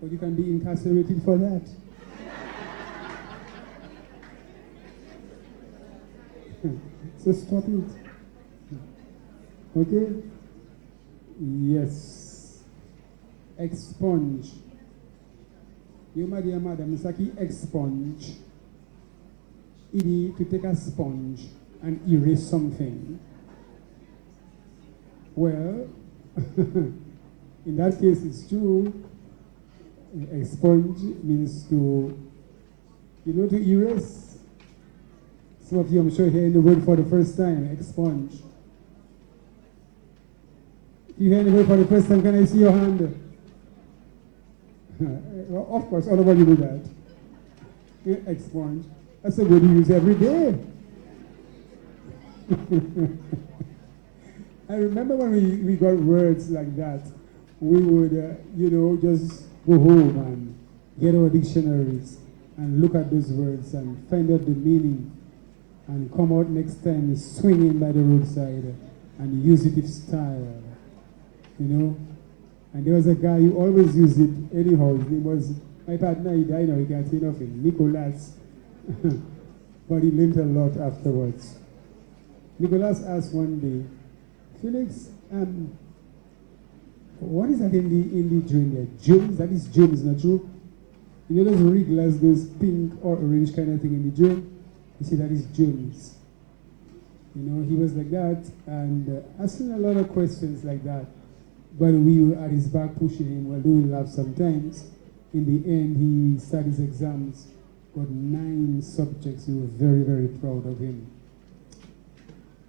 but you can be incarcerated for that. So stop it. Okay? Yes. Expunge. You, my dear madam, Misaki, expunge. It is to take a sponge and erase something. Well, in that case, it's true. Expunge means to, to erase. Some of you, I'm sure, hearing the word for the first time, expunge. If you hear the word for the first time, can I see your hand? Well, of course, all of you do that. Expunge. That's a word you use every day. I remember when we got words like that, we would, just go home and get our dictionaries and look at those words and find out the meaning and come out next time swinging by the roadside and use it with style, you know. And there was a guy who always used it anyhow. His name was, my partner, he died now, he can't say nothing, Nicholas. But he learned a lot afterwards. Nicholas asked one day, Felix, what is that in the drink there? Jones? That is Jones, not true? You know those regulars, those pink or orange kind of thing in the drink? He said that is Jones. You know, he was like that and asking a lot of questions like that. But we were at his back pushing him, well, doing laugh sometimes. In the end, he started his exams, got 9 subjects. We were very, very proud of him.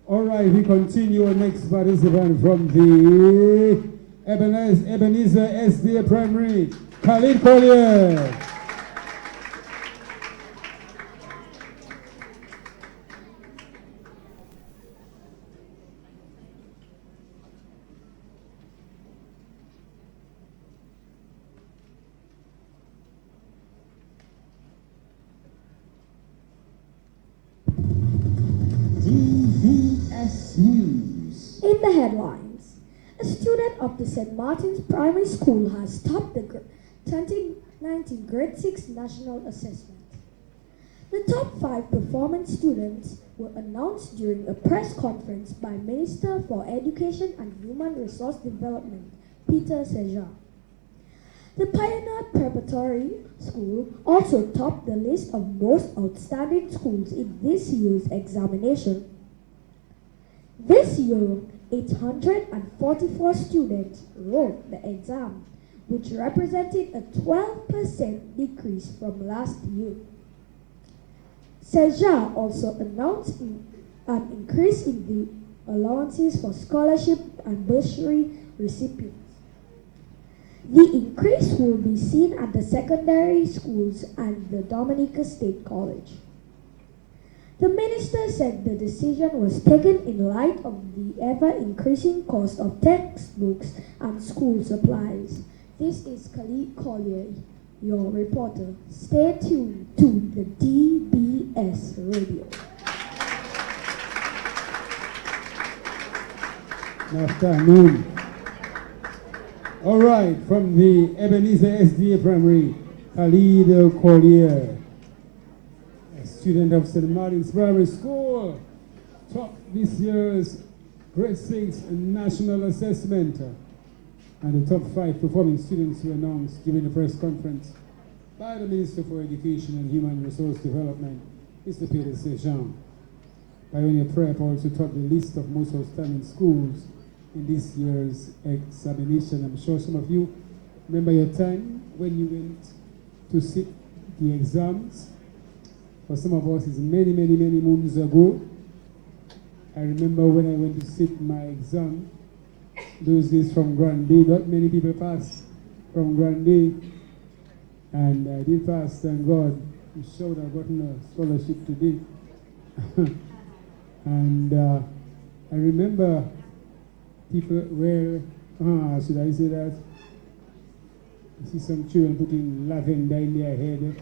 All right, we continue. Our next participant from the Ebenezer SDA Primary, Khalid Collier. DBS News. In the headlines, a student of the St. Martin's Primary School has topped the 2019 Grade 6 National Assessment. The top 5 performing students were announced during a press conference by Minister for Education and Human Resource Development, Peter Seja. The Pioneer Preparatory School also topped the list of most outstanding schools in this year's examination. This year, 844 students wrote the exam, which represented a 12% decrease from last year. Seja also announced an increase in the allowances for scholarship and bursary recipients. The increase will be seen at the secondary schools and the Dominica State College. The minister said the decision was taken in light of the ever-increasing cost of textbooks and school supplies. This is Khalid Collier, your reporter. Stay tuned to the DBS Radio. Good afternoon. All right, from the Ebenezer SDA Primary, Khalid Collier, a student of St. Martin's Primary School, topped this year's Grade 6 National Assessment. And the top 5 performing students were announced during the press conference by the Minister for Education and Human Resource Development, Mr. Peter Sejan. Pioneer Prep also topped the list of most outstanding schools in this year's examination. I'm sure some of you remember your time when you went to sit the exams. For some of us, it's many, many, many moons ago. I remember when I went to sit my exam, those days from Grande, not many people passed from Grande, and I did pass, thank God. I'm sure I've gotten a scholarship today. And I remember people were, should I say that? I see some children putting lavender in their head.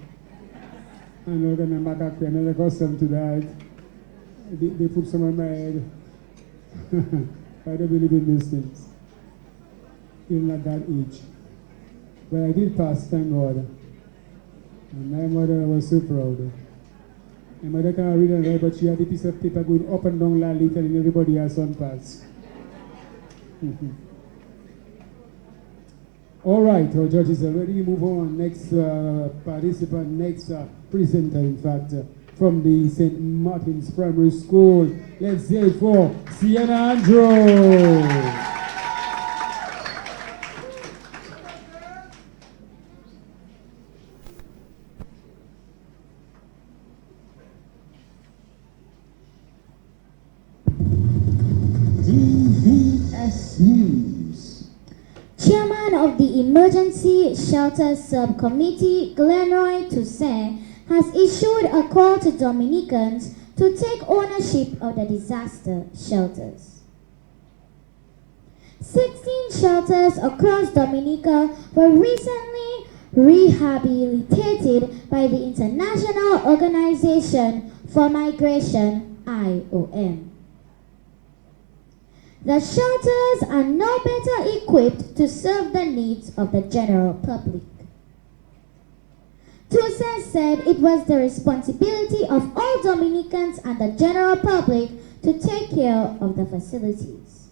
And I remember back then, and I got some to that. They put some on my head. I don't believe in these things. Even at that age. But I did pass, thank God. And my mother was so proud. My mother can't read and write, but she had a piece of paper going up and down loudly telling everybody her son passed. All right, our judges are ready to move on. Next participant, next presenter, in fact, from the St. Martin's Primary School. Let's hear it for Sienna Andrew. DBS News. Chairman of the Emergency Shelter Subcommittee, Glenroy Toussaint, has issued a call to Dominicans to take ownership of the disaster shelters. 16 shelters across Dominica were recently rehabilitated by the International Organization for Migration, IOM. The shelters are no better equipped to serve the needs of the general public. Tusa said it was the responsibility of all Dominicans and the general public to take care of the facilities.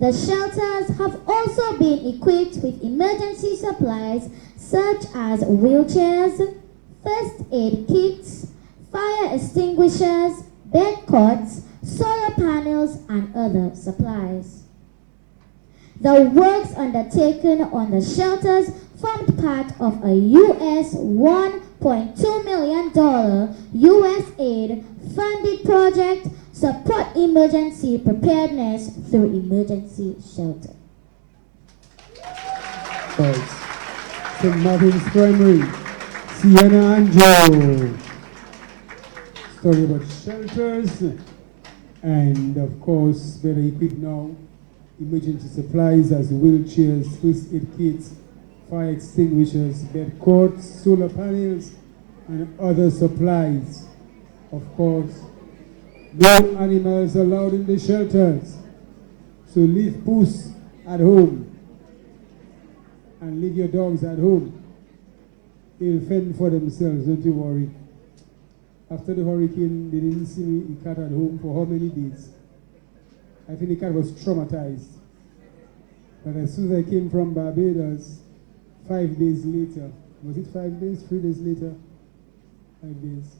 The shelters have also been equipped with emergency supplies such as wheelchairs, first aid kits, fire extinguishers, bed cots, solar panels, and other supplies. The works undertaken on the shelters formed part of a US $1.2 million US aid funded project support emergency preparedness through emergency shelter. St. Martin's Primary, Sienna and Joe. Story about shelters and of course better equipped now. Emergency supplies as wheelchairs, first aid kits, fire extinguishers, bed cots, solar panels, and other supplies. Of course, no animals allowed in the shelters. So leave puss at home and leave your dogs at home. They'll fend for themselves, don't you worry. After the hurricane, they didn't see the cat at home for how many days? I think the cat was traumatized. But as soon as I came from Barbados, 5 days later, was it 5 days? 3 days later? 5 days.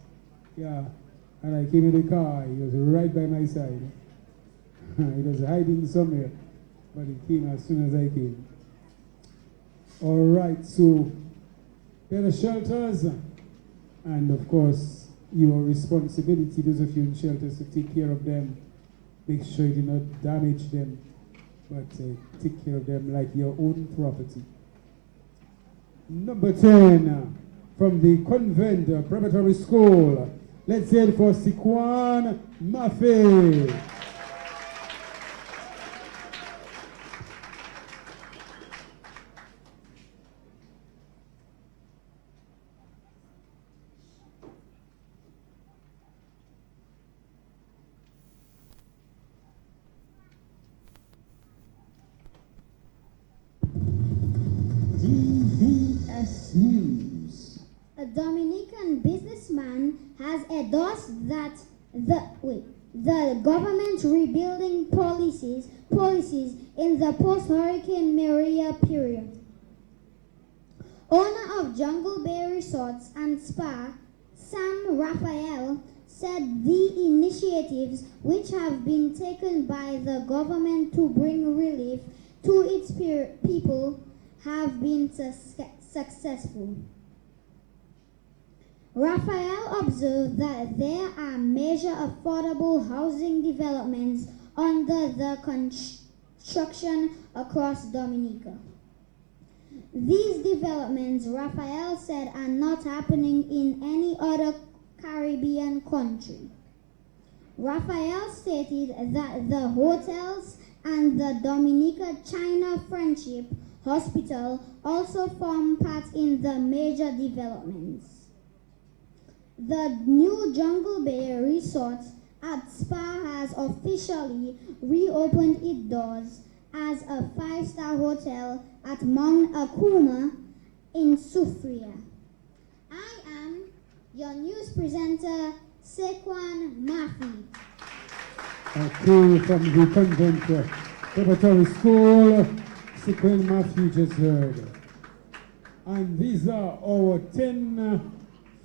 Yeah. And I came in the car, he was right by my side. He was hiding somewhere, but he came as soon as I came. All right, so better shelters, and of course, your responsibility, those of you in shelters, to take care of them. Make sure you do not damage them, but take care of them like your own property. Number 10, from the convent preparatory school, let's hear it for Sikwan Mafe. DBS News. A Dominican businessman has endorsed that the government's rebuilding policies in the post-Hurricane Maria period. Owner of Jungle Bay Resorts and Spa, Sam Raphael, said the initiatives which have been taken by the government to bring relief to its people have been successful. Raphael observed that there are major affordable housing developments under the construction across Dominica. These developments, Raphael said, are not happening in any other Caribbean country. Raphael stated that the hotels and the Dominica China Friendship Hospital also form part in the major developments. The new Jungle Bay Resort at Spa has officially reopened its doors as a 5-star hotel at Mount Akuma in Sufria. I am your news presenter, Sekwan Mafi. Okay, from the convent preparatory school, Sekwan Mafi just heard. And these are our 10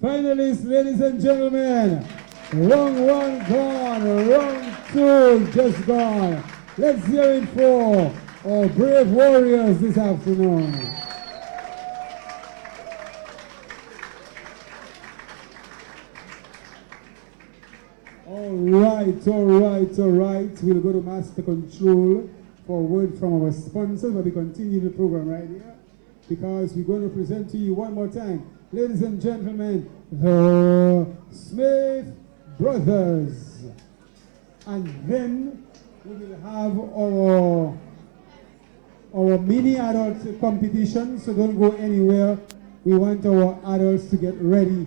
finalists, ladies and gentlemen. Round 1 gone, round 2 just gone. Let's hear it for our brave warriors this afternoon. All right. We'll go to Master Control for a word from our sponsors, but we continue the program right here because we're going to present to you one more time. Ladies and gentlemen, the Smith Brothers. And then we will have our mini adult competition, so don't go anywhere. We want our adults to get ready.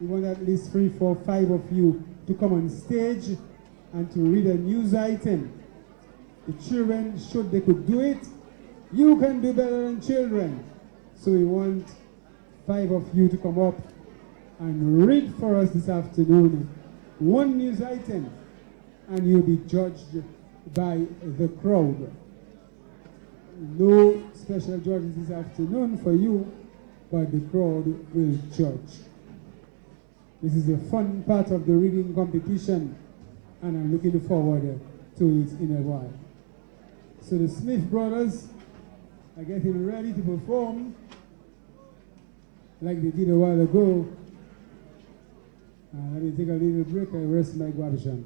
We want at least 3, 4, 5 of you to come on stage and to read a news item. The children, should they could do it, you can do better than children. So we want 5 of you to come up and read for us this afternoon one news item, and you'll be judged by the crowd. No special judges this afternoon for you, but the crowd will judge. This is the fun part of the reading competition, and I'm looking forward to it in a while. So the Smith brothers are getting ready to perform like they did a while ago. Let me take a little break and rest my guabishan.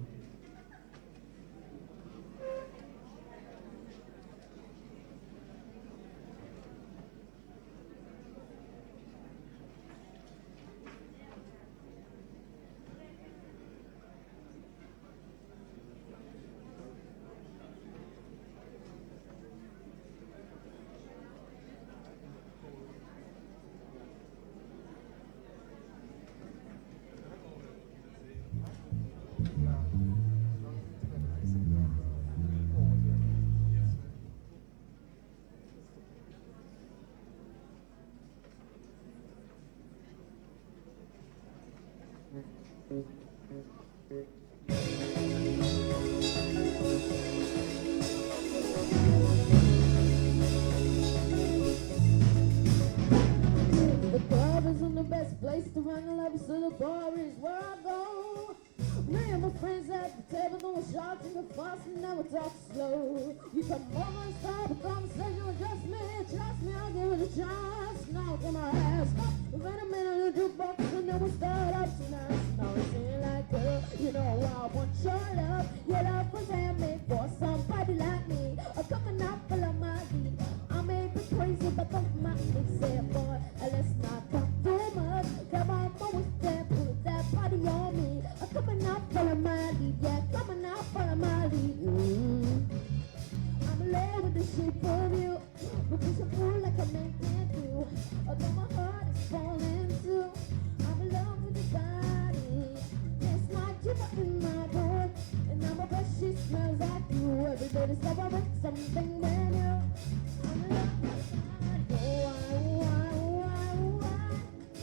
The club isn't the best place to find a love, so the bar is where I go. Me and my friends at the table, doing shots and the fuss, and then we talk slow. You come over and start a conversation with just me, I'll give it a chance. Now come my ass up, wait a minute, the jukebox, and then we start up tonight. Now it's singing like, girl, you know I want your love was handmade for somebody like me. Coming up full of my lead, I may be crazy, but don't mind me, say boy, let's not talk too much. Come on, boy, put that body on me. Coming up full of my lead, yeah, coming up full of my lead. I'm in love with the shape of you, because you're cool like a man can't do. Although my heart is falling too, I'm in love with your body. It's like you up in my door, and I'm a bet she smells like you. Every day discovering something brand new. I'm in love with your body.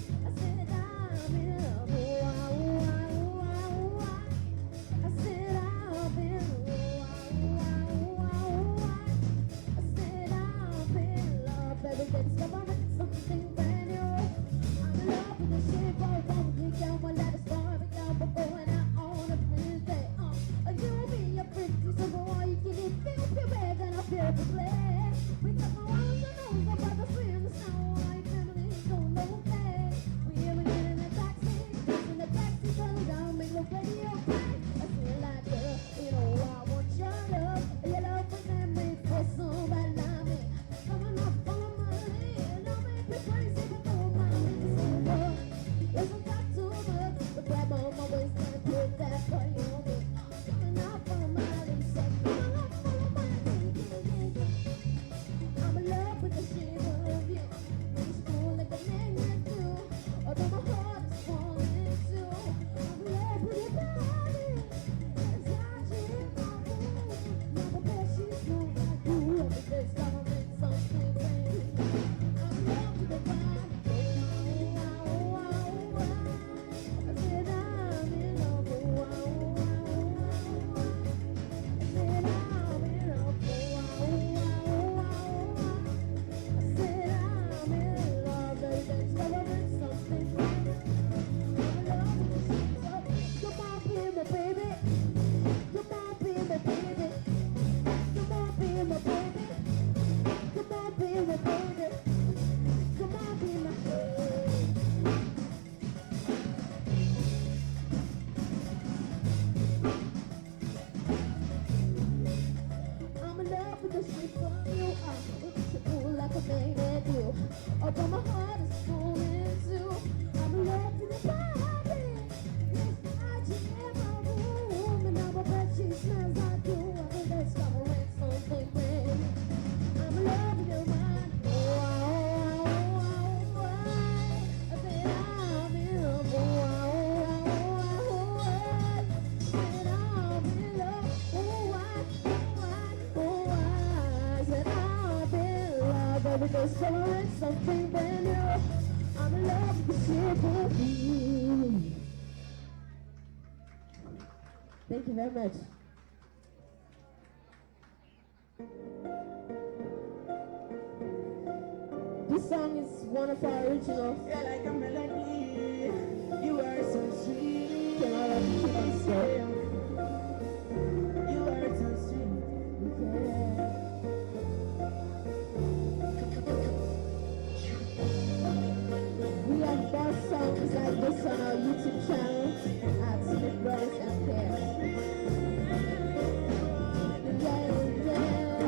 I said I'm in love. I said I've been. I said I've been love. Every day discovering something brand new. I'm in love with the shape of you. Can't let us go. Every time we're going out on a Wednesday. You be a pretty so boy, you can feel big and I feel the play. We got my arms discovering something brand new. I'm in love with the shape of you. Thank you very much. This song is one of our originals. You're like a melody. You are so sweet. Came out of the Children's Show. You are so sweet. Yeah. We have more songs like this on our YouTube channel at Smith Brothers MKS. Yeah, yeah.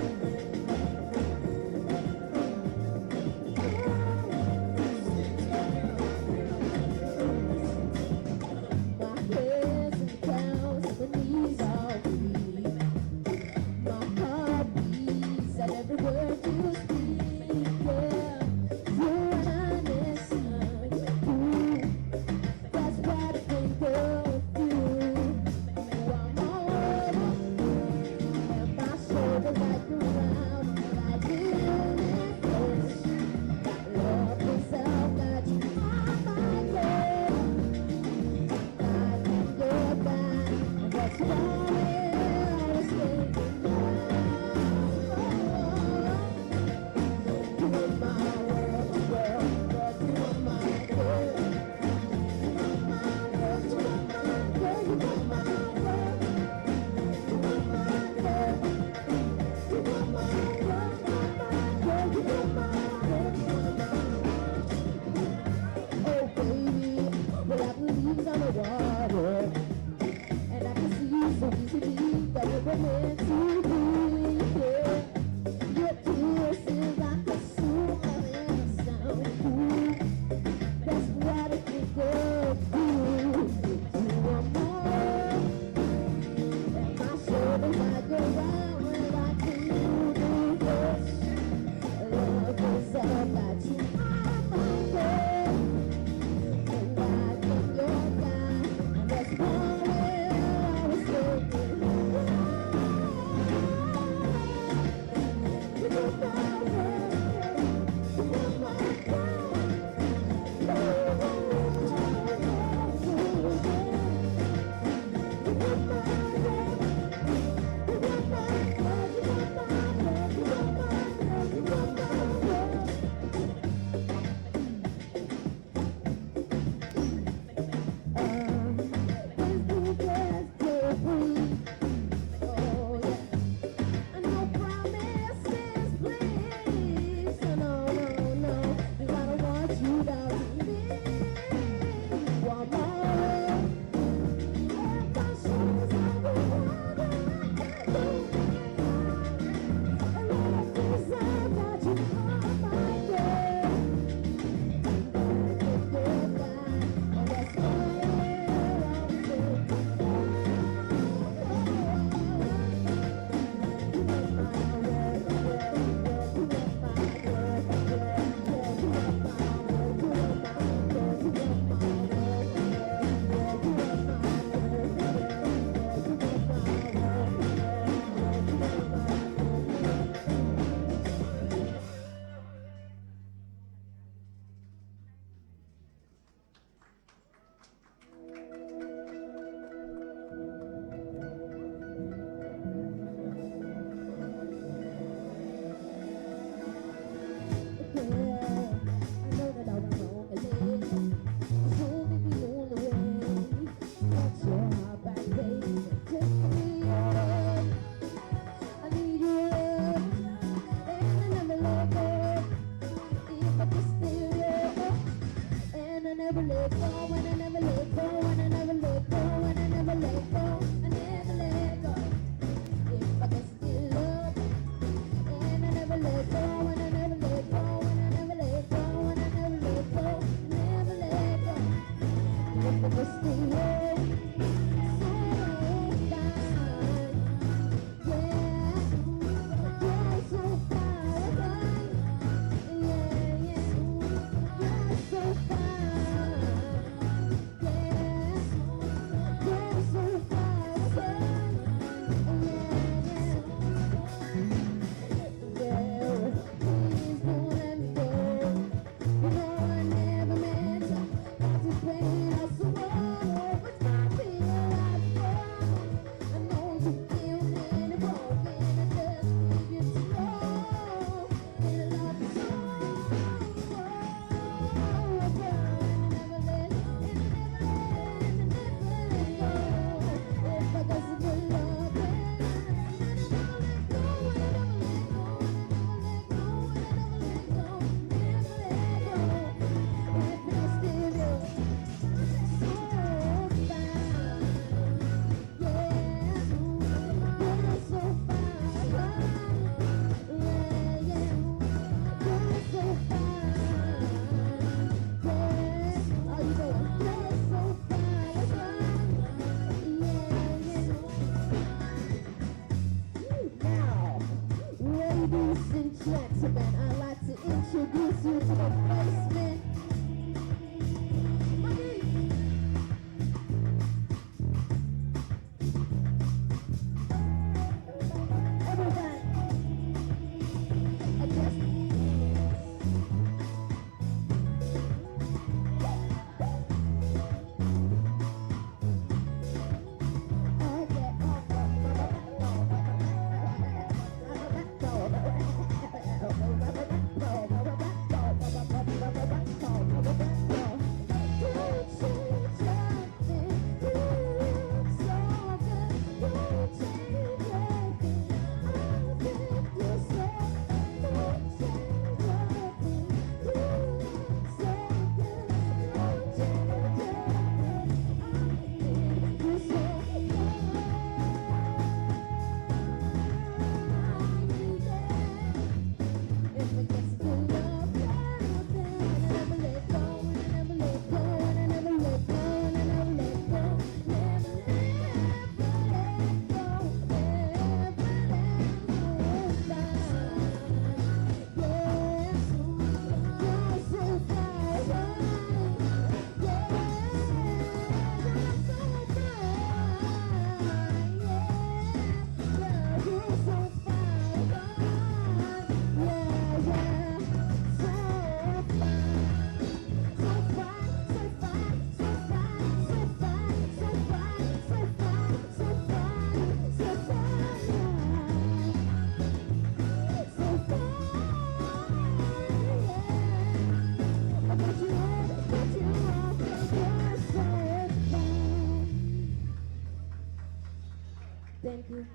Thank you.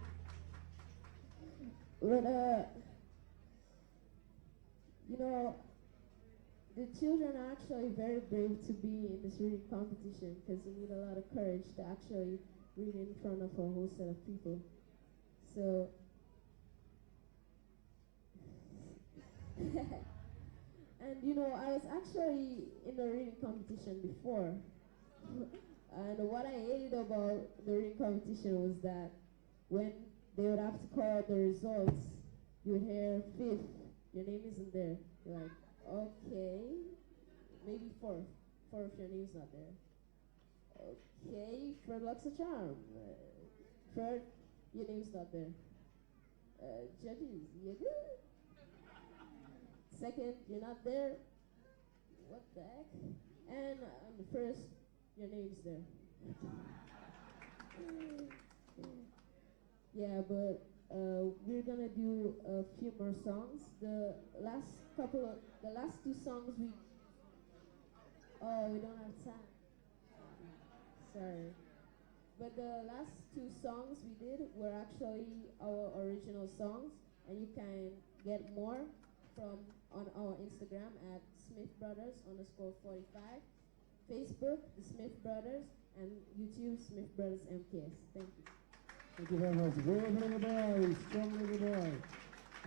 But you know, the children are actually very brave to be in this reading competition because you need a lot of courage to actually read in front of a whole set of people. So, and you know, I was actually in the reading competition before. And what I hated about the reading competition was that when they would have to call out the results, you would hear fifth, your name isn't there. You're like, okay, maybe fourth. Fourth, your name's not there. Okay, Fred Luck's a charm. Third, your name's not there. Judges, you good? Second, you're not there. What the heck? And on the first, your name's there. Yeah, but we're gonna do a few more songs. The last two songs we don't have time. Sorry. But the last two songs we did were actually our original songs, and you can get more from on our Instagram at smithbrothers_45, Facebook, The Smith Brothers, and YouTube, Smith Brothers MKS. Thank you. Thank you very much. Brave little boy, strong little boy.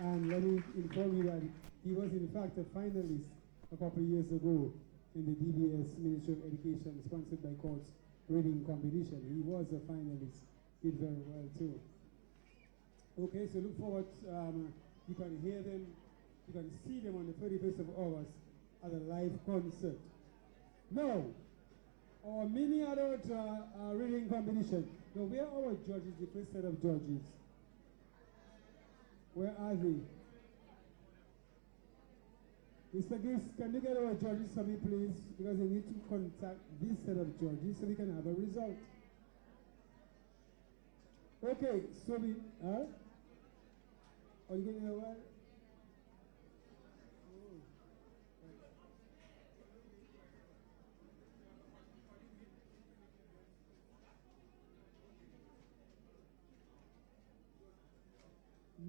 And let me inform you that he was in fact a finalist a couple of years ago in the DBS Ministry of Education sponsored by Courts reading competition. He was a finalist. Did very well too. Okay, so look forward. You can hear them, you can see them on the 31st of August at a live concert. Now, our mini adult reading competition. Now, where are our judges, the first set of judges? Where are they? Mr. Gibbs, can you get our judges for me, please? Because they need to contact this set of judges so we can have a result. Okay, so we, are you going to know what?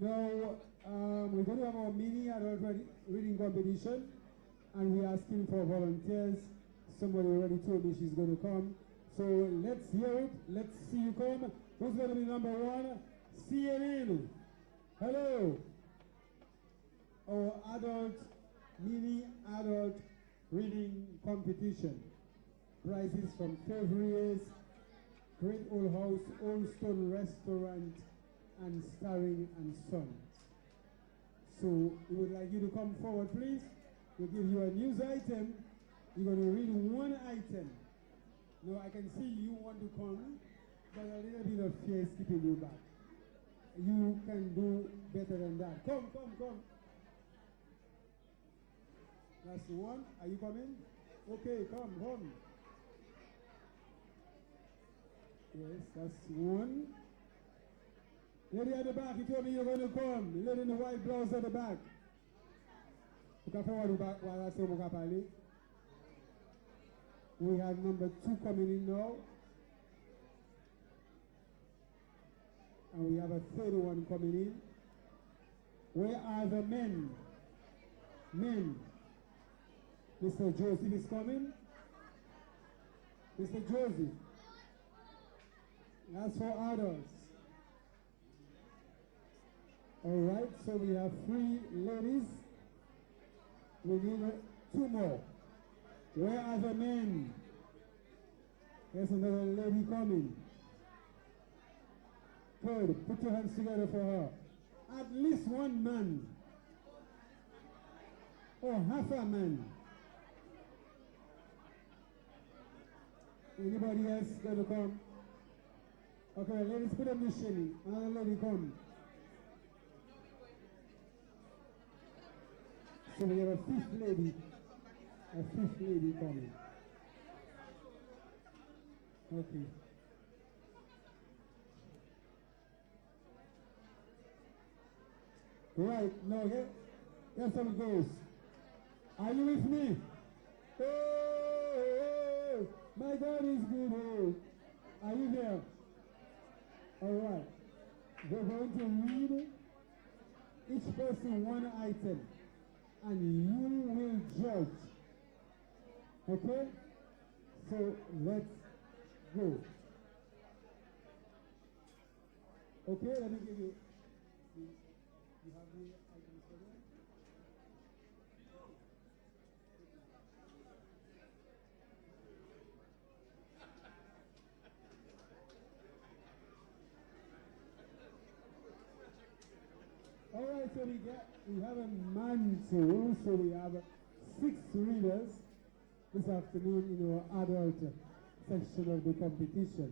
Now, we're going to have our mini adult reading competition, and we're asking for volunteers. Somebody already told me she's going to come. So let's hear it. Let's see you come. Who's going to be number one? CNN. Hello. Our mini adult reading competition. Prizes from Fevriers, Great Old House, Old Stone Restaurant, and Starring and Sons. So we would like you to come forward, please. We'll give you a news item. You're going to read one item. Now I can see you want to come, but a little bit of fear is keeping you back. You can do better than that. Come. That's one. Are you coming? Okay, come. Yes, that's one. Lady at the back, you told me you're going to come. The lady in the white blouse at the back. We have number 2 coming in now. And we have a third one coming in. Where are the men? Mr. Joseph is coming. Mr. Joseph. That's for adults. All right, so we have 3 ladies. We need 2 more. Where are the men? There's another lady coming. Good, put your hands together for her. At least 1 man. Or half a man. Anybody else gonna come? Okay, ladies, put them in shimmy. Another lady come. So we have a 5th lady coming. Okay. Right, now here's how it goes. Are you with me? Oh, my God is good. Oh. Are you there? All right. We're going to read each person one item, and you will judge. Okay? So let's go. Okay, let me give you. You have the items for them? All right, so we have a mantle, so we have 6 readers this afternoon in our adult section of the competition.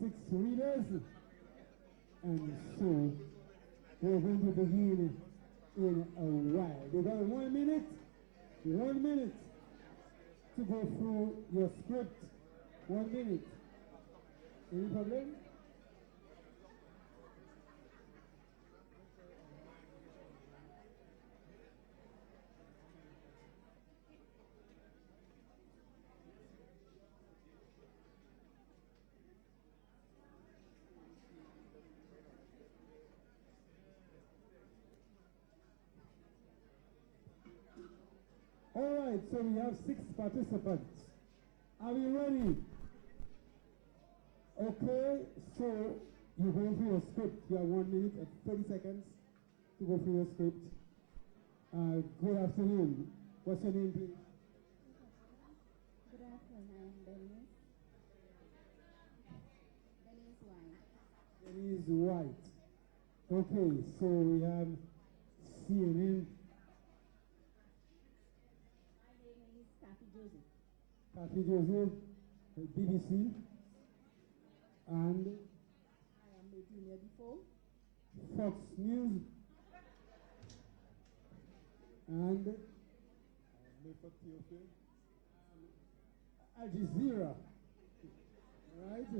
6 readers, and so we're going to begin in a while. They got 1 minute to go through your script. 1 minute. Any problem? All right, so we have 6 participants. Are we ready? Okay, so you go through your script. You have 1 minute and 30 seconds to go through your script. Good afternoon. What's your name, please? Good afternoon, Denise. Denise White. Denise White. Okay, so we have CNN. Kathy Joseph, BBC, and I am Medina Defoe. Fox News, and Al Jazeera, right?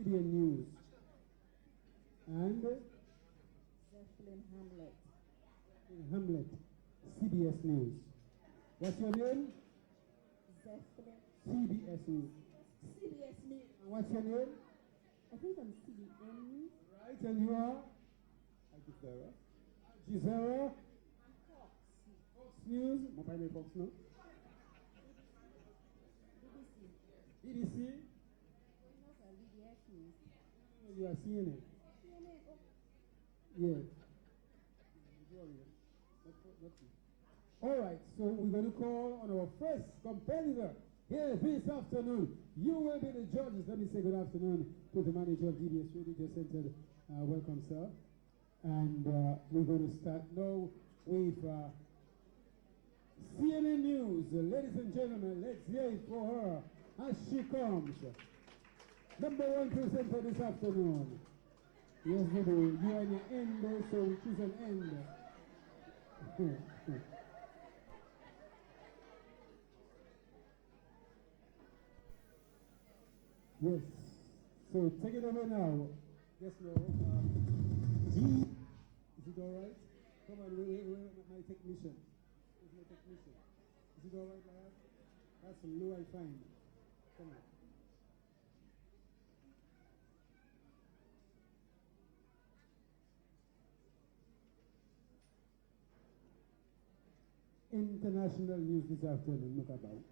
CBN News, and Zeppelin Hamlet. Hamlet. CBS News. What's your name? Zeppelin. CBS News. CBS News. And what's your name? I think I'm CBN News. Right, and you are? Gisera. Gisera. Fox. Fox News. Mobile Fox, no? BBC. BBC. DBS News. You are CNN. CNN. Oh. Yeah. All right, so we're going to call on our first competitor here this afternoon. You will be the judges. Let me say good afternoon to the manager of DBS Radio just entered. Welcome, sir. And we're going to start now with CNN News. Ladies and gentlemen, let's hear it for her as she comes. Number 1 presenter this afternoon. Yes, we do. You are in the end, so we choose an end. Yes. So take it over now. Yes, no. Is it all right? Come on, wait, my technician. Where's my technician? Is it all right, lad? That's low I find. Come on. International news this afternoon, look about.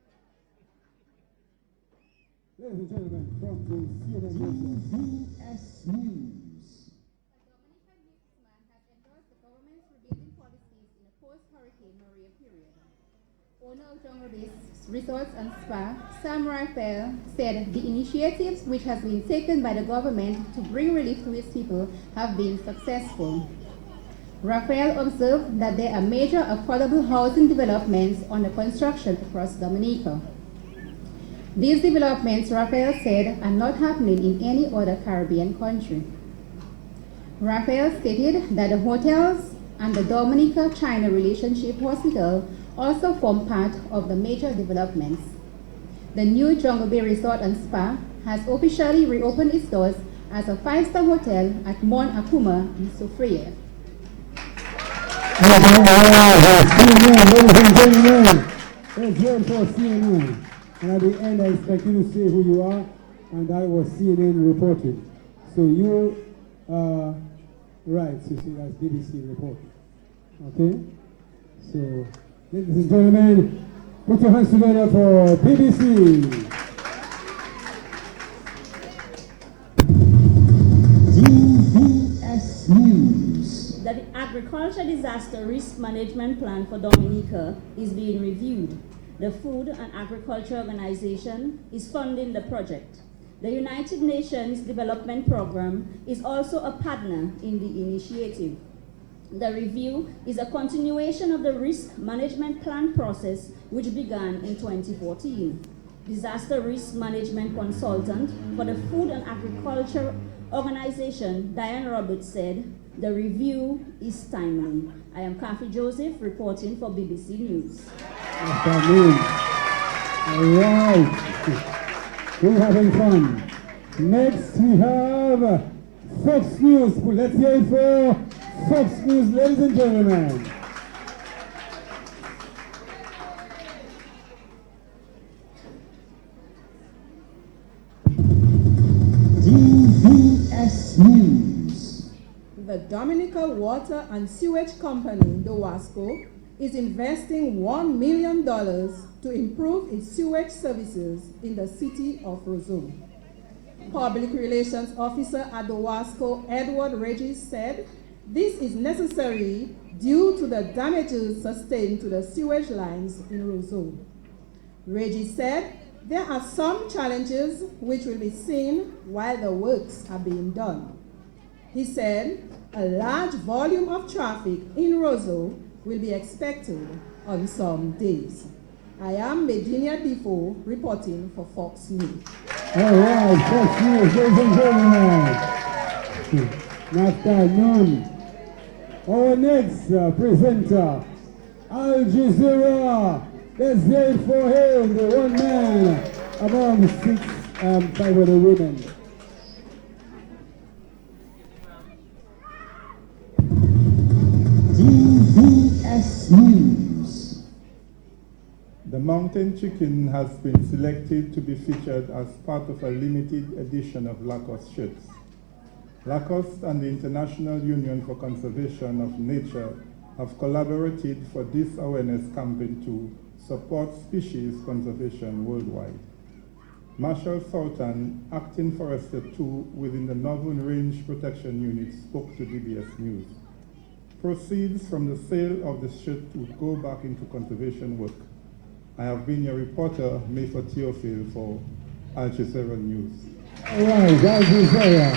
Ladies and gentlemen, from the CNN DBS News. Dominica businessman has endorsed the government's rebuilding policies in a post-Hurricane Maria period. Owner of Jungle Base Resorts and Spa, Sam Raphael, said the initiatives which has been taken by the government to bring relief to its people have been successful. Raphael observed that there are major affordable housing developments under construction across Dominica. These developments, Raphael said, are not happening in any other Caribbean country. Raphael stated that the hotels and the Dominica-China Relationship Hospital also form part of the major developments. The new Jungle Bay Resort and Spa has officially reopened its doors as a 5-star hotel at Mon Akuma in Soufriere. Ladies and gentlemen, let's hear for CNN. And at the end, I expect you to say who you are, and that was CNN reporting. So you, right, so see, that's BBC reporting. Okay? So, ladies and gentlemen, put your hands together for BBC. DBS News. That the Agriculture Disaster Risk Management Plan for Dominica is being reviewed. The Food and Agriculture Organization is funding the project. The United Nations Development Program is also a partner in the initiative. The review is a continuation of the risk management plan process which began in 2014. Disaster risk management consultant for the Food and Agriculture Organization, Diane Roberts, said, "The review is timely." I am Kathy Joseph reporting for BBC News. Afternoon. All right. We're having fun. Next we have Fox News. Let's hear it for Fox News, ladies and gentlemen. DBS News. The Dominica Water and Sewage Company, DOWASCO, is investing $1 million to improve its sewage services in the city of Roseau. Public Relations Officer at DOWASCO, Edward Regis, said this is necessary due to the damages sustained to the sewage lines in Roseau. Regis said there are some challenges which will be seen while the works are being done. He said a large volume of traffic in Roseau will be expected on some days. I am Medina Defoe reporting for Fox News. All right, Fox News, ladies and gentlemen. Good afternoon. Our next presenter, Al Jazeera. Let's hear it for him, the one man among 5 other women. DBS News. The mountain chicken has been selected to be featured as part of a limited edition of Lacoste shirts. Lacoste and the International Union for Conservation of Nature have collaborated for this awareness campaign to support species conservation worldwide. Marshall Sultan, acting Forester 2 within the Northern Range Protection Unit, spoke to DBS News. Proceeds from the sale of the shirt would go back into conservation work. I have been your reporter, Mayfor Theophile, for Al Jazeera News. All right, Al Jazeera.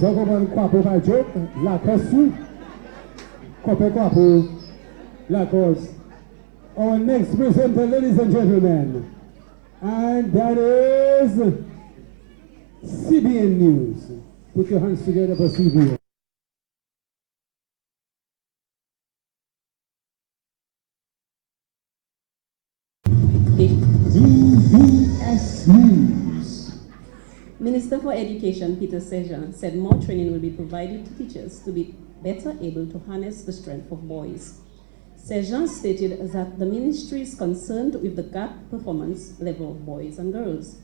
So come on, kwapo ka joke, Lacoste, kwapo, Lacoste. Our next presenter, ladies and gentlemen, and that is CBN News. Put your hands together for CBN. DBS News. Minister for Education Peter Sejan said more training will be provided to teachers to be better able to harness the strength of boys. Sejan stated that the ministry is concerned with the gap performance level of boys and girls.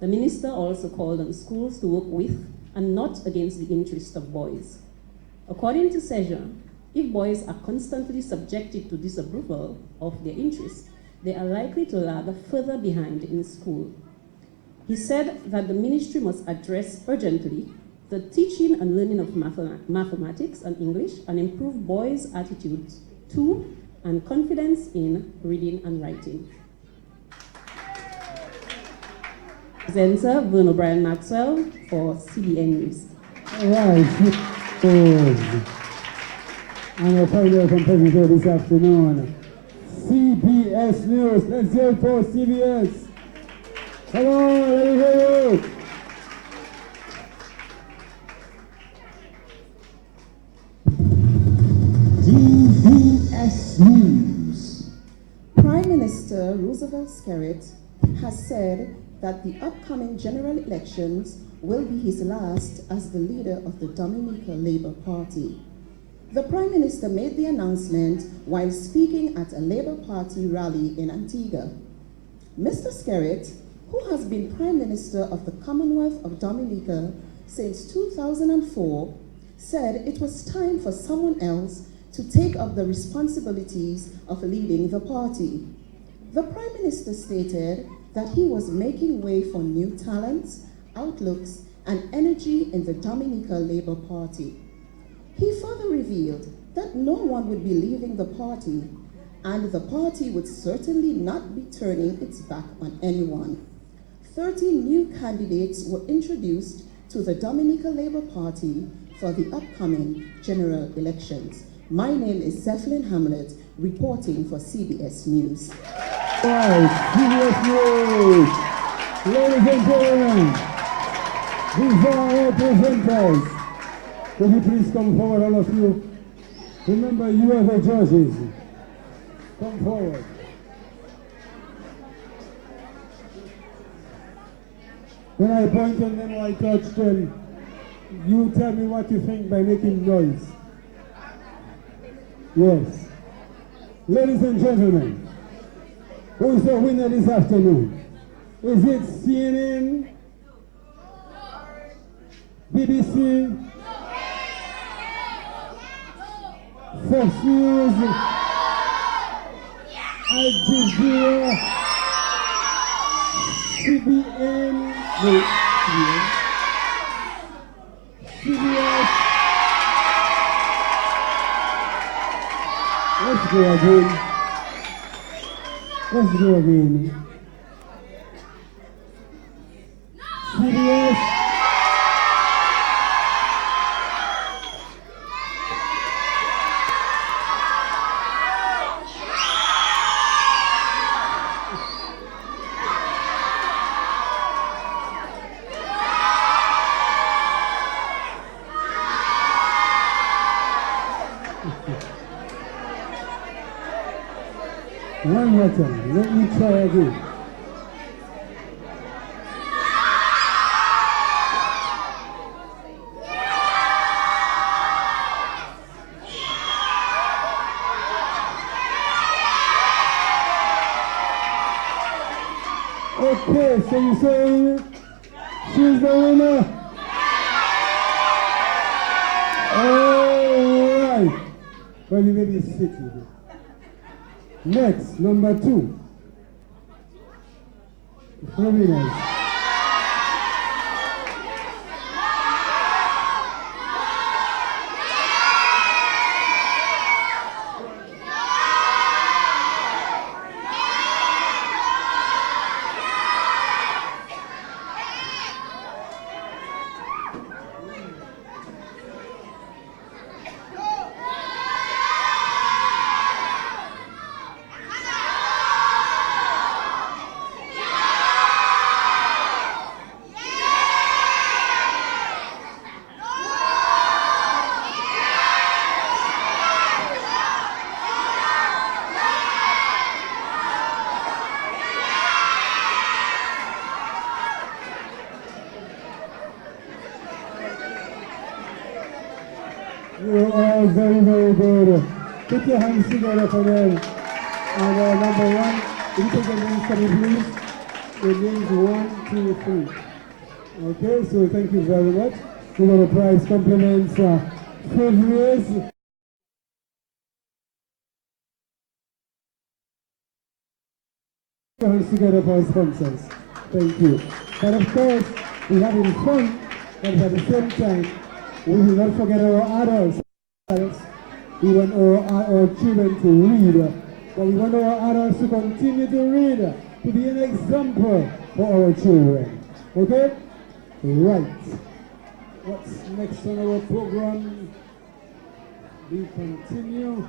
The minister also called on schools to work with and not against the interest of boys. According to Sejan, if boys are constantly subjected to disapproval of their interests, they are likely to lag further behind in school. He said that the ministry must address urgently the teaching and learning of mathematics and English and improve boys' attitudes to and confidence in reading and writing. Presenter Vernon O'Brien Maxwell for CBN News. All right, and our final competitor this afternoon, CBS News. Let's hear it for CBS. Come on, let me hear it. DBS News. Prime Minister Roosevelt Skerrit has said that the upcoming general elections will be his last as the leader of the Dominica Labour Party. The Prime Minister made the announcement while speaking at a Labour Party rally in Antigua. Mr. Skerritt, who has been Prime Minister of the Commonwealth of Dominica since 2004, said it was time for someone else to take up the responsibilities of leading the party. The Prime Minister stated that he was making way for new talents, outlooks, and energy in the Dominica Labour Party. He further revealed that no one would be leaving the party, and the party would certainly not be turning its back on anyone. 30 new candidates were introduced to the Dominica Labour Party for the upcoming general elections. My name is Zethlyn Hamlet, reporting for CBS News. Right, CBS News. Ladies and gentlemen, these are our presenters. Could you please come forward, all of you? Remember, you are the judges. Come forward. When I point on them or I touch them, you tell me what you think by making noise. Yes. Ladies and gentlemen, who is the winner this afternoon? Is it CNN, BBC, Fox News, Al Jazeera, CBN, CBS. Let's go again. Let's go again. CBS. One more time. Let me try again. Okay, so you say she's the winner? All right. Well, you may be sitting. Next, number 2. Very nice. You're all very, very good. Put your hands together for them. And number 1, if you take the names for me, please. The names 1, 2, 3. Okay, so thank you very much. We got a prize compliments, privilege. Put your hands together for our sponsors. Thank you. But of course, we're having fun, but at the same time, we will not forget our adults. We want our children to read, but we want our adults to continue to read, to be an example for our children. Okay? Right. What's next on our program? We continue.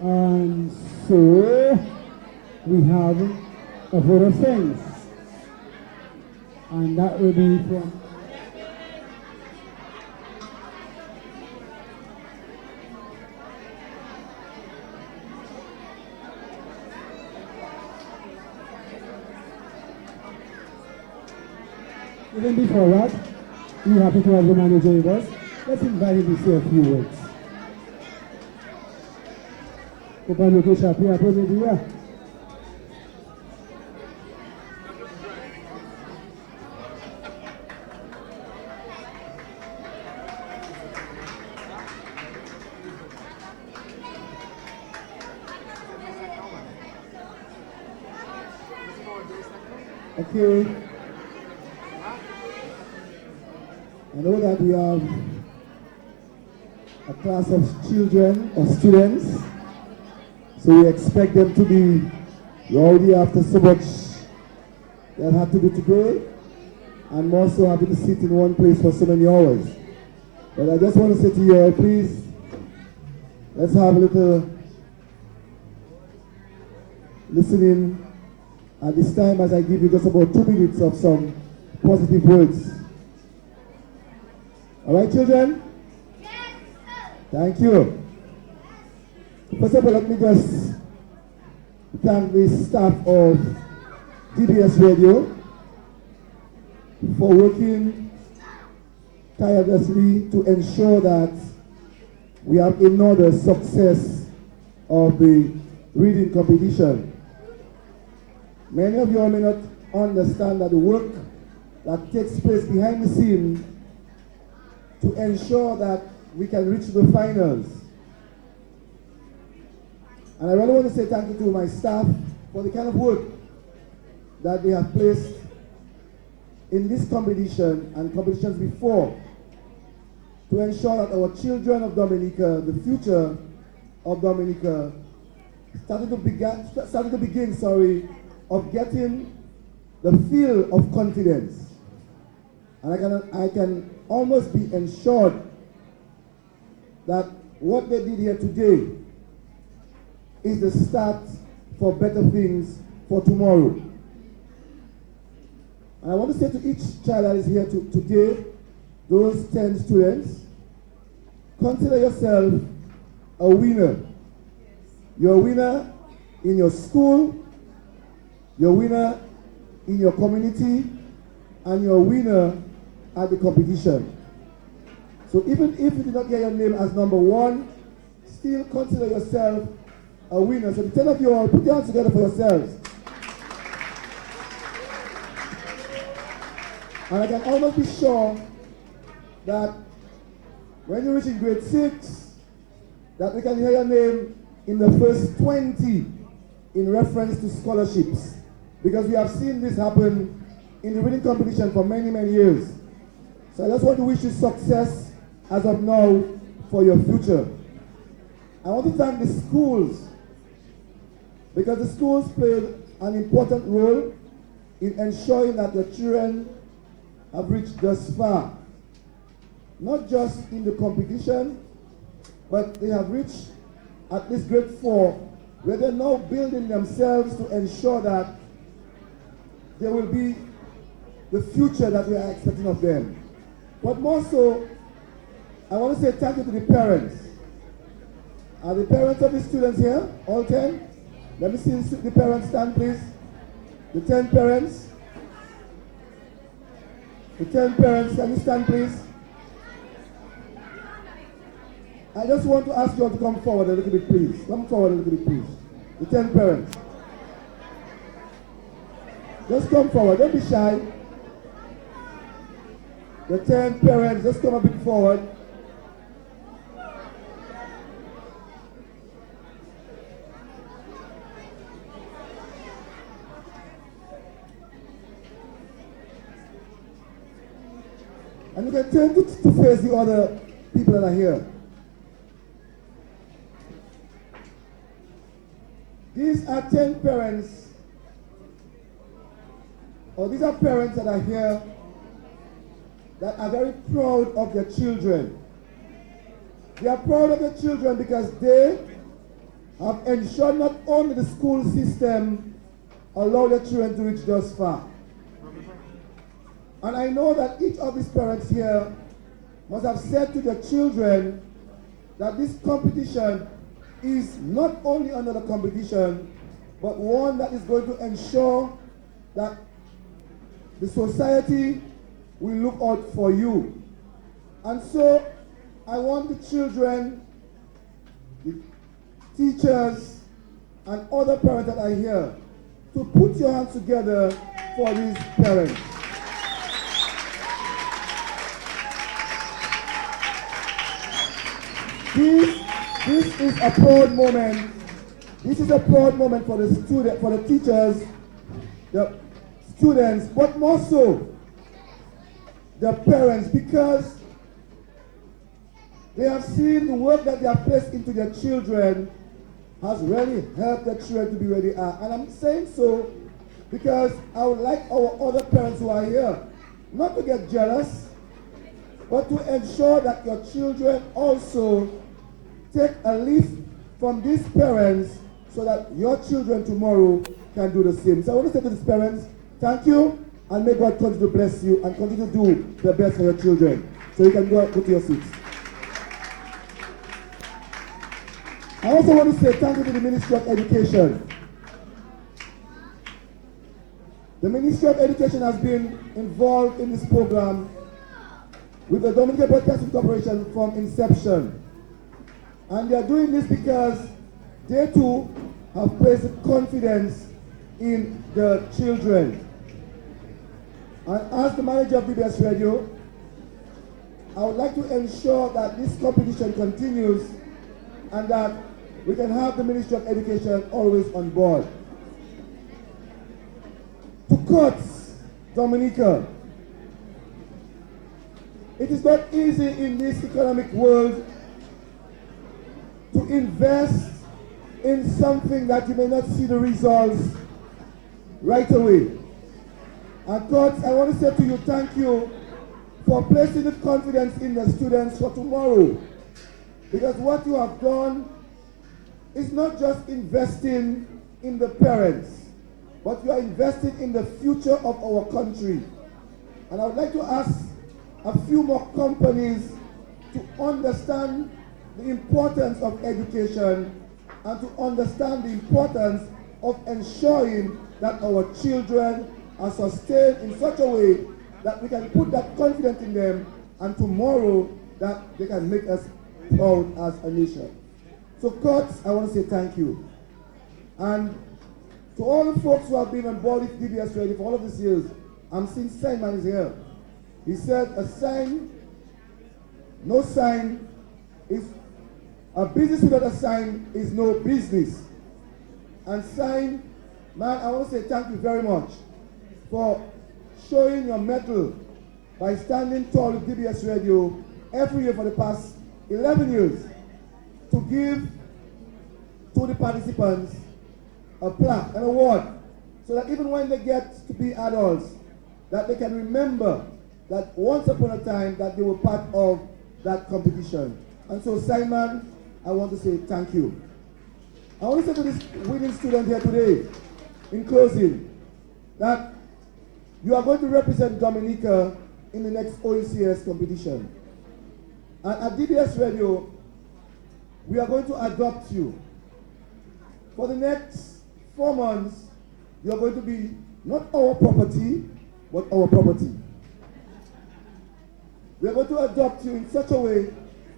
And so, we have a vote of thanks. And that will be from even before that, we're happy to have the manager with us. Let's invite him to say a few words. Open the shop here, put it here. Okay. I know that we have a class of children or students, so we expect them to be rowdy after so much they had to do today, and more so having to sit in one place for so many hours. But I just want to say to you all, please, let's have a little listening at this time as I give you just about 2 minutes of some positive words. All right, children? Yes, sir. Thank you. First of all, let me just thank the staff of DBS Radio for working tirelessly to ensure that we have another success of the reading competition. Many of you all may not understand that the work that takes place behind the scene to ensure that we can reach the finals. And I really want to say thank you to my staff for the kind of work that they have placed in this competition and competitions before to ensure that our children of Dominica, the future of Dominica, started to begin of getting the feel of confidence. And I can almost be ensured that what they did here today is the start for better things for tomorrow. And I want to say to each child that is here today, those 10 students, consider yourself a winner. You're a winner in your school, you're a winner in your community, and you're a winner at the competition. So even if you did not get your name as number 1, still consider yourself a winner. So the 10 of you all, put your hands together for yourselves. And I can almost be sure that when you reach in grade 6, that we can hear your name in the first 20 in reference to scholarships. Because we have seen this happen in the reading competition for many, many years. So I just want to wish you success as of now for your future. I want to thank the schools, because the schools played an important role in ensuring that your children have reached thus far. Not just in the competition, but they have reached at least grade 4, where they're now building themselves to ensure that there will be the future that we are expecting of them. But more so, I want to say thank you to the parents. Are the parents of the students here? All 10? Let me see the parents stand, please. The 10 parents. The 10 parents, can you stand, please? I just want to ask you all to come forward a little bit, please. Come forward a little bit, please. The 10 parents. Just come forward, don't be shy. The 10 parents, just come a bit forward. And you can turn to face the other people that are here. These are 10 parents, or these are parents that are here that are very proud of their children. They are proud of their children because they have ensured not only the school system allow their children to reach thus far. And I know that each of these parents here must have said to their children that this competition is not only another competition, but one that is going to ensure that the society will look out for you. And so I want the children, the teachers, and other parents that are here to put your hands together for these parents. This is a proud moment. This is a proud moment for the student, for the teachers, the students, but more so the parents, because they have seen the work that they have placed into their children has really helped their children to be where they are. And I'm saying so because I would like our other parents who are here not to get jealous, but to ensure that your children also take a leaf from these parents so that your children tomorrow can do the same. So I want to say to these parents, thank you, and may God continue to bless you and continue to do the best for your children. So you can go to your seats. I also want to say thank you to the Ministry of Education. The Ministry of Education has been involved in this program with the Dominica Broadcasting Corporation from inception. And they are doing this because they too have placed confidence in the children. And as the manager of DBS Radio, I would like to ensure that this competition continues and that we can have the Ministry of Education always on board. To Courts, Dominica, it is not easy in this economic world to invest in something that you may not see the results right away. And Courts, I want to say to you, thank you for placing the confidence in the students for tomorrow. Because what you have done is not just investing in the parents, but you are investing in the future of our country. And I would like to ask a few more companies to understand the importance of education and to understand the importance of ensuring that our children are sustained in such a way that we can put that confidence in them and tomorrow that they can make us proud as a nation. So Courts, I want to say thank you. And to all the folks who have been on board with DBS Radio for all of these years, I'm seeing Simon is here. He said a sign, no sign is, a business without a sign is no business. And Sign, man, I want to say thank you very much for showing your mettle by standing tall with DBS Radio every year for the past 11 years to give to the participants a plaque, an award, so that even when they get to be adults, that they can remember that once upon a time that they were part of that competition. And so Simon, I want to say thank you. I want to say to this winning student here today, in closing, that you are going to represent Dominica in the next OECS competition. And at DBS Radio, we are going to adopt you. For the next 4 months, you are going to be not our property, but our property. We are going to adopt you in such a way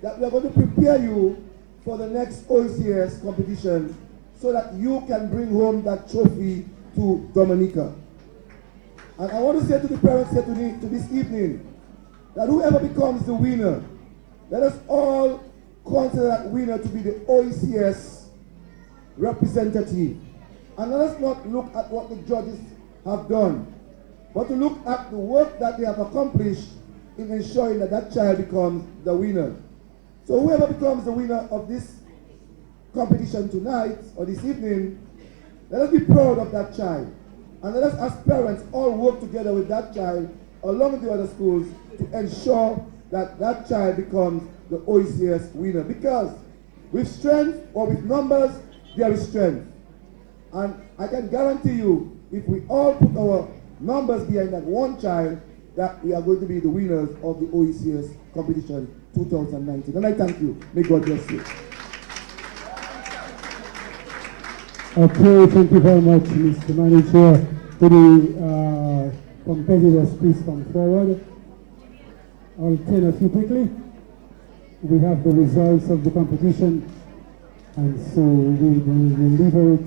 that we are going to prepare you for the next OECS competition so that you can bring home that trophy to Dominica. And I want to say to the parents here to this evening that whoever becomes the winner, let us all consider that winner to be the OECS representative. And let us not look at what the judges have done, but to look at the work that they have accomplished in ensuring that that child becomes the winner. So whoever becomes the winner of this competition tonight or this evening, let us be proud of that child. And let us as parents all work together with that child along with the other schools to ensure that that child becomes the OECS winner. Because with strength or with numbers, there is strength. And I can guarantee you, if we all put our numbers behind that one child, that we are going to be the winners of the OECS competition 2019. And I thank you. May God bless you. Okay, thank you very much, Mr. Manager. To the competitors, please come forward. I'll turn a few quickly. we have the results of the competition, and so we will deliver it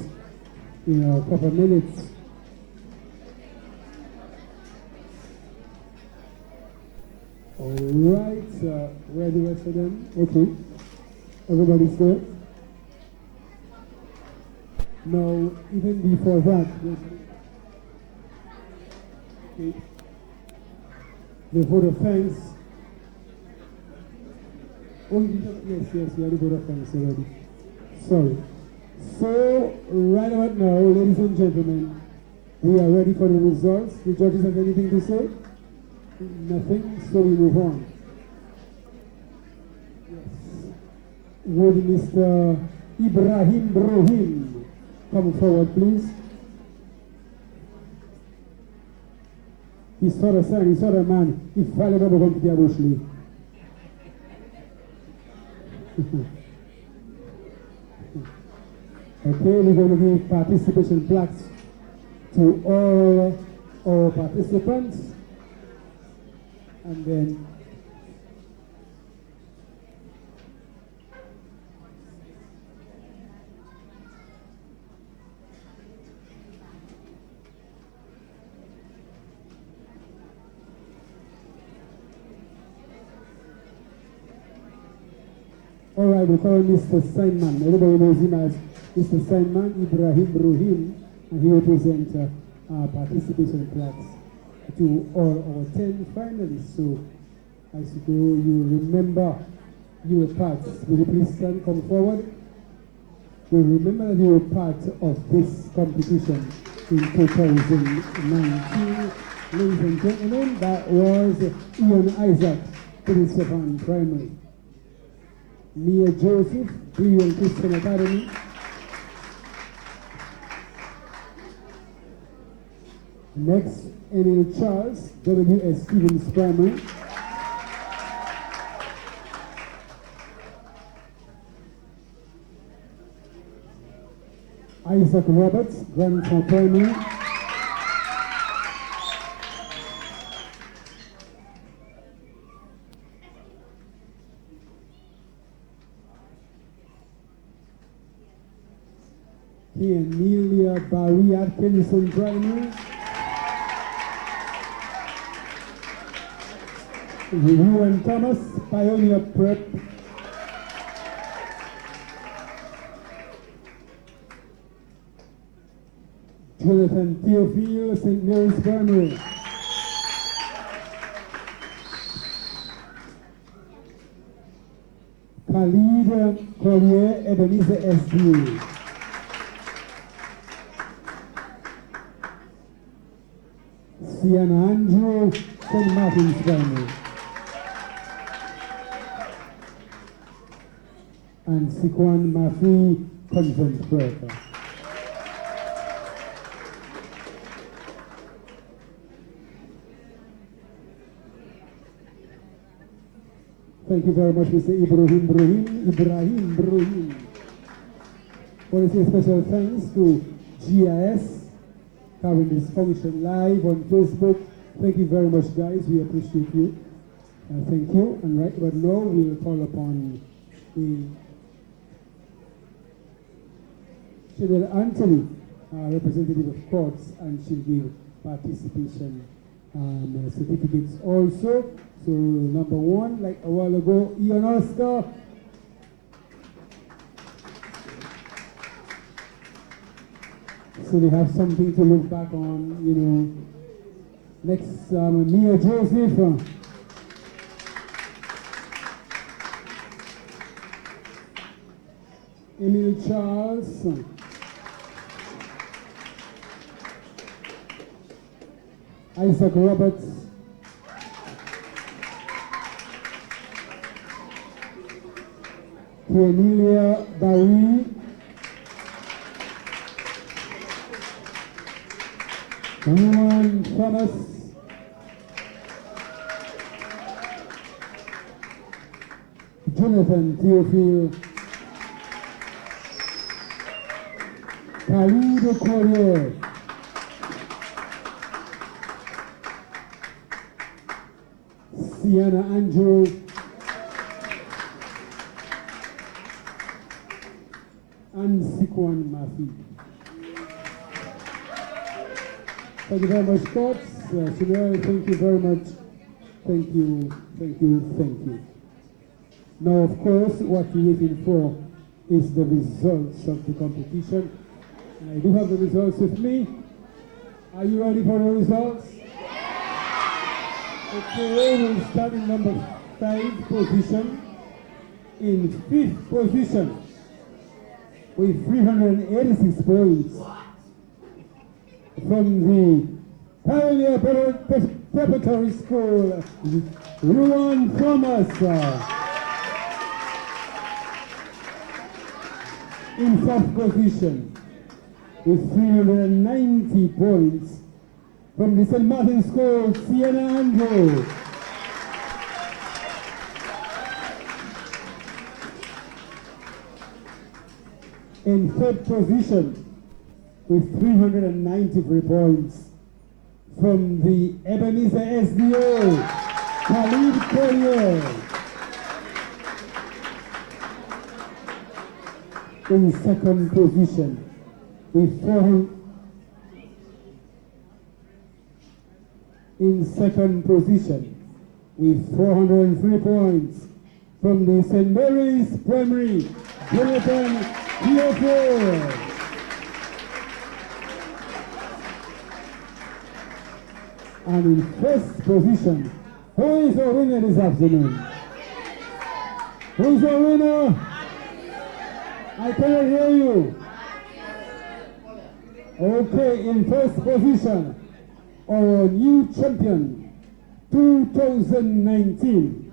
in a couple of minutes. All right, where are the rest of them? Okay, everybody's there. Now, even before that, okay, the vote of thanks. Oh, yes, we had the vote of thanks already. Sorry. So, right about now, ladies and gentlemen, we are ready for the results. The judges have anything to say? Nothing, so we move on. Yes. Would Mr. Ibrahim Brohim come forward, please? He saw the son, he saw the man. He fell over from the Abushli. Okay, we're going to give participation plaques to all our participants. And then all right, we call Mr. Simon. Everybody knows him as Mr. Simon Ibrahim Ruhim, and he represents participation plaques to all our 10 finalists. So, as you go, you remember your parts. Will you please stand, come forward? You remember that you were part of this competition in 2019. Ladies and gentlemen, that was Ian Isaac, 37 Primary. Mia Joseph, Brilliant Christian Academy. Next, Emil Charles, W.S. Stevens Primary. Isaac Roberts, Grandpa Primary. Here, Amelia Barry Atkinson Primary. Ruben Thomas, Pioneer Prep. Jonathan Theophile, St. Mary's Primary. Khalid Collier, Ebenezer SDA. Sienna Andrew, St. Martin's Primary. And Sikwan Mafi, Convent Prep. Thank you very much, Mr. Ibrahim Brohim. I want to say special thanks to GIS, having this function live on Facebook. Thank you very much, guys. We appreciate you. Thank you. And right about now, we will call upon the Cheryl Anthony, representative of courts, and she'll give participation certificates also. So number one, like a while ago, Ian Oscar. So they have something to look back on, you know. Next, Mia Joseph. Emil Charles. Isaac Roberts. Cornelia Barry. Juan Thomas. Jonathan Theophile. Khalid Collier. Sienna Andrew. and Sikwan Mafi. Thank you very much, Coach. Chanel, thank you very much. Thank you, thank you, thank you. Now, of course, what we're waiting for is the results of the competition. And I do have the results with me. Are you ready for the results? Okay, we'll start in number 5 position. In 5th position, with 386 points, from the Pioneer Preparatory School, Ruan Thomas. In 4th position, with 390 points, from the St. Martin School, Sienna Andrew. In 3rd position, with 393 points, from the Ebenezer SDO, Khalid Collier. In 2nd position, with 400. In 2nd position, with 403 points, from the St. Mary's Primary, Jonathan Theophile. And in 1st position, who is our winner this afternoon? Who's our winner? I cannot hear you. Okay, in 1st position, our new champion 2019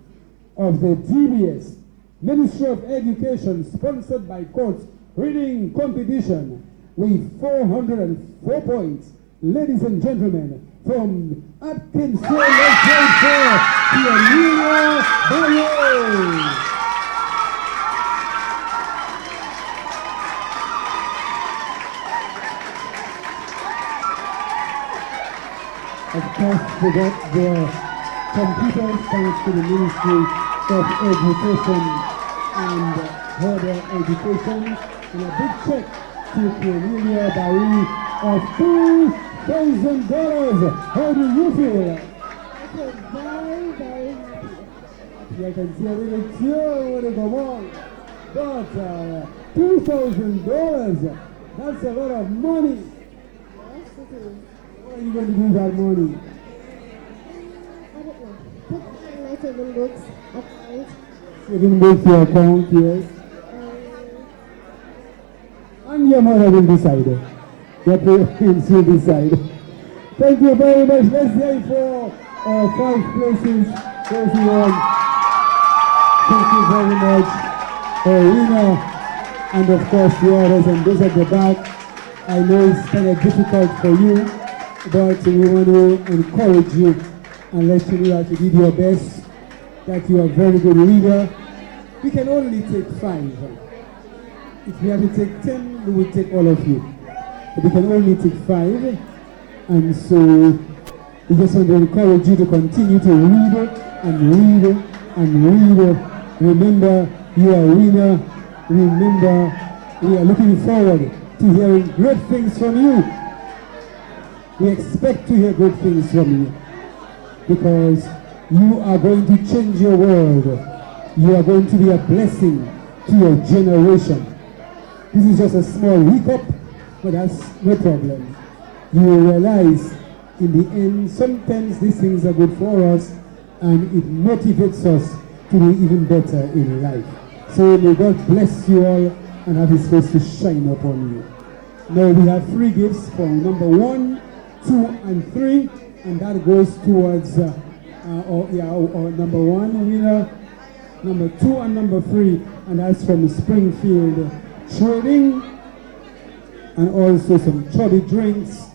of the DBS Ministry of Education sponsored by Courts Reading Competition with 404 points. Ladies and gentlemen, from Atkinson, let's wait for Amelia Barrow. Of course, we got the computers thanks to the Ministry of Education and Further Education, and a big check to Cornelia Barry of $2,000. How do you feel? I feel very, very happy. I can see a little tear when it go on. But $2,000, that's a lot of money. Yes, it is. What are you going to do with that money? I don't know. Put in my saving books account. Saving books your account, yes. And your mother will decide. Your parents will decide. Thank you very much. Let's say for 5 places, those who won. Thank you very much, Irina, and of course the others and those at the back. I know it's kind of difficult for you, but we want to encourage you and let you know that you did your best, that you are a very good leader. We can only take 5. If we have to take 10, we will take all of you. But we can only take 5. And so we just want to encourage you to continue to read and read and read. Remember, you are a winner. Remember, we are looking forward to hearing great things from you. We expect to hear good things from you because you are going to change your world. You are going to be a blessing to your generation. This is just a small hiccup, but that's no problem. You will realize in the end, sometimes these things are good for us and it motivates us to be even better in life. So may God bless you all and have His face to shine upon you. Now we have 3 gifts for number 1, 2, and 3, and that goes towards our number 1 winner, number 2, and number 3, and that's from Springfield Trading, and also some chubby drinks,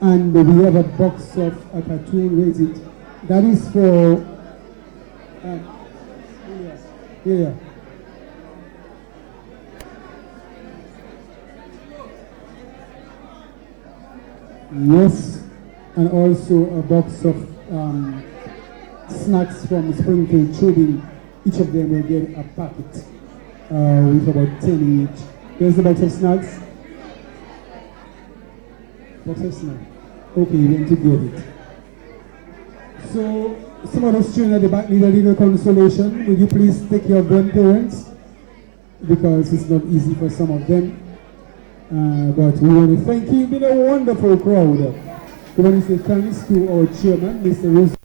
and we have a box of a cartoon. Where is it? That is for here. Yes, and also a box of snacks from Springfield Trading. Each of them will get a packet with about 10 each. There's a box of snacks. Box of snacks. Okay, you went to get it. So, some of the students at the back need a little consolation. Would you please take your grandparents? Because it's not easy for some of them. But we want to thank you. You've been a wonderful crowd. We want to say thanks to our chairman, Mr. Riz.